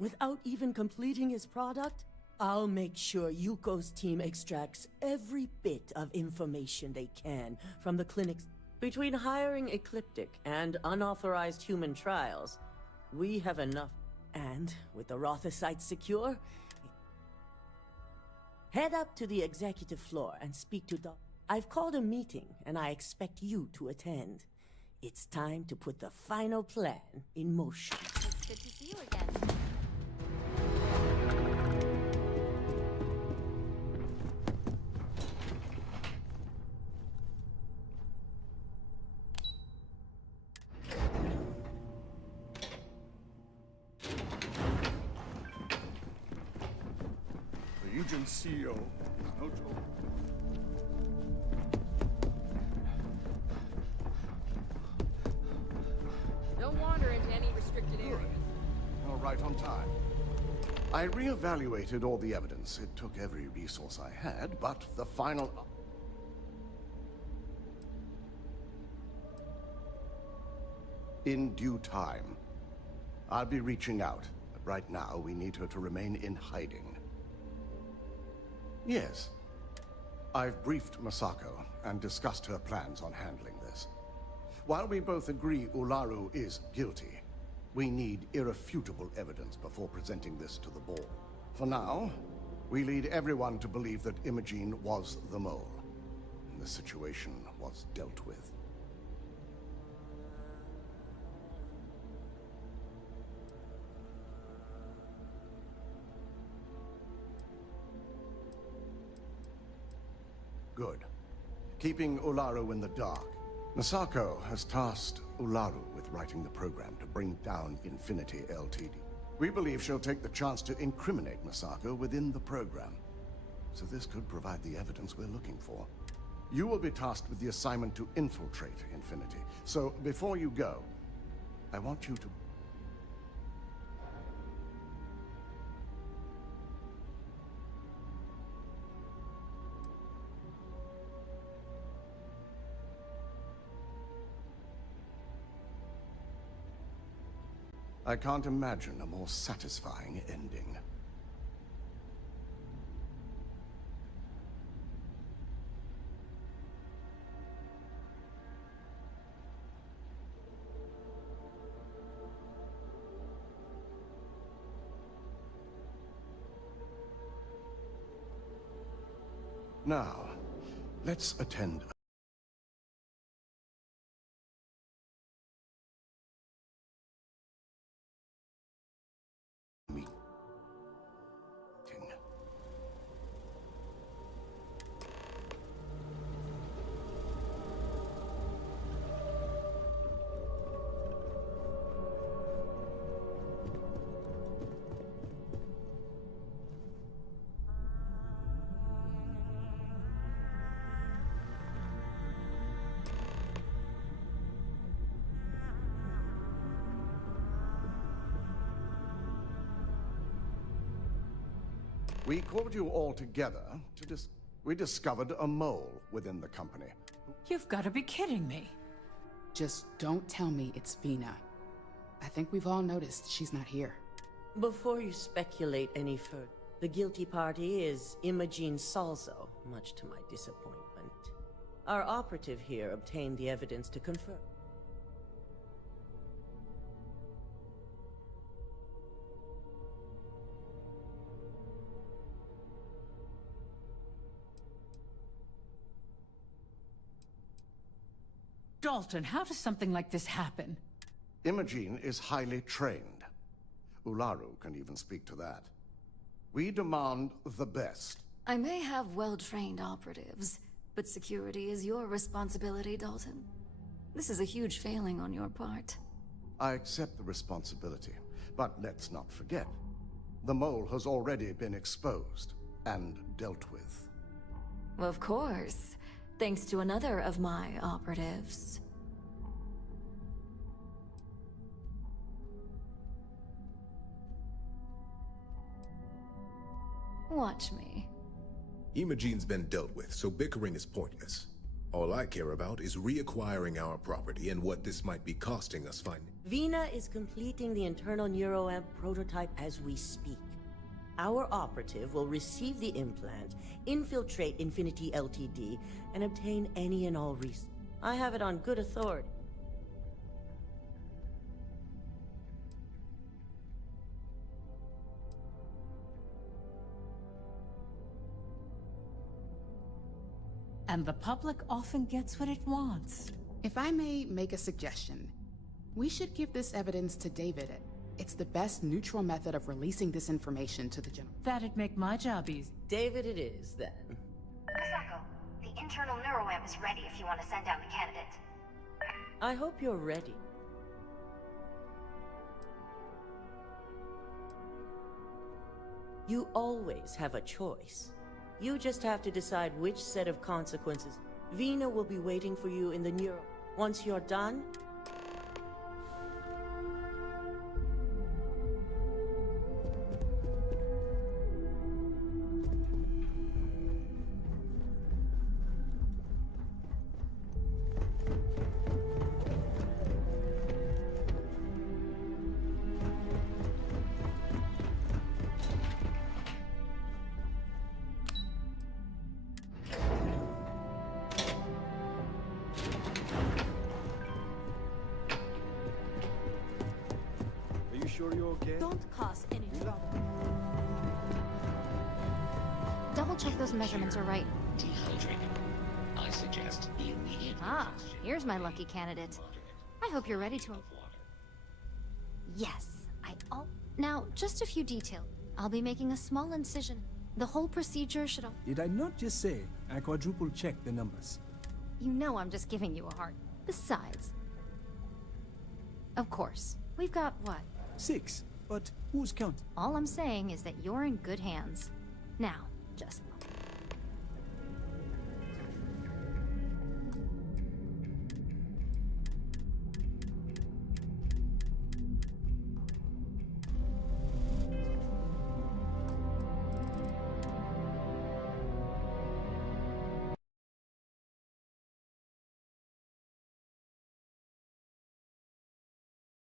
Without even completing his product? I'll make sure Yuko's team extracts every bit of information they can from the clinics. Between hiring Ecliptic and unauthorized human trials, we have enough. And with the Rothocyte secure, head up to the executive floor and speak to Doc. I've called a meeting and I expect you to attend. It's time to put the final plan in motion. It's good to see you again. The agent CEO, Don't wander into any restricted areas. All right, on time. I reevaluated all the evidence. It took every resource I had, but the final... In due time. I'll be reaching out, but right now we need her to remain in hiding. Yes. I've briefed Masako and discussed her plans on handling this. While we both agree Ularu is guilty, we need irrefutable evidence before presenting this to the board. For now, we lead everyone to believe that Imogene was the mole, and the situation was dealt with. Good. Keeping Ularu in the dark. Masako has tasked Ularu with writing the program to bring down Infinity Ltd. We believe she'll take the chance to incriminate Masako within the program. So this could provide the evidence we're looking for. You will be tasked with the assignment to infiltrate Infinity. So before you go, I want you to... I can't imagine a more satisfying ending. Now, let's attend. We called you all together to we discovered a mole within the company. You've got to be kidding me. Just don't tell me it's Vina. I think we've all noticed she's not here. Before you speculate any further, the guilty party is Imogene Salzo, much to my disappointment. Our operative here obtained the evidence to confirm. Dalton, how does something like this happen? Imogene is highly trained. Ularu can even speak to that. We demand the best. I may have well-trained operatives, but security is your responsibility, Dalton. This is a huge failing on your part. I accept the responsibility, but let's not forget. The mole has already been exposed. and dealt with. Of course. Thanks to another of my operatives. Watch me. Imogene's been dealt with, so bickering is pointless. All I care about is reacquiring our property and what this might be costing us finding. Vina is completing the internal neuroamp prototype as we speak. Our operative will receive the implant, infiltrate Infinity Ltd, and obtain any and all resources. I have it on good authority. And the public often gets what it wants. If I may make a suggestion, we should give this evidence to David. It's the best neutral method of releasing this information to the general. That'd make my job easy. David it is, then. Misako, the internal neuroamp is ready if you want to send down the candidate. I hope you're ready. You always have a choice. You just have to decide which set of consequences. Vina will be waiting for you in the neuro. Once you're done, Sure you're okay? Don't cause any trouble. Double check those measurements are right. Dehydrated. I suggest the immediate. Here's my lucky candidate. I hope you're ready to. Yes, Now, just a few details. I'll be making a small incision. The whole procedure should. Did I not just say I quadruple checked the numbers? You know I'm just giving you a hard. Besides, of course, we've got what? 6, but who's counting? All I'm saying is that you're in good hands. Now, just